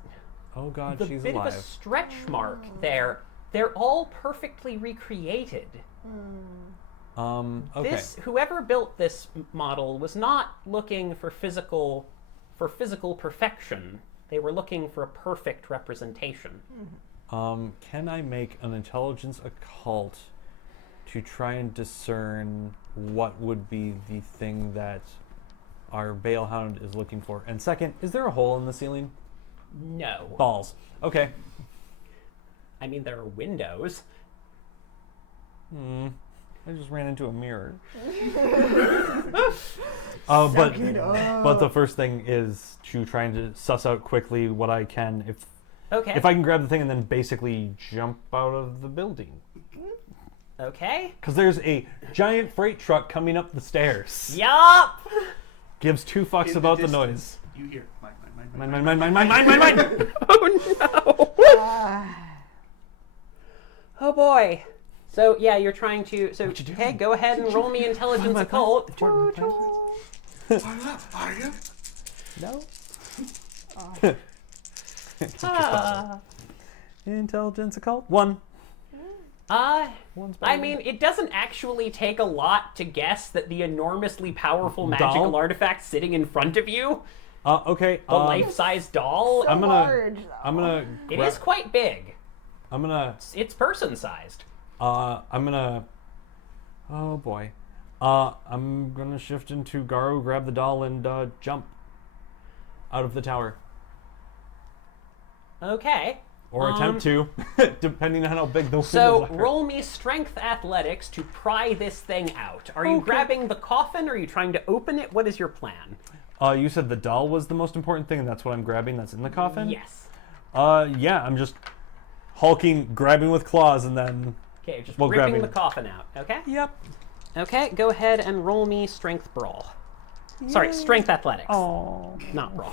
Oh god, the she's bit alive. of a stretch mark there. They're all perfectly recreated. Okay. Whoever built this model was not looking for physical perfection. They were looking for a perfect representation. Can I make an intelligence occult to try and discern what would be the thing that our Bale Hound is looking for? And second, is there a hole in the ceiling? No. Balls. Okay. I mean, there are windows. I just ran into a mirror. But the first thing is to try and to suss out quickly what I can Okay. if I can grab the thing and then basically jump out of the building. Okay. Because there's a giant freight truck coming up the stairs. Yup! Gives 2 fucks In about the distance, noise. You hear mine. Mine. Oh no! Oh boy. So yeah, you're trying to. So What you doing? hey, go ahead and roll me intelligence occult. Jordan, Are you? No. Intelligence occult. 1. One's better I mean, it doesn't actually take a lot to guess that the enormously powerful magical Doll? artifact sitting in front of you, Okay. the life-size doll, So I'm gonna. large, though. I'm gonna. it is quite big. I'm gonna. It's person-sized. I'm gonna. Oh boy. I'm gonna shift into Garo, grab the doll, and jump out of the tower, Okay. or attempt to, depending on how big the windows So are. roll me strength athletics to pry this thing out. Are you Okay. grabbing the coffin, or are you trying to open it? What is your plan? You said the doll was the most important thing, and that's what I'm grabbing. That's in the coffin. Yes. Yeah. I'm just hulking, grabbing with claws, and then. Okay, just Well, ripping grabbing. the coffin out. Okay. Yep. Okay, go ahead and roll me strength brawl. Sorry, strength athletics, Oh, not brawl.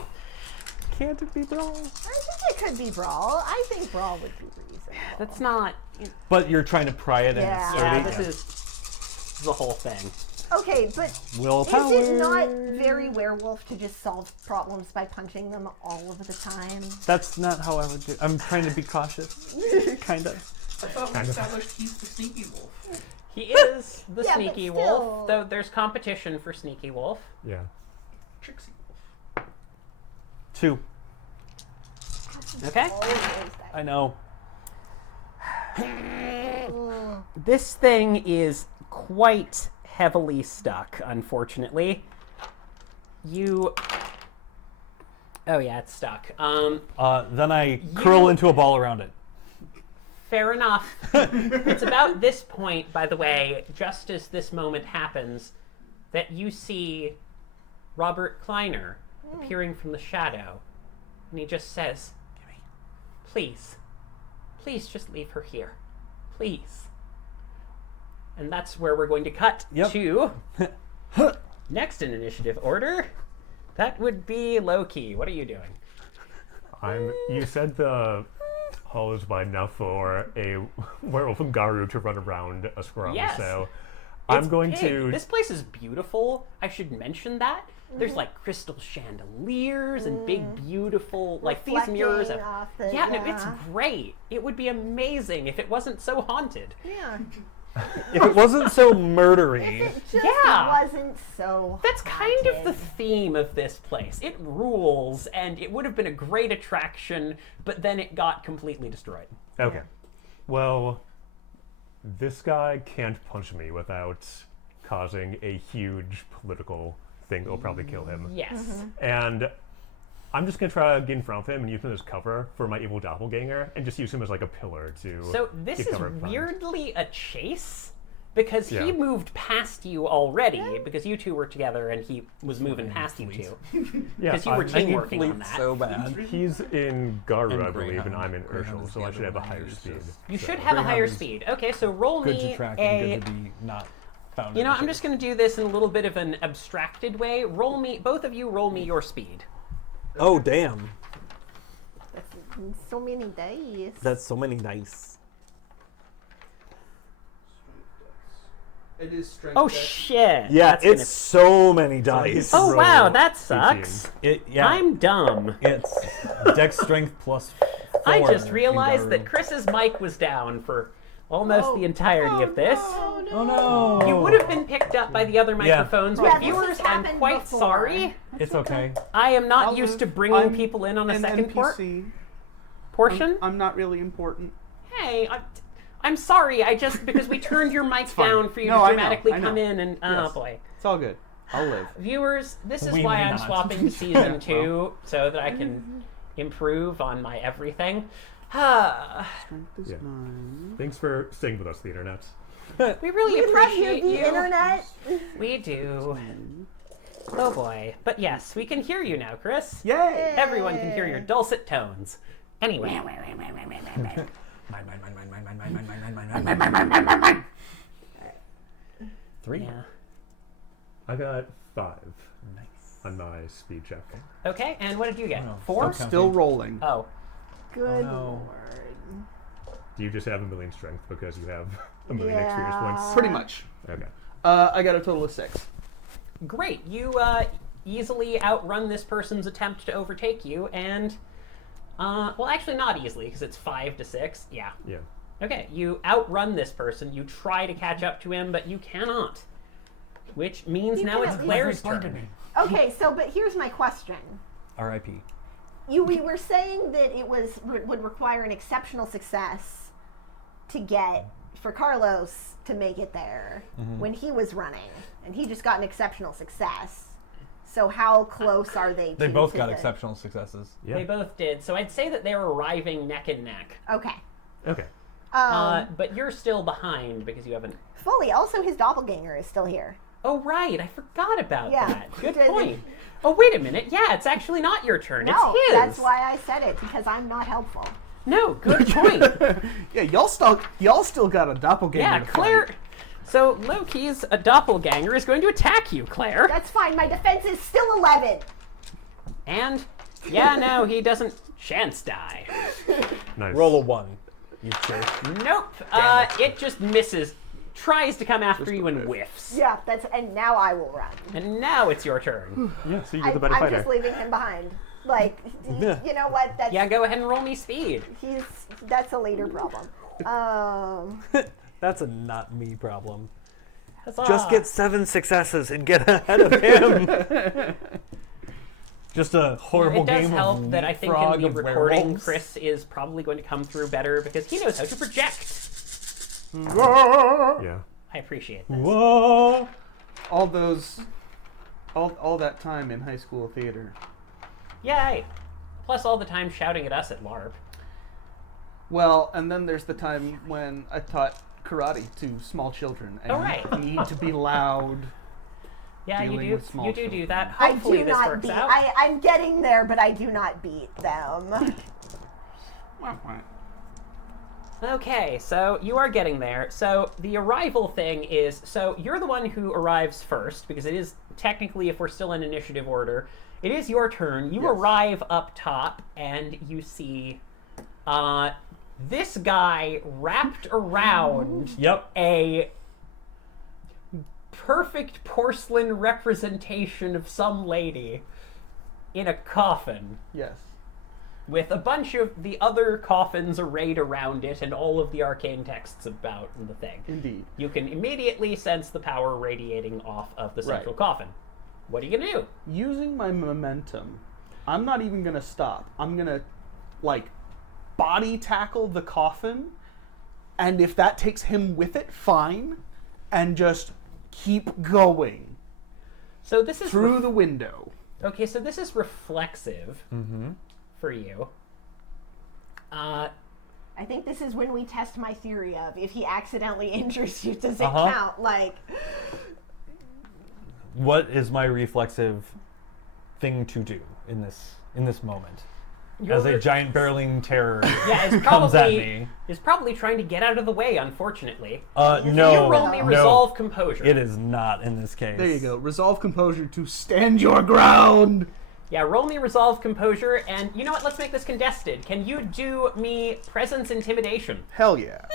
can't it be brawl? I think it could be brawl. I think brawl would be reasonable. That's not. But you're trying to pry it Yeah. and Yeah, it's sturdy. this is the whole thing. Okay, but Willpower. is it not very werewolf to just solve problems by punching them all of the time? That's not how I would do. I'm trying to be cautious. Kinda. I thought we established he's the sneaky wolf. He is the Yeah, but sneaky still. wolf, though there's competition for sneaky wolf. Yeah. Trixie wolf. 2. Okay. Always that. I know. This thing is quite heavily stuck, unfortunately. You. Oh yeah, it's stuck. Then I curl into a ball around it. Fair enough. It's about this point, by the way, just as this moment happens, that you see Robert Kleiner appearing from the shadow. And he just says, please, please just leave her here. Please. And that's where we're going to cut Yep. to next in initiative order. That would be Loki. What are you doing? You said the hall is wide enough for a werewolf and Garu to run around a scrum. Yes. So I'm It's going big. to. This place is beautiful. I should mention that. There's like crystal chandeliers and big, beautiful, like these mirrors. Reflecting off the- Yeah, no, it's yeah. great. It would be amazing if it wasn't so haunted. Yeah. If it wasn't so murdery. It just Yeah. wasn't so. That's kind of the haunted. theme of this place. It rules, and it would have been a great attraction, but then it got completely destroyed. Okay. Well, this guy can't punch me without causing a huge political thing that will probably kill him. Yes. And I'm just going to try to get in front of him and use him as cover for my evil doppelganger and just use him as like a pillar to. So this get is cover up front. weirdly a chase because he Yeah. moved past you already because you two were together and he was moving past you two Yeah, because you were I need teamworking on that. so bad. He's in Garu, And I believe, and Greyhound. I'm in Greyhound Urshel, is so the I should other have a one higher who's speed. just- You So- should have a Greyhound higher is speed. Okay, so roll Good me to track a. and good to be not found. You know, I'm just going to do this in a little bit of an abstracted way. Roll me, both of you, roll me your speed. Oh damn! That's so many days. That's so many dice. It is strength. Oh dex. shit! Yeah, That's it's gonna- so many dice. Oh roll wow, that 18. sucks. Yeah. I'm dumb. It's dex strength plus 4. I just in realized that Garu. Chris's mic was down for almost the entirety of this. Oh, Oh no! You would have been picked up by the other microphones, Yeah, but this has viewers, I'm happened quite before. sorry. It's okay. I am not I'll used live. to bringing I'm people in on a an second NPC. portion. I'm not really important. Hey, I'm sorry. I just because we turned your mic fine. down for you No, to I know, dramatically I know. come in and oh Yes. boy. It's all good. I'll live. Viewers, this is We why may I'm not. swapping to season Yeah, 2 so that I can improve on my everything. Ah, Strength is Yeah. 9. Thanks for staying with us, the internet. we really We love you, appreciate the you. internet. We do. Oh boy. But yes, we can hear you now, Chris. Yay! Everyone can hear your dulcet tones. Anyway. Three. Yeah. I got 5 on my speed check. Okay, and what did you get? Oh, 4? still Still rolling. Oh. Good no. lord. Do you just have a million strength because you have a million Yeah. experience points? Pretty much. Okay. I got a total of 6. Great. You easily outrun this person's attempt to overtake you, and well, actually not easily because it's 5 to 6. Yeah. Yeah. Okay. You outrun this person. You try to catch up to him, but you cannot. Which means You now it's cannot. Claire's turn. Okay, so but here's my question. R.I.P. We were saying that it would require an exceptional success to get for Carlos to make it there when he was running, and he just got an exceptional success. So how close are they? They to both to got the- exceptional successes. Yeah. They both did. So I'd say that they're arriving neck and neck. Okay. Okay. But you're still behind because you haven't. Fully. Also, his doppelganger is still here. Oh right, I forgot about Yeah. that. Good Does it- point. Oh wait a minute. Yeah, it's actually not your turn. No, it's his. that's why I said it, because I'm not helpful. No, good point. Yeah, y'all still got a doppelganger. Yeah, to Claire. fight. So Loki's a doppelganger is going to attack you, Claire. That's fine. My defense is still 11. And yeah, no, he doesn't chance die. Nice. Roll a 1. You jerk. Nope. It just misses. Tries to come after you and whiffs. Yeah, and now I will run. And now it's your turn. Yeah, so you're the better I'm fighter. just leaving him behind. Like, Yeah. you know what? That's Yeah, go ahead and roll me speed. that's a later problem. That's a not me problem. Huzzah. Just get 7 successes and get ahead of him. Just a horrible It does game help of that I think Frog in the of recording, werewolves. Chris is probably going to come through better because he knows how to project. Yeah. I appreciate this. Whoa. All that time in high school theater. Yay! Plus all the time shouting at us at LARP. Well, and then there's the time when I taught karate to small children, and Oh, right. you need to be loud. Yeah, you Dealing do. with small You do children. that. I Hopefully do this not works beat. out. I'm getting there, but I do not beat them. Okay, so you are getting there. So the arrival thing is, so you're the one who arrives first, because it is technically, if we're still in initiative order, it is your turn. You Yes. arrive up top, and you see this guy wrapped around Yep. a perfect porcelain representation of some lady in a coffin Yes. with a bunch of the other coffins arrayed around it and all of the arcane texts about the thing. Indeed. You can immediately sense the power radiating off of the central Right. coffin. What are you gonna do? Using my momentum, I'm not even gonna stop. I'm gonna, like, body tackle the coffin, and if that takes him with it, fine, and just keep going So this is through the window. okay. So this is reflexive for you. I think this is when we test my theory of if he accidentally injures you, does it Uh-huh. count? Like, What is my reflexive thing to do in this moment? As a Your- giant barreling terror Yeah, it's comes at probably me. is probably trying to get out of the way. Unfortunately, No, you roll me no. resolve composure. It is not in this case. There you go. Resolve composure to stand your ground. Yeah, roll me resolve composure, and you know what? Let's make this contested. Can you do me presence intimidation? Hell yeah.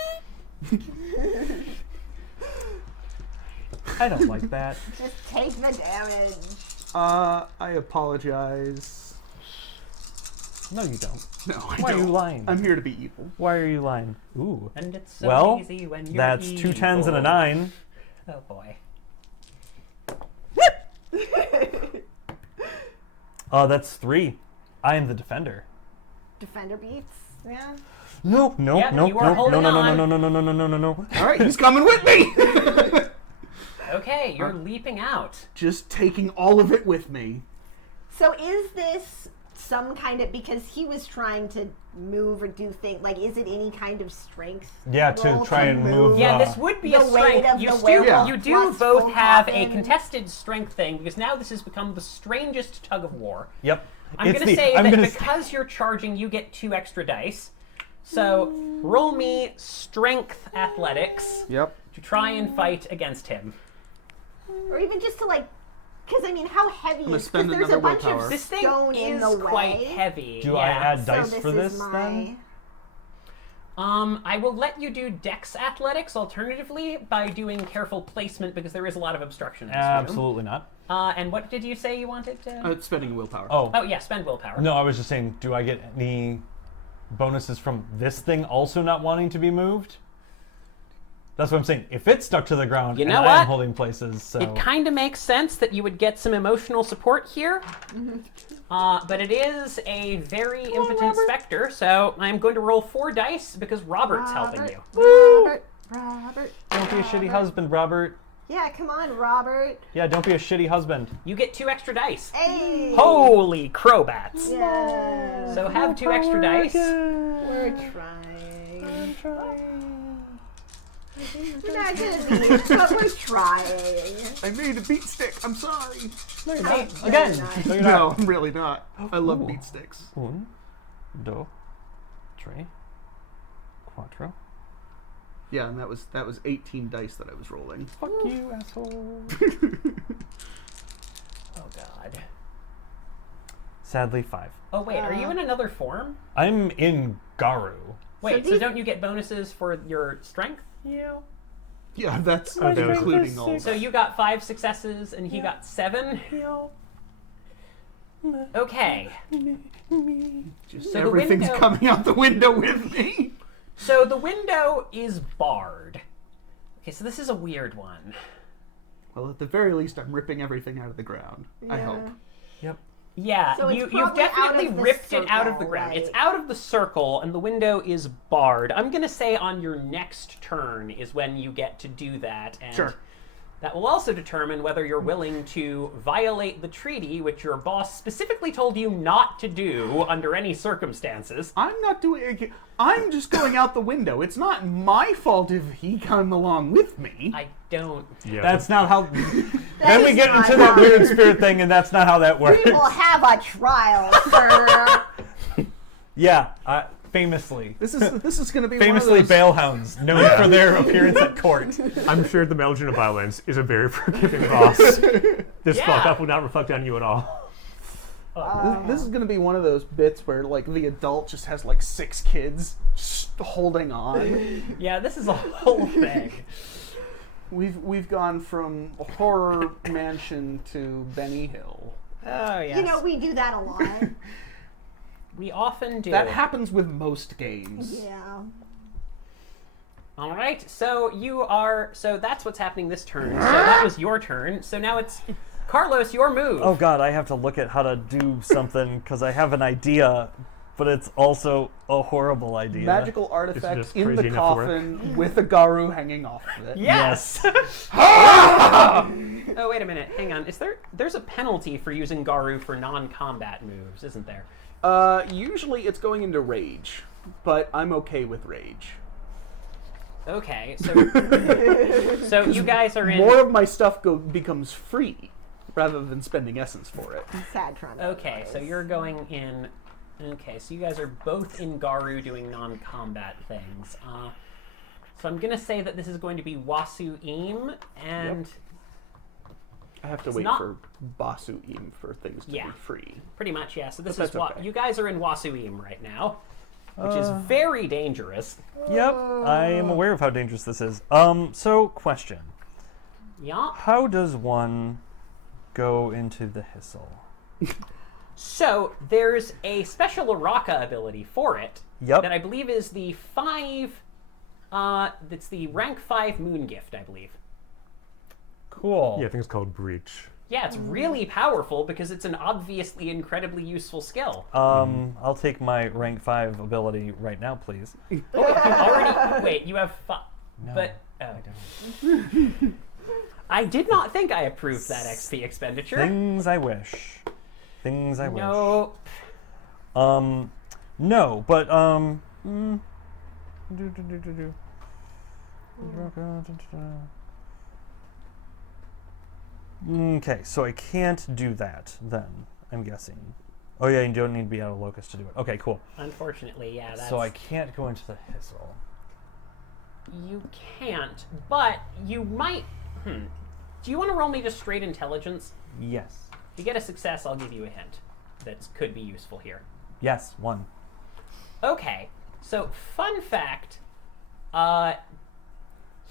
I don't like that. just take the damage. I apologize. No, you don't. No, I Why are don't. you lying? I'm here to be evil. Why are you lying? Ooh. And it's so Well, easy when you're that's evil. 2 10s and a 9. Oh boy. That's 3. I am the defender. Defender beats. Yeah. No, no, Yep, no, you no, are no, no, holding no, no, on. no, no, no, no, no, no, no, no. All right, he's coming with me. Okay, you're leaping out. Just taking all of it with me. So is this some kind of, because he was trying to move or do things, like, is it any kind of strength? Yeah, to roll try and move. Yeah, this would be The a weight strength. of You the do, werewolf you do plus both full have a coffin. contested strength thing because now this has become the strangest tug of war. Yep. I'm It's gonna the- say I'm that gonna because you're charging, you get 2 extra dice. So roll me strength athletics Yep. to try and fight against him. Or even just to, like, because, I mean, how heavy gonna is, spend because there's a another bunch willpower. of This thing stone in is the quite way. heavy. Do yeah. I add So dice this for is this my... then? I will let you do dex athletics alternatively by doing careful placement because there is a lot of obstruction in this room. Absolutely not. And what did you say you wanted to? Spending willpower. Oh, Oh yeah, spend willpower. no, I was just saying, do I get any bonuses from this thing also not wanting to be moved? That's what I'm saying. If it's stuck to the ground You and know I what? am holding places, so... It kind of makes sense that you would get some emotional support here. But it is a very impotent specter, so I'm going to roll 4 dice because Robert's helping you. Robert. Don't be a shitty husband, Robert. Yeah, come on, Robert. Yeah, don't be a shitty husband. You get 2 extra dice. Hey. Holy crowbats! Yeah. So have 2 extra dice. We're trying. We're not gonna be, but we're trying. I made a beat stick. I'm sorry. No, you're I- not. Again. no, No, you're No, not. I'm really not. I love Ooh. beat sticks. 1, 2, 3, 4. Yeah, and that was 18 dice that I was rolling. Fuck you, asshole. Oh god. Sadly, 5. Oh wait, are you in another form? I'm in Garu. Wait, so these- don't you get bonuses for your strength? Yeah. Yeah, that's Oh, that was including all. So you got 5 successes and he got 7? Okay. Just So the everything's window- coming out the window with me. So the window is barred. Okay, so this is a weird one. Well, at the very least, I'm ripping everything out of the ground. I hope. Yep. Yeah, So it's you've probably out definitely of the ripped it out of the circle, ground. right? It's out of the circle, and the window is barred. I'm going to say on your next turn is when you get to do that. And Sure. that will also determine whether you're willing to violate the treaty, which your boss specifically told you not to do under any circumstances. I'm not doing it. I'm just going out the window. It's not my fault if he come along with me. I don't... Yeah, That's not how... That then we is get not into that how- weird spirit thing, and that's not how that works. We will have a trial, sir. Yeah, famously. This is going to be Famously, one of those, Bale Hounds, known for their appearance at court. I'm sure the Malignant of Violence is a very forgiving boss. This Yeah. fuck up will not reflect on you at all. This is going to be one of those bits where like the adult just has like 6 kids. holding on. Yeah, this is a whole thing. We've gone from horror mansion to Benny Hill. Oh, yes. You know, we do that a lot. we often do. That happens with most games. Yeah. All right, so that's what's happening this turn. So that was your turn. So now it's Carlos, your move. Oh god, I have to look at how to do something because I have an idea, but it's also a horrible idea. Magical artifact just in crazy the enough to work. coffin with a Garu hanging off of it. Yes. Oh, wait a minute. Hang on. There's a penalty for using Garu for non-combat moves, isn't there? Usually it's going into rage, but I'm okay with rage. Okay, so so you guys are in. More of my stuff becomes free, rather than spending essence for it. Sad Tron. Okay, so you're going in. Okay, so you guys are both in Garu doing non-combat things. So I'm gonna say that this is going to be Wasu-im, and I have to It's wait not- for Basu-im for things to Yeah. be free. pretty much, yeah. So this But is that's okay. you guys are in Wasu-im right now, which is very dangerous. Yep, I am aware of how dangerous this is. So question. Yeah. How does one go into the Hissel? So there's a special Araka ability for it. Yep. That I believe is the 5. That's the rank 5 moon gift, I believe. Cool. Yeah, I think it's called Breach. Yeah, it's really powerful because it's an obviously incredibly useful skill. I'll take my rank 5 ability right now, please. Oh, wait, you already. Wait, you have 5. No, But. Oh. I don't. I did not think I approved that XP expenditure. Things I wish. Things I wish. No. No, but Okay, so I can't do that then, I'm guessing. Oh yeah, you don't need to be out of locus to do it. Okay, cool. Unfortunately, yeah, that's. So I can't go into the Hissel. You can't, but you might. Do you want to roll me just straight intelligence? Yes. If you get a success, I'll give you a hint that could be useful here. Yes, 1. Okay, so fun fact,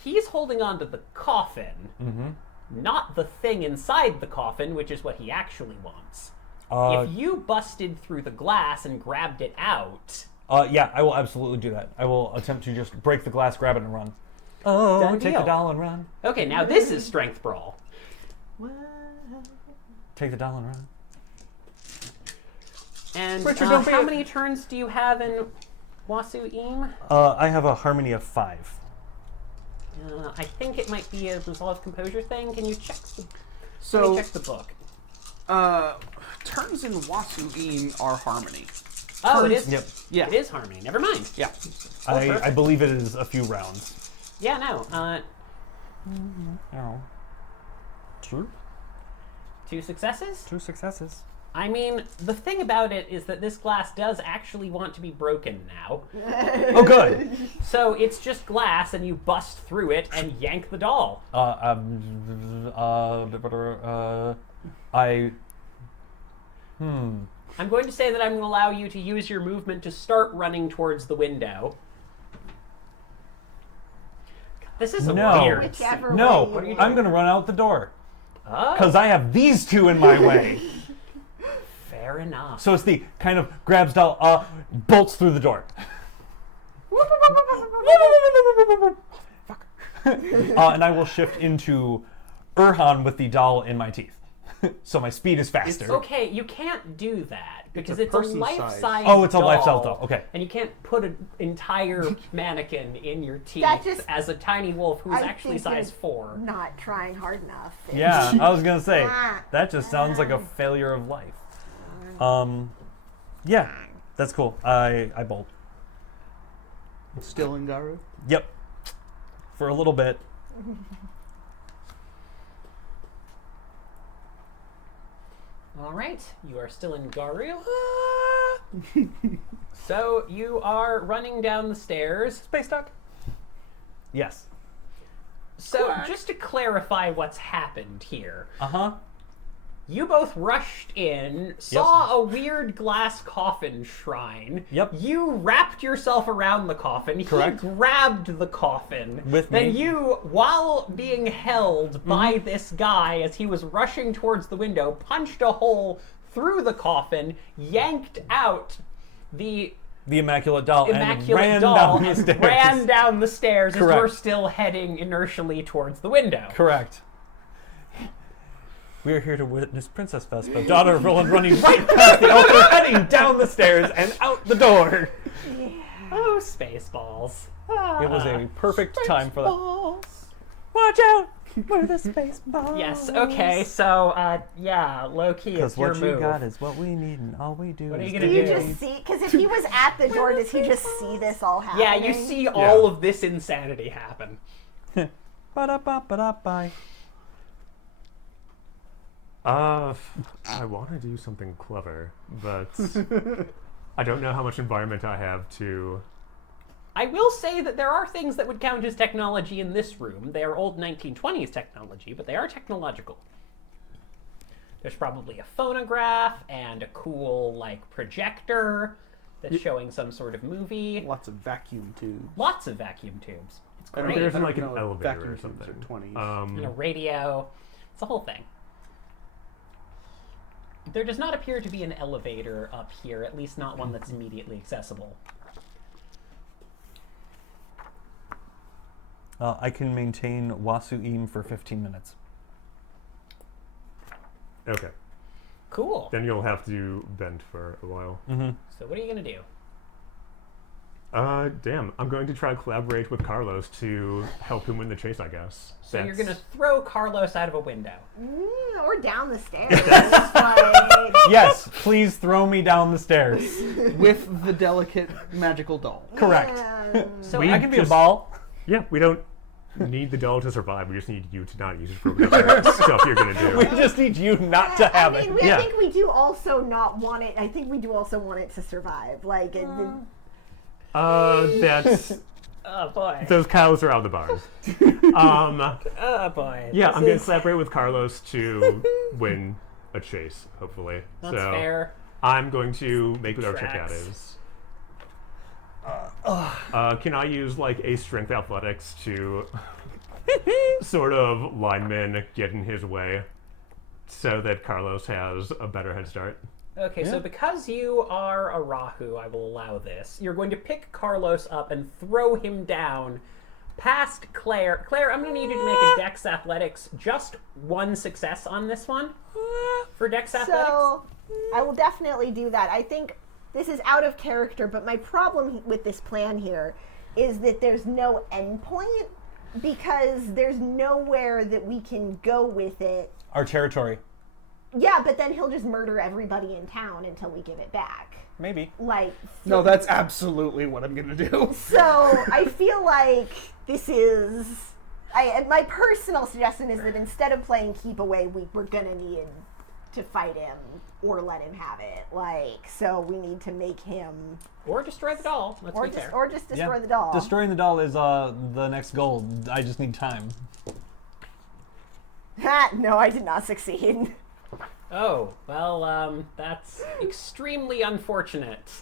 he's holding on to the coffin, not the thing inside the coffin, which is what he actually wants. If you busted through the glass and grabbed it out... Yeah, I will absolutely do that. I will attempt to just break the glass, grab it, and run. Oh, Done take deal. the doll and run. Okay, now this is Strength Brawl. Take the doll and run. And Richard, don't how be- many turns do you have in Wasu-im? I have a harmony of 5. I think it might be a Resolve Composure thing. Can you check the, let me So, check the book? turns in Wasu-im are harmony. Oh, it is? Yep. Yeah. It is Harmony. Never mind. Yeah. I perfect. believe it is a few rounds. Yeah, no. Oh. 2 2 successes? successes. I mean, the thing about it is that this glass does actually want to be broken now. Oh, good. So it's just glass, and you bust through it and yank the doll. I'm going to say that I'm going to allow you to use your movement to start running towards the window. This is No. weird. Whichever No, way you I'm going to run out the door. Oh, Because I have these two in my way. fair enough. So it's the kind of grabs doll, bolts through the door. Fuck. And I will shift into Urhan with the doll in my teeth. So my speed is faster. Okay, you can't do that because a it's a person life-size size. Oh, it's a doll, life-size doll, okay. And you can't put an entire mannequin in your teeth That just- as a tiny wolf who's I actually think you're size 4. Not trying hard enough. Yeah, I was going to say, that just sounds like a failure of life. Yeah, that's cool. I bolt. Still in Garu? Yep. For a little bit. All right, you are still in Garu. So you are running down the stairs. Space duck. Yes. So just to clarify what's happened here, Uh-huh. You both rushed in, saw a weird glass coffin shrine. Yep. You wrapped yourself around the coffin. Correct. He grabbed the coffin. With then me. you, while being held by this guy as he was rushing towards the window, punched a hole through the coffin, yanked out the Immaculate Doll immaculate and ran doll down the and stairs. ran down the stairs as Correct. we're still heading inertially towards the window. Correct. We are here to witness Princess Vespa, daughter of Roland, running right past the altar, heading down the stairs and out the door. Oh, Spaceballs. It was a perfect time for that. Spaceballs. Watch out for the space balls. Yes, okay, so, yeah, low-key, Because it's your what move. you got is what we need, and all we do What are is you Do gonna you do? just see? Because if he was at the door, does he just see this all happening? Yeah, you see all of this insanity happen. Ba-da-ba-ba-da-bye. I want to do something clever, but I don't know how much environment I have to. I will say that there are things that would count as technology in this room. They are old 1920s technology, but they are technological. There's probably a phonograph and a cool, like, projector that's showing some sort of movie. Lots of vacuum tubes. Lots of vacuum tubes. It's I don't great. know- There's I don't like an know if elevator vacuum or tubes something. are 20s. And a radio. It's the whole thing. There does not appear to be an elevator up here, at least not one that's immediately accessible. I can maintain Wasu-im for 15 minutes. Okay, Cool. then you'll have to bend for a while. So what are you going to do? Damn, I'm going to try to collaborate with Carlos to help him win the chase, I guess. So you're going to throw Carlos out of a window. Or down the stairs. Like, Yes, please throw me down the stairs. With the delicate magical doll. Correct. yeah. So We I can be a just- ball. Yeah, we don't need the doll to survive. We just need you to not use it for whatever stuff you're gonna We do. just need you not to have I mean, it. I Yeah. think we do also not want it. I think we do also want it to survive. Like, That's Oh boy. those cows are out of the barn. Oh boy. Yeah, This I'm gonna is- collaborate with Carlos to win a chase, hopefully. That's so fair. I'm going to make whatever check that Tracks. is. Can I use like a strength athletics to sort of lineman get in his way so that Carlos has a better head start? Okay, so because you are a Rahu, I will allow this. You're going to pick Carlos up and throw him down past Claire. Claire, I'm going to need you to make a Dex Athletics. Just one success on this one for Dex Athletics. so I will definitely do that. I think this is out of character, but my problem with this plan here is that there's no endpoint because there's nowhere that we can go with it. Our territory. Yeah, but then he'll just murder everybody in town until we give it back. Maybe. Like, No, that's absolutely what I'm gonna do. so I feel like this is. My personal suggestion is that instead of playing keep away, we're gonna need to fight him or let him have it. Like, so we need to make him, Or destroy the doll. Let's be fair. or just destroy the doll. Destroying the doll is the next goal. I just need time. Ha, no, I did not succeed. Oh, well, that's extremely unfortunate.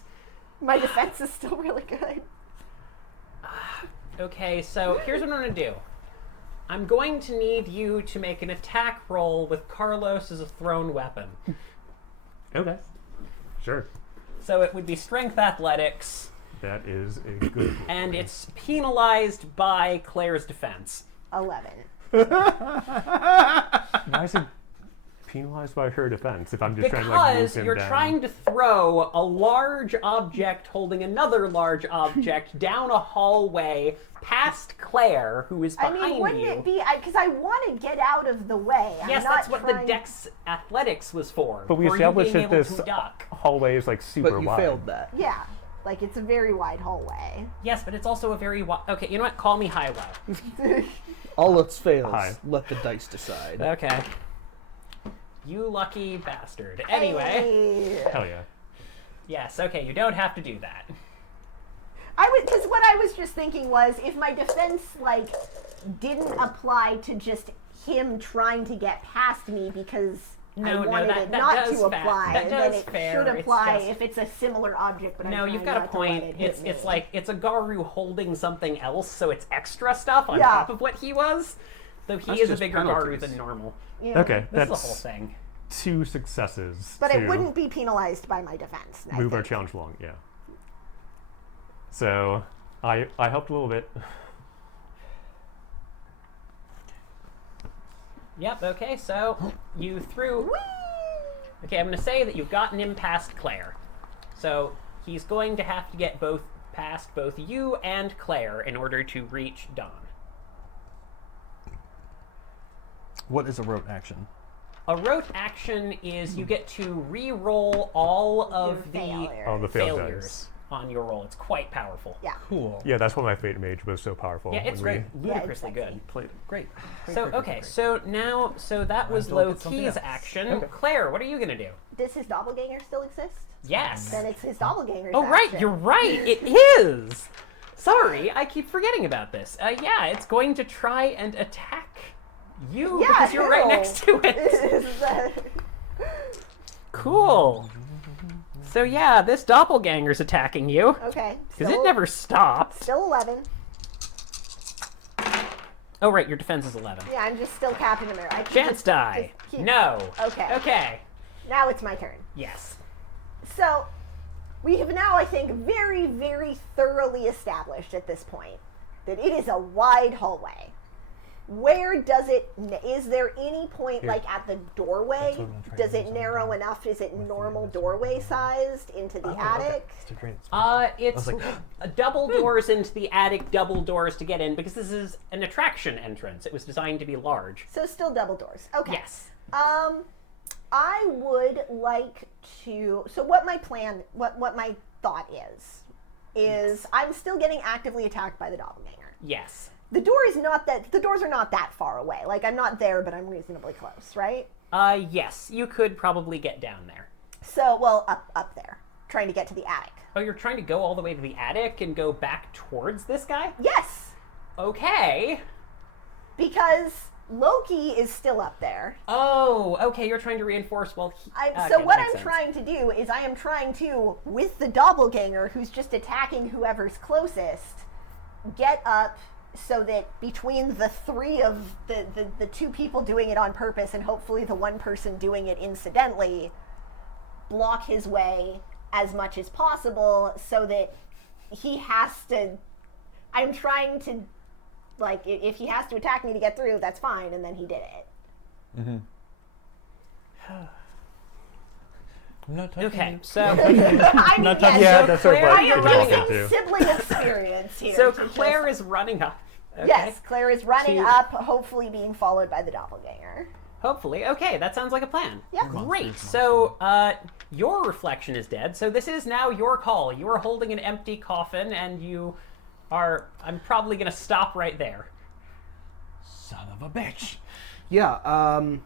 My defense is still really good. Okay, so here's what I'm going to do. I'm going to need you to make an attack roll with Carlos as a thrown weapon. Okay. Sure. So it would be Strength Athletics, That is a good and it's penalized by Claire's defense. 11. Why is it penalized by her defense if I'm just trying to like move Because him you're down? trying to throw a large object holding another large object down a hallway past Claire, who is I behind mean, wouldn't you. it be, because I want to get out of the way. Yes, I'm not that's what the trying- Dex Athletics was for. But we for you established being that able this to duck. hallway is like super But you wide. failed that. Yeah, like it's a very wide hallway. Yes, but it's also a very okay. You know what? Call me Hilo. All else fails. Hi. Let the dice decide. Okay. You lucky bastard. Anyway, Hey. Hell yeah. yes. Okay, you don't have to do that. Because what I was just thinking was, if my defense, didn't apply to just him trying to get past me because No, I wanted that it that not does to apply. That and does then it fair. should It's apply just- if it's a similar object. But No, I'm you've trying got a not to let point. it hit It's me. like it's a Garu holding something else, so it's extra stuff on Yeah. top of what he was. Though he That's is a just bigger Garu penalties. than normal. Yeah. Okay, This is that's the whole thing. 2 successes. But to it wouldn't be penalized by my defense. I move our think. challenge along. Yeah. So I helped a little bit. Yep. Okay. So you threw. Okay, I'm going to say that you've gotten him past Claire. So he's going to have to get past both you and Claire in order to reach Dawn. What is a rote action? A rote action is you get to re-roll all of the failure. Oh, the failed failures dice. on your roll. It's quite powerful. Yeah. Cool. Yeah, that's why my Fate Mage was so powerful. Yeah, it's when great. Ludicrously sexy. good. Played it. Great. So, okay, so now, that was still get something Low-Key's else. action. Okay. Claire, what are you going to do? Does his doppelganger still exist? Yes. Then it's his doppelganger. Oh, right, you're right. It is. Sorry, I keep forgetting about this. Yeah, it's going to try and attack you Yeah, because you're right no. next to it. Cool. So yeah, this doppelganger's attacking you Okay. because it never stopped. Still 11. Oh, right, your defense is 11. Yeah, I'm just still Captain America. I keep Chance just- die. just keep- No. Okay. Okay. Now it's my turn. Yes. So, we have now, I think, very, very thoroughly established at this point that it is a wide hallway. Where does it, is there any point, Here. like at the doorway? That's what I'm gonna try Does to it do narrow something. enough? Is it normal doorway sized into the attic? It's a great. It's like, double doors into the attic, double doors to get in, because this is an attraction entrance. It was designed to be large. So still double doors. Okay. Yes. I would like to. So what my plan, what my thought is I'm still getting actively attacked by the doppelganger. Yes. The doors are not that far away. Like I'm not there, but I'm reasonably close, right? Yes, you could probably get down there. So, well, up there, trying to get to the attic. Oh, you're trying to go all the way to the attic and go back towards this guy? Yes, Okay. because Loki is still up there. Oh, okay, you're trying to reinforce, well, So what I'm trying to do is I am trying to, with the doppelganger who's just attacking whoever's closest, get up so that between the three of the two people doing it on purpose and hopefully the one person doing it incidentally, block his way as much as possible so that he has to, I'm trying to, like, if he has to attack me to get through, that's fine, and then he did it. I'm not touching Okay, you. so I mean, Not yes, Yeah, So that's sort of Claire, like you're it's running all up. good too. sibling experience here. so to just- Claire is running up. Okay. Yes, Claire is running To- up, hopefully being followed by the doppelganger. Hopefully. Okay, that sounds like a plan. Yep. Great. So, your reflection is dead. So this is now your call. You are holding an empty coffin, and you are. I'm probably going to stop right there. Son of a bitch. Yeah, I'm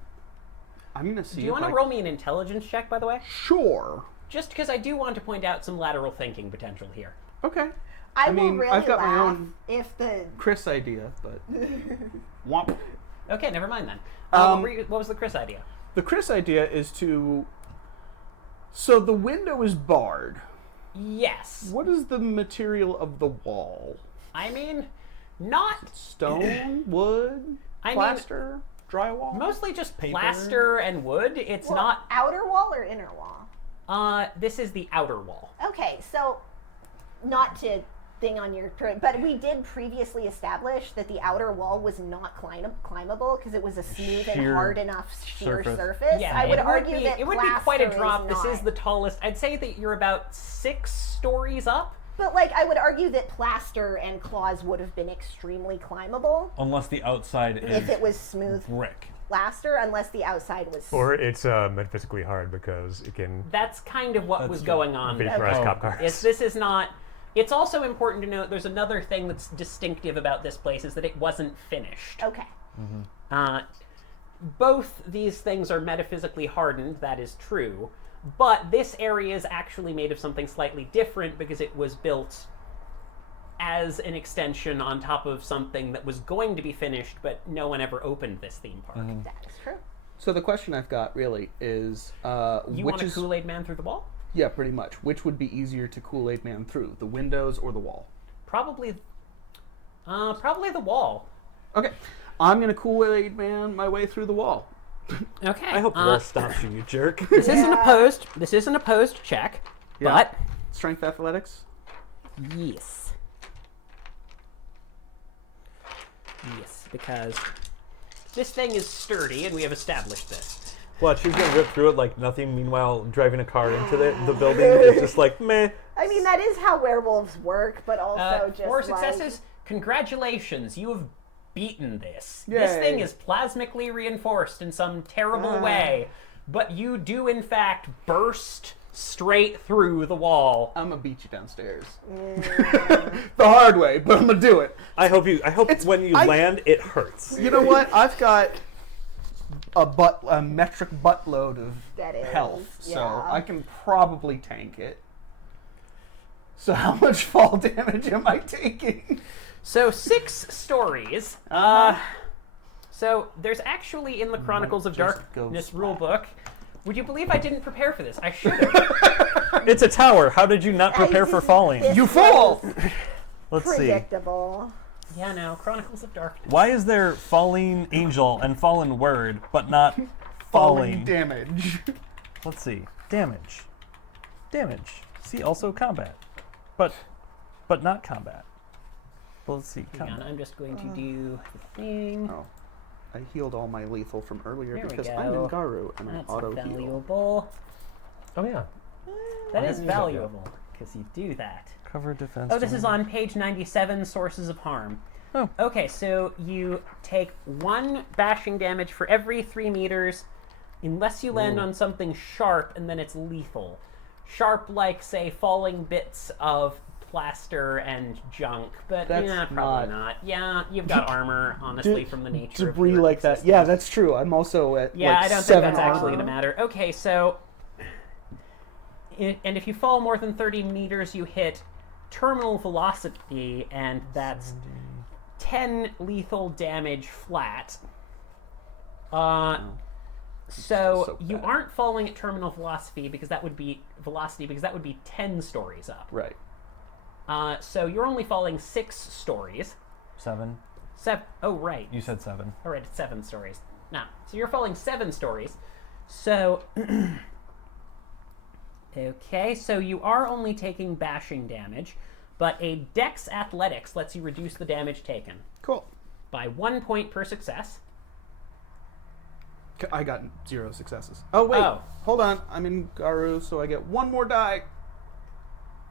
gonna see. Do you want to roll me an intelligence check, by the way? Sure. Just because I do want to point out some lateral thinking potential here. Okay. I mean, will really I've got my laugh own- if the Chris idea, but womp. Okay, never mind then. What was the Chris idea? The Chris idea is to. So the window is barred. Yes. What is the material of the wall? I mean, not Stone, wood, I mean- plaster, drywall. mostly just Paper. plaster and wood. It's well, not. outer wall or inner wall. This is the outer wall. Okay, so not to thing on your, but we did previously establish that the outer wall was not climbable because it was a smooth and Sheer hard enough sheer surface. surface. Yeah, I would it argue be, that it would be quite a plaster drop. This is not. the tallest. I'd say that you're about 6 stories up. But like, I would argue that plaster and claws would have been extremely climbable Unless the outside is if it was smooth brick. plaster, unless the outside was. Or it's metaphysically hard because it can That's kind of what That's was true. going on. vaporize Oh. cop cars. This is not. It's also important to note there's another thing that's distinctive about this place is that it wasn't finished. Okay. Both these things are metaphysically hardened, that is true, but this area is actually made of something slightly different because it was built as an extension on top of something that was going to be finished, but no one ever opened this theme park. That is true. So the question I've got really is, You which want a is Kool-Aid man through the wall? yeah, pretty much. Which would be easier to Kool-Aid Man through, the windows or the wall? Probably the wall. Okay, I'm gonna Kool-Aid Man my way through the wall. Okay. I hope the wall stops you, you jerk. This isn't opposed. This isn't opposed check, Yeah. but Strength athletics. yes, because this thing is sturdy, and we have established this. Watch, she's gonna rip through it like nothing. Meanwhile, driving a car into the building is just like meh. I mean, that is how werewolves work, but also just 4 like... successes. Congratulations, you have beaten this. This Yay. thing is plasmically reinforced in some terrible way, but you do in fact burst straight through the wall. I'm gonna beat you downstairs. The hard way, but I'm gonna do it. I hope when you I- land, it hurts. You know what? I've got a metric buttload of That is, health, so yeah. I can probably tank it. So how much fall damage am I taking? So 6 stories. So there's actually in the Chronicles of just go Darkness flat. rulebook. Would you believe I didn't prepare for this? I should have. It's a tower. How did you not prepare for falling? This You fool! Let's see. predictable. Yeah, no. Chronicles of Darkness. Why is there falling angel and fallen word, but not falling? damage. Let's see. Damage. See, also combat, but not combat. Well, let's see. Hang on, Combat. I'm just going to do the thing. Oh, I healed all my lethal from earlier There we because go. I'm in Garu and That's I auto heal. valuable. Oh yeah. That is Yeah. valuable because you do that. Cover defense. Oh, this is on page 97, Sources of Harm. Oh. Okay, so you take 1 bashing damage for every 3 meters, unless you land on something sharp, and then it's lethal. Sharp, like, say, falling bits of plaster and junk, but That's yeah, probably not- not. Yeah, you've got armor, honestly, from the nature of Debris your like that. existence. Yeah, that's true. I'm also at Yeah, like I don't think 7 that's actually armor. going to matter. Okay, so... And if you fall more than 30 meters, you hit terminal velocity, and that's 10 lethal damage flat. So so you bad. aren't falling at terminal velocity because that would be 10 stories up. Right. So you're only falling 6 stories. 7. Oh, right. You said 7. All right, it's 7 stories. Now, so you're falling 7 stories. So, okay, so you are only taking bashing damage, but a Dex Athletics lets you reduce the damage taken Cool. by 1 point per success. I got 0 successes. Oh wait, Oh. hold on. I'm in Garu, so I get 1 more die.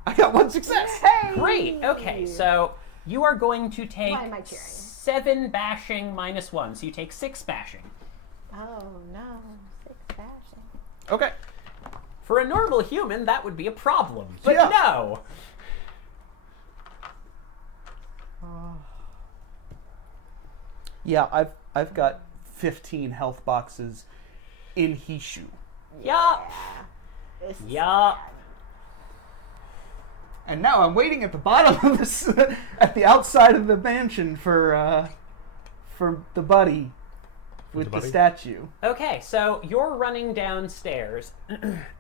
I got 1 success. Hey! Great. Okay, so you are going to take Why am I cheering? 7 bashing minus 1, so you take 6 bashing. Oh no, 6 bashing. Okay. For a normal human, that would be a problem, but Yeah. no. Yeah, I've got 15 health boxes in Hishu. Yup. This is Yup. And now I'm waiting at the bottom of this, at the outside of the mansion for the buddy with the the buddy? statue. Okay, so you're running downstairs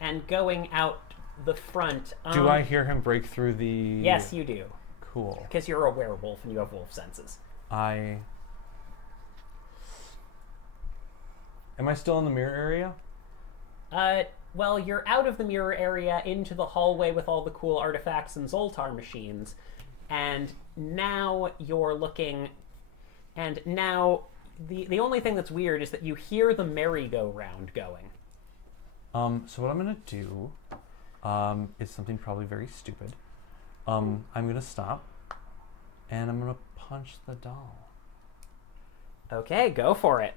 and going out the front. Do I hear him break through the? Yes, you do, Cool. because you're a werewolf and you have wolf senses. Am I still in the mirror area? Well, you're out of the mirror area into the hallway with all the cool artifacts and Zoltar machines, and now you're looking, and now the only thing that's weird is that you hear the merry-go-round going. So what I'm gonna do, is something probably very stupid. I'm gonna stop, and I'm gonna punch the doll. Okay, go for it.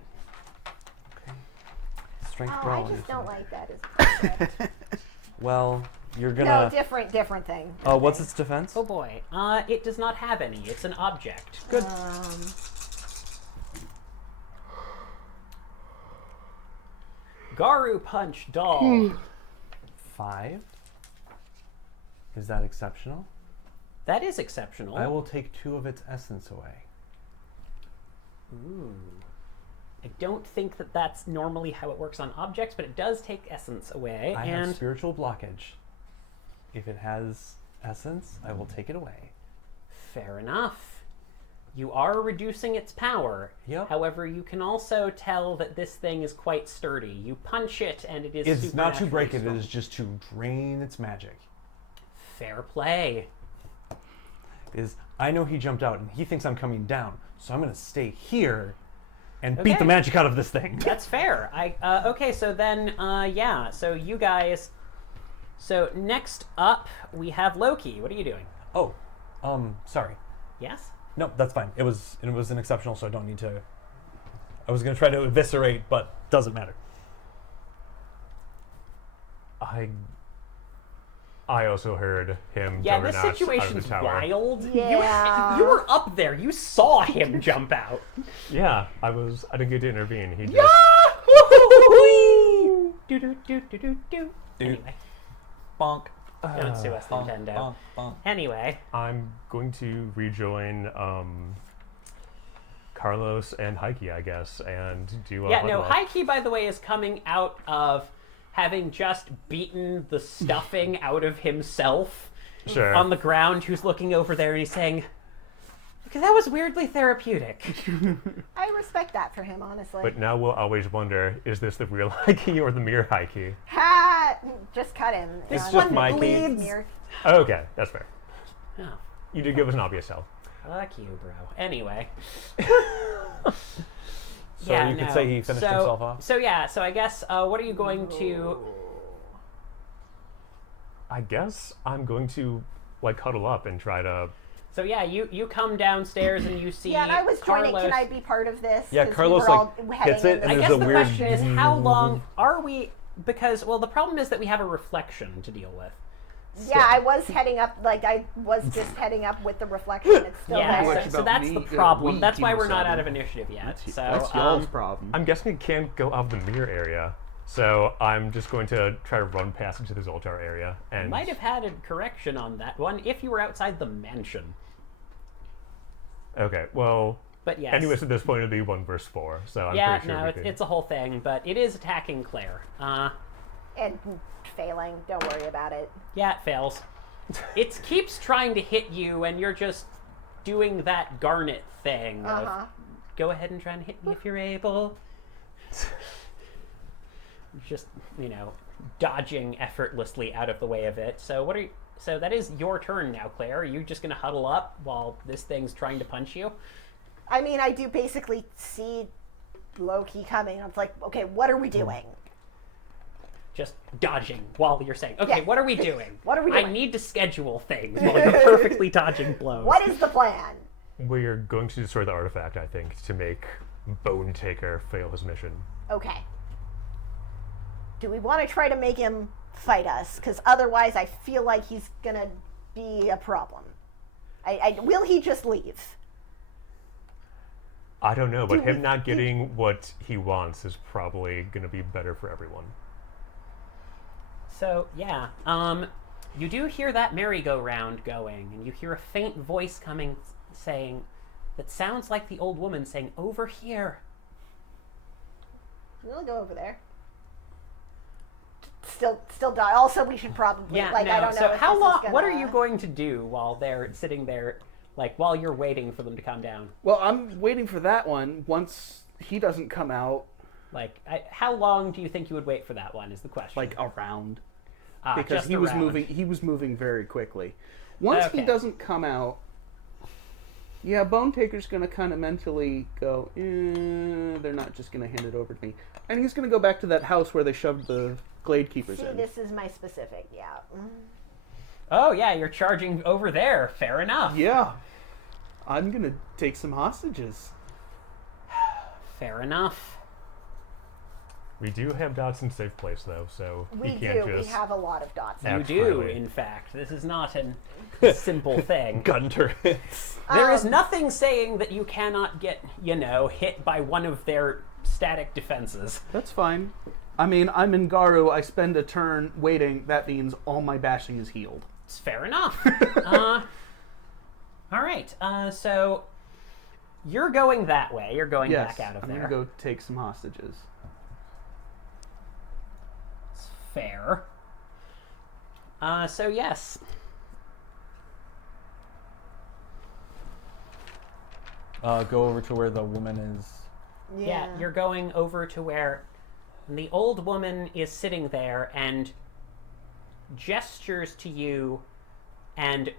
Strength Oh, brawl. I just isn't don't it? like that. As Well, you're no, gonna. different thing. Oh, what's its defense? Oh boy, it does not have any. It's an object. Good. Garu punch doll. 5. Is that exceptional? That is exceptional. I will take 2 of its essence away. Ooh. I don't think that that's normally how it works on objects, but it does take essence away. I and have spiritual blockage. If it has essence, I will take it away. fair enough. You are reducing its power. Yep. However, you can also tell that this thing is quite sturdy. You punch it, and it is It's not to break it, it supernaturally is just to drain its magic. strong. Fair play. I know he jumped out and he thinks I'm coming down, so I'm going to stay here and beat Okay. the magic out of this thing. That's fair. Okay, so then, yeah, so you guys... So next up, we have Loki. What are you doing? Oh, sorry. Yes? No, that's fine. It was an exceptional, so I don't need to... I was going to try to eviscerate, but doesn't matter. I also heard him Yeah, this juggernauts out of the situation's tower. wild. Yeah. You were up there. You saw him jump out. Yeah, I didn't get to intervene. He just Yahoo! Do do do do do do. Anyway, Bonk. don't sue us, Nintendo. Bonk, bonk. Anyway, I'm going to rejoin Carlos and Heike, I guess, and do a yeah, no, huddle up. Heike, by the way, is coming out of having just beaten the stuffing out of himself Sure. on the ground, who's looking over there and he's saying, "Okay, that was weirdly therapeutic." I respect that for him, honestly. But now we'll always wonder, is this the real Heike or the mirror Heike? Ha! Just cut him. It's Uh, just Mikey. bleeds. Mirror. Oh, okay, that's fair. Oh, You did give us an obvious tell. fuck you, bro. Anyway. So you could say he finished himself off? So yeah, so I guess, what are you going to... I guess I'm going to, huddle up and try to... So yeah, you come downstairs and you see Yeah, and I was joining. Carlos. Can I be part of this? Yeah, 'Cause Carlos, we were all like, heading gets it, in and I the- guess there's a the weird- question is, how long are we... Because, well, the problem is that we have a reflection to deal with. Yeah, I was heading up. I was just heading up with the reflection. It's still Yeah, there. What so about that's me? the problem. We, That's why Team we're not 7. out of initiative yet. So, That's y'all's problem. I'm guessing it can't go out of the mirror area, so I'm just going to try to run past into the Zoltar area. And might have had a correction on that one if you were outside the mansion. Okay, well... But yes. Anyways, at this point, it'd be 1 versus 4, so I'm Yeah, pretty sure no, we it's, could... it's a whole thing, but it is attacking Claire. And failing. Don't worry about it. Yeah, it fails. It keeps trying to hit you, and you're just doing that Garnet thing of go ahead and try and hit me if you're able. Just, dodging effortlessly out of the way of it. So what are you... So that is your turn now, Claire. Are you just going to huddle up while this thing's trying to punch you? I mean, I do basically see Loki coming. I'm like, okay, what are we doing? Just dodging while you're saying, okay, Yeah. what are we doing? What are we I doing? need to schedule things while you're perfectly dodging blows. What is the plan? We're going to destroy the artifact, I think, to make Bone Taker fail his mission. Okay. Do we want to try to make him fight us? Because otherwise, I feel like he's gonna be a problem. Will he just leave? I don't know, but Do we- him not getting what he wants is probably going to be better for everyone. So, yeah, you do hear that merry-go-round going, and you hear a faint voice coming saying, that sounds like the old woman saying, "Over here." We'll go over there. Still die. Also, we should probably Yeah, I no. don't know. So if how this is long? What are gonna- you going to do while they're sitting there, while you're waiting for them to come down? Well, I'm waiting for that one. Once he doesn't come out, How long do you think you would wait for that one? Is the question. around. Ah, Because just he was around. moving. He was moving very quickly. Once Okay. he doesn't come out, yeah, Bone Taker's gonna kind of mentally go. They're not just gonna hand it over to me, and he's gonna go back to that house where they shoved the Glade Keepers See, in. this is my specific. Yeah. Oh yeah, you're charging over there. Fair enough. Yeah, I'm gonna take some hostages. Fair enough. We do have dots in safe place, though, so We he can't do. We just... have a lot of dots. You Act do, freely. in fact. This is not a simple thing. Gun turrets. There is nothing saying that you cannot get, hit by one of their static defenses. That's fine. I mean, I'm in Garu. I spend a turn waiting. That means all my bashing is healed. It's fair enough. All right. So You're going that way. You're going Yes, back out of I'm there. gonna go take some hostages. It's fair. So yes. Go over to where the woman is. Yeah, you're going over to where the old woman is sitting there and gestures to you, and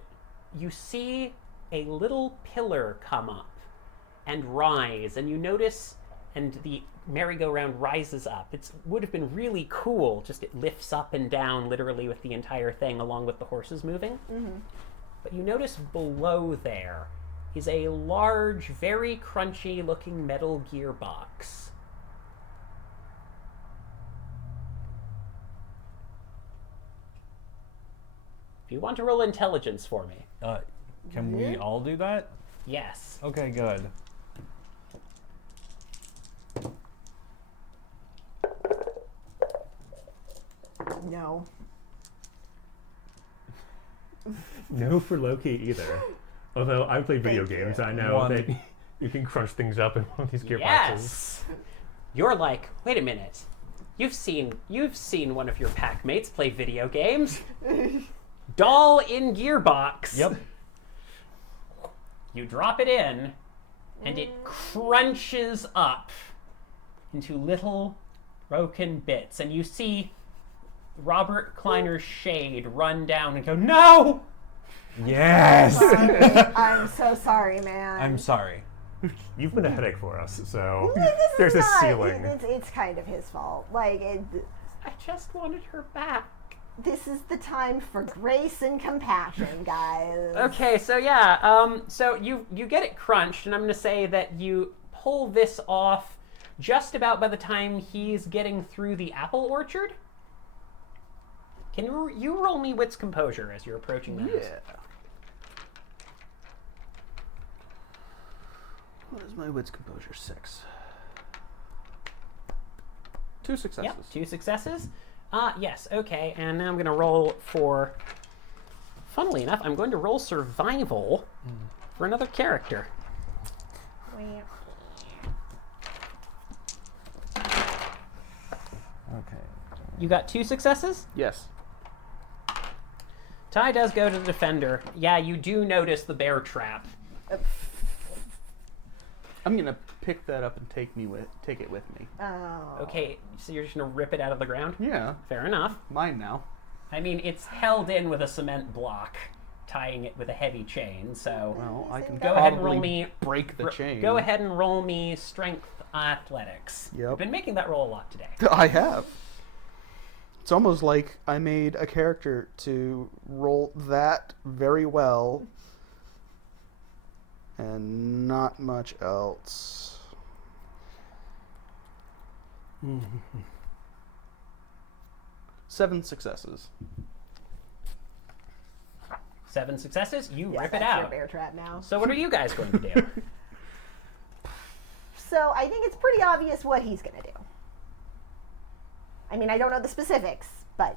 you see a little pillar come up and rise, and you notice, and the merry-go-round rises up. It would have been really cool, just it lifts up and down literally with the entire thing along with the horses moving. But you notice below there is a large, very crunchy looking metal gearbox. If you want to roll intelligence for me. Can we all do that? Yes. Okay, good. No. No for Loki either. Although I've played video Thank you. games, I know One. that you can crunch things up in one of these gearboxes. Yes. You're like, wait a minute. You've seen one of your pack mates play video games. Doll in gearbox. Yep. You drop it in, and it crunches up into little broken bits, and you see Robert Kleiner's shade run down and go, "No!" Yes! I'm so sorry, man. I'm sorry. You've been a headache for us, so This is there's a not- ceiling. It's kind of his fault. Like, I just wanted her back. this is the time for grace and compassion, guys. Okay, so yeah, so you get it crunched, and I'm gonna say that you pull this off just about by the time he's getting through the apple orchard. Can you roll me wits composure as you're approaching that? Yeah. What is my wits composure? 6. 2 successes. Yep, 2 successes. Yes, okay, and now I'm going to roll for, funnily enough, I'm going to roll survival for another character. Okay. You got 2 successes? Yes. Ty does go to the defender. Yeah, you do notice the bear trap. I'm gonna pick that up and take it with me. Oh. Okay, so you're just going to rip it out of the ground? Yeah, Fair enough. mine now. I mean, it's held in with a cement block, tying it with a heavy chain, so Well, I can go ahead and probably roll me... break the chain. Go ahead and roll me strength athletics. Yep. You've been making that roll a lot today. I have. It's almost like I made a character to roll that very well and not much else. 7 successes. 7 successes, you Yes, rip it that's your out. bear trap now. So what are you guys going to do? So I think it's pretty obvious what he's gonna do. I mean, I don't know the specifics, but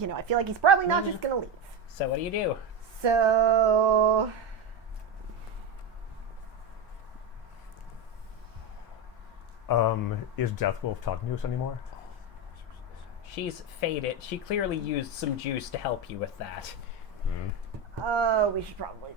I feel like he's probably not just gonna leave. So what do you do? So Is Deathwolf talking to us anymore? She's faded. She clearly used some juice to help you with that. we should probably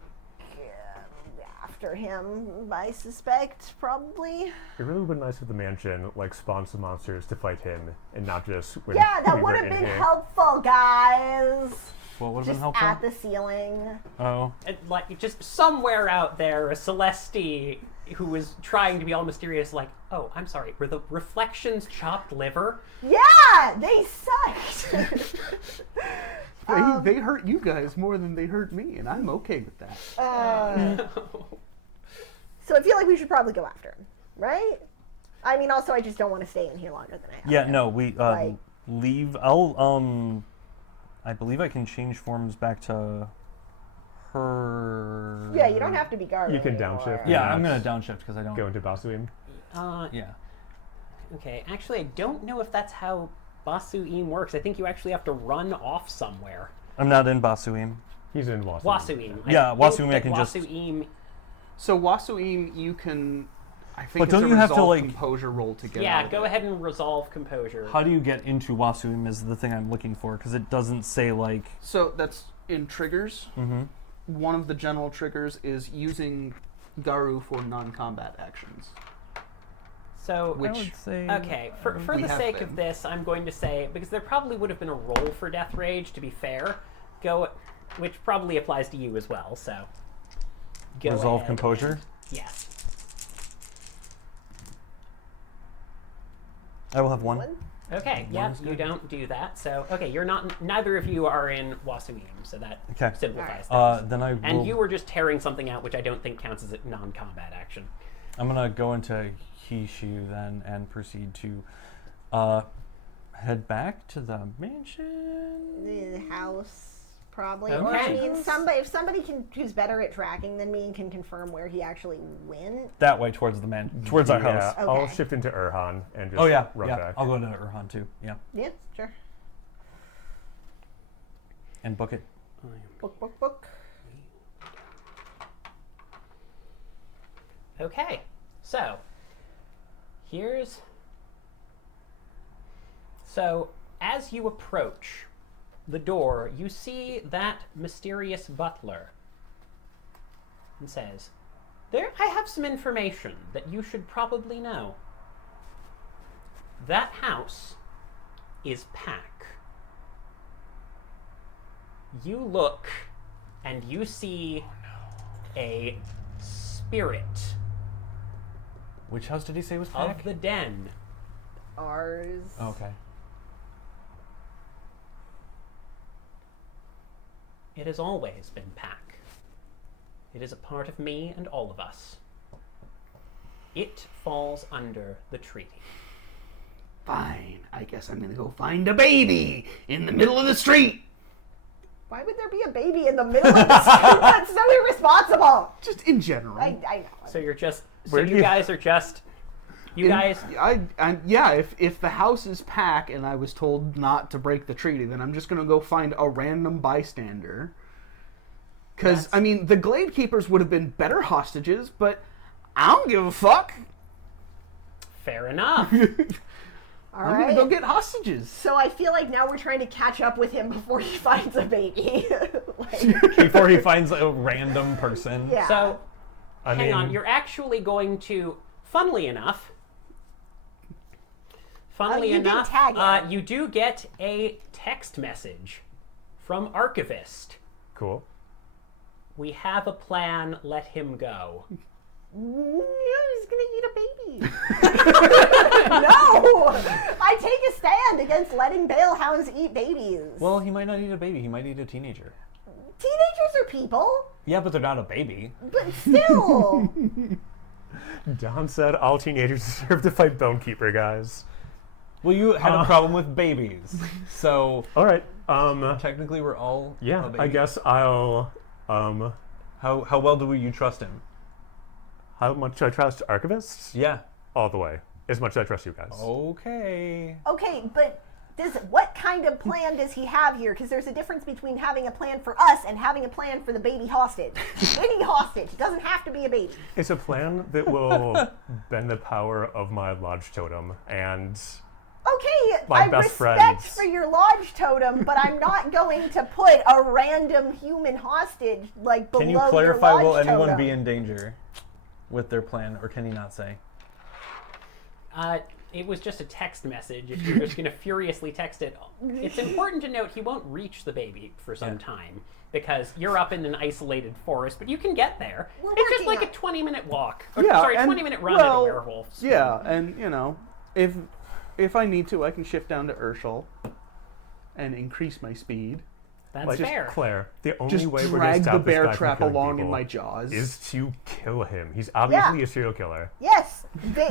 get after him. I suspect probably. It really would be nice if the mansion spawned some monsters to fight him, and not just when Yeah, that we would were have in been here. helpful, guys. What would have been Just helpful? at the ceiling. Oh. And, just somewhere out there, a Celeste who was trying to be all mysterious, oh, I'm sorry, were the reflections chopped liver? Yeah, they sucked. They hurt you guys more than they hurt me, and I'm okay with that. So I feel like we should probably go after him, right? I mean, also, I just don't want to stay in here longer than I have. Yeah, to. no, we Like- leave. I'll I believe I can change forms back to her. Yeah, you don't have to be guarded. You can anymore. downshift. Yeah, Yeah. I'm gonna downshift because I don't. Go into Basuim. Yeah. Okay, actually, I don't know if that's how Basuim works. I think you actually have to run off somewhere. I'm not in Basuim. He's in Wasuim. Wasuim. Yeah, think Wasuim I that can just- Wasuim So Wasuim, you can. I think But it's don't a you have to, resolve like- composure roll to get out Yeah, of go it. ahead and resolve composure. How do you get into Wasuim is the thing I'm looking for, because it doesn't say, like... So that's in triggers. Mm-hmm. One of the general triggers is using Garu for non-combat actions. So, Which- I would say... okay, for We the have sake been. of this, I'm going to say, because there probably would have been a roll for Death Rage, to be fair, which probably applies to you as well, so... Go Resolve ahead composure? and- yes. I will have one. One? Okay, yeah, One's you good. don't do that, so... Okay, you're not... Neither of you are in Wasuim, so that Okay. simplifies things. Then I will... And you were just tearing something out, which I don't think counts as a non-combat action. I'm gonna go into Hishu then and proceed to head back to the mansion. The house, probably. Okay. Or I mean, if somebody who's better at tracking than me can confirm where he actually went. That way towards towards our Yeah, house. I'll Okay. shift into Urhan and just Oh yeah, run yeah. back. I'll go to Urhan too. Yeah, Yeah, sure. and book it. Book. Okay, so So as you approach the door, you see that mysterious butler and says, I have some information that you should probably know. That house is Pack. You look and you see a spirit Which house did he say was of Pack? the den. Ours. Okay. It has always been Pack. It is a part of me and all of us. It falls under the treaty. Fine, I guess I'm gonna go find a baby in the middle of the street. Why would there be a baby in the middle of the street? That's so irresponsible. Just in general. I know. So you're just. So Where do you you- guys are just. You guys. If the house is Pack and I was told not to break the treaty, then I'm just gonna go find a random bystander. Because I mean, the Glade Keepers would have been better hostages, but I don't give a fuck. Fair enough. All I'm right. gonna go get hostages. So I feel like now we're trying to catch up with him before he finds a baby. Like, Before he finds a random person. yeah. So, I hang on. mean, You're actually going to. Funnily enough. you did tag him. You do get a text message from Archivist. cool. We have a plan. Let him go. He's gonna eat a baby. No! I take a stand against letting Bale Hounds eat babies. Well, he might not eat a baby. He might eat a teenager. Teenagers are people, Yeah, but they're not a baby. but still. Don said all teenagers deserve to fight Bonekeeper, guys. Well, you had a problem with babies, so All right. technically we're all. Yeah, a baby. I guess I'll. How well do you trust him? How much do I trust Archivists? Yeah. All the way. As much as I trust you guys. Okay. Okay, but what kind of plan does he have here? Because there's a difference between having a plan for us and having a plan for the baby hostage. Any hostage. It doesn't have to be a baby. It's a plan that will bend the power of my lodge totem and Okay, My I best respect friends. for your lodge totem, but I'm not going to put a random human hostage like below Can you your clarify lodge will anyone totem. be in danger with their plan, or can he not say? It was just a text message. If you're just going to furiously text it, it's important to note he won't reach the baby for some time because you're up in an isolated forest, but you can get there. We're It's just working like a on 20-minute walk. Or, Yeah, sorry, and- 20-minute run at a werewolf. Yeah, and you know, if I need to, I can shift down to Urshel and increase my speed. That's like fair. Claire. The only Just way we're drag gonna the stop this bear guy from trap killing along in people my jaws. is to kill him. He's obviously Yeah. a serial killer. Yes,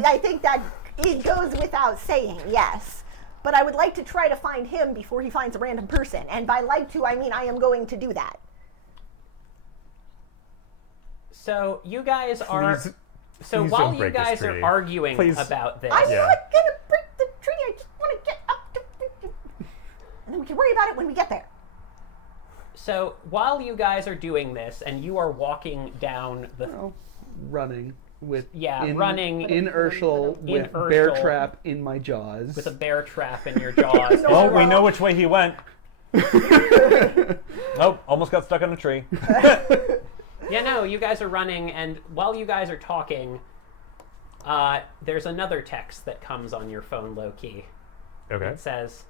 I think that it goes without saying, yes. But I would like to try to find him before he finds a random person. And by like to, I mean I am going to do that. So you guys are. Please, So please while don't you break this guys are tree. arguing Please. about this, I'm Yeah. not going to break the tree. I just want to get up to... And then we can worry about it when we get there. so while you guys are doing this and you are walking down the running with running in Urshel In with bear Urshel. trap in my jaws. with a bear trap in your jaws. Oh, we know which way he went. Nope, almost got stuck on a tree. Yeah, no, you guys are running, and while you guys are talking, there's another text that comes on your phone, low-key. Okay. It says,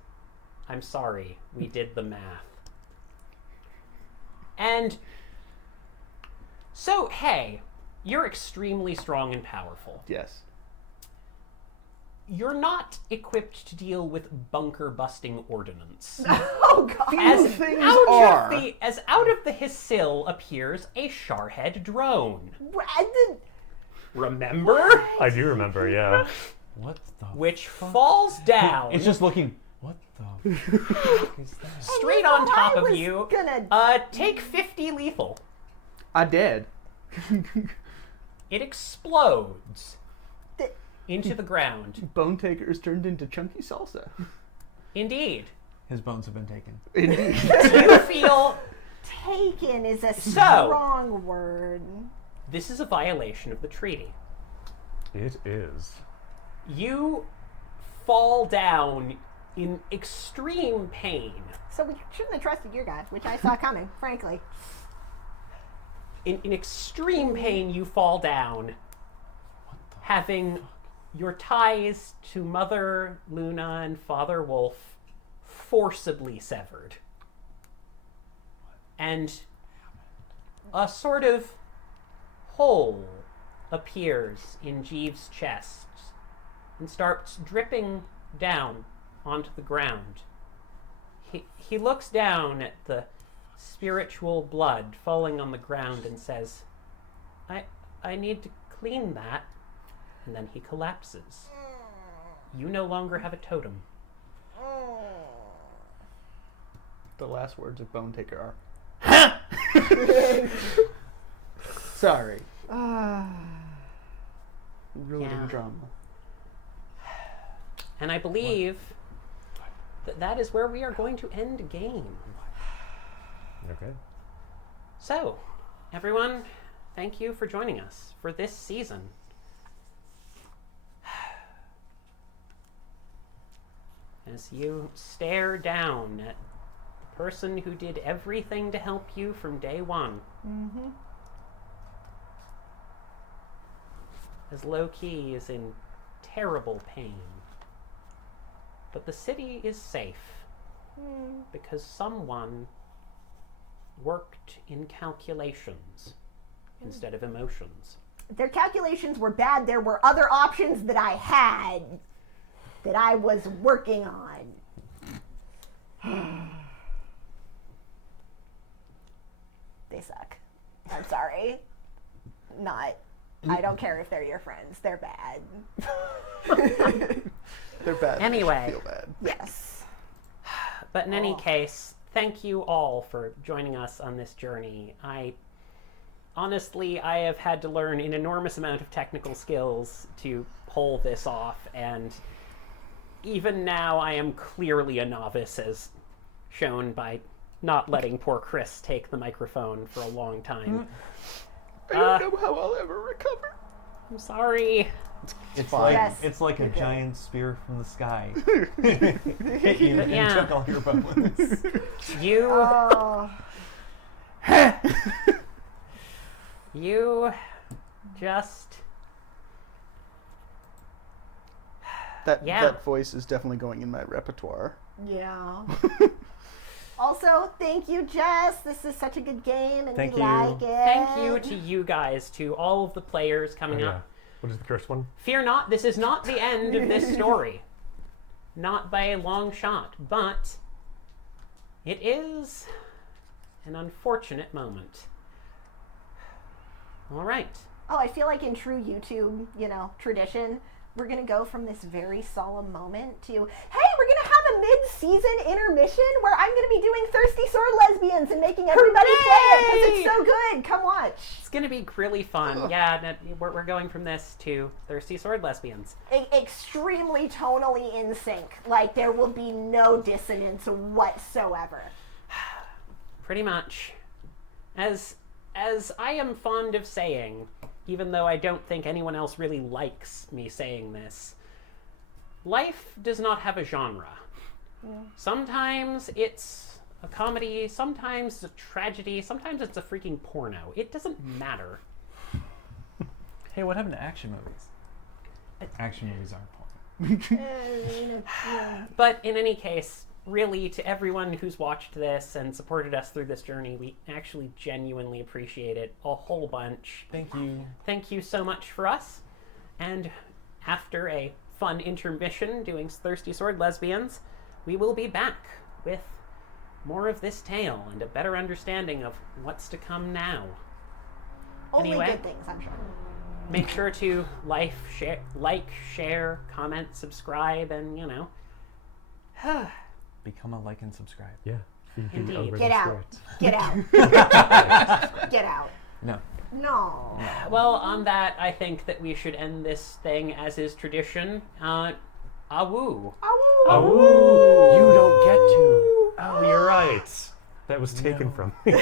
"I'm sorry, we did the math." And so, hey, you're extremely strong and powerful. Yes. You're not equipped to deal with bunker-busting ordnance. Oh god. As things out are. of the Hysil appears a Sharhead drone. Remember? I do remember, yeah. What the? Which falls down It's just looking. What the fuck is that? straight on top of you. Gonna... Take 50 lethal. I did. It explodes into the ground. Bone Taker is turned into chunky salsa. Indeed. His bones have been taken. Indeed. You feel Taken is a So- strong word. this is a violation of the treaty. It is. You fall down in extreme pain. So we shouldn't have trusted your guy, which I saw coming, frankly. In extreme pain, you fall down, having your ties to Mother Luna and Father Wolf forcibly severed. And a sort of hole appears in Jeeves' chest and starts dripping down onto the ground. He looks down at the spiritual blood falling on the ground and says, I need to clean that. And then he collapses. You no longer have a totem. The last words of Bone Taker are. Sorry. Ruining Yeah. drama. And I believe that is where we are going to end game. Okay. So, everyone, thank you for joining us for this season. As you stare down at the person who did everything to help you from day one. As Low-Key is in terrible pain. But the city is safe because someone worked in calculations instead of emotions. Their calculations were bad. There were other options that I had that I was working on. They suck. I'm sorry. I don't care if they're your friends. They're bad. They're bad. Anyway. I feel bad. Yes. But in any case, thank you all for joining us on this journey. Honestly, I have had to learn an enormous amount of technical skills to pull this off, and even now I am clearly a novice, as shown by not letting poor Chris take the microphone for a long time. I don't know how I'll ever recover. I'm sorry. It's fine. like Yes, it's like a you're good. giant spear from the sky. Hit you and Yeah. took all your bones. You Oh. you just Yeah. That voice is definitely going in my repertoire. Yeah. Also, thank you, Jess. This is such a good game, and Thank we you. like it. thank you to you guys, to all of the players coming up. What is the cursed one? Fear not, this is not the end of this story. Not by a long shot, but it is an unfortunate moment. All right. Oh, I feel like in true YouTube, tradition, we're going to go from this very solemn moment to, hey, we're going to have a mid-season intermission where I'm going to be doing Thirsty Sword Lesbians and making everybody play it because it's so good. Come watch. It's going to be really fun. Yeah, we're going from this to Thirsty Sword Lesbians. Extremely tonally in sync. Like, there will be no dissonance whatsoever. Pretty much. As I am fond of saying, even though I don't think anyone else really likes me saying this, life does not have a genre. Sometimes it's a comedy, sometimes it's a tragedy, sometimes it's a freaking porno. It doesn't matter. Hey, what happened to action movies? Action movies aren't porn. But in any case, really, to everyone who's watched this and supported us through this journey, we actually genuinely appreciate it a whole bunch. Thank you. Thank you so much for us. And after a fun intermission doing Thirsty Sword Lesbians, we will be back with more of this tale and a better understanding of what's to come now. Only Anyway. good things, I'm sure. Make sure to share, comment, subscribe, and, you know. Become a like and subscribe. Yeah. Feed the Indeed. algorithm Get out. straight. Get out. Get out. No. No. Well, on that, I think that we should end this thing as is tradition. Awoo. Awoo. You don't get to. Oh, you're right. That was taken No. from me.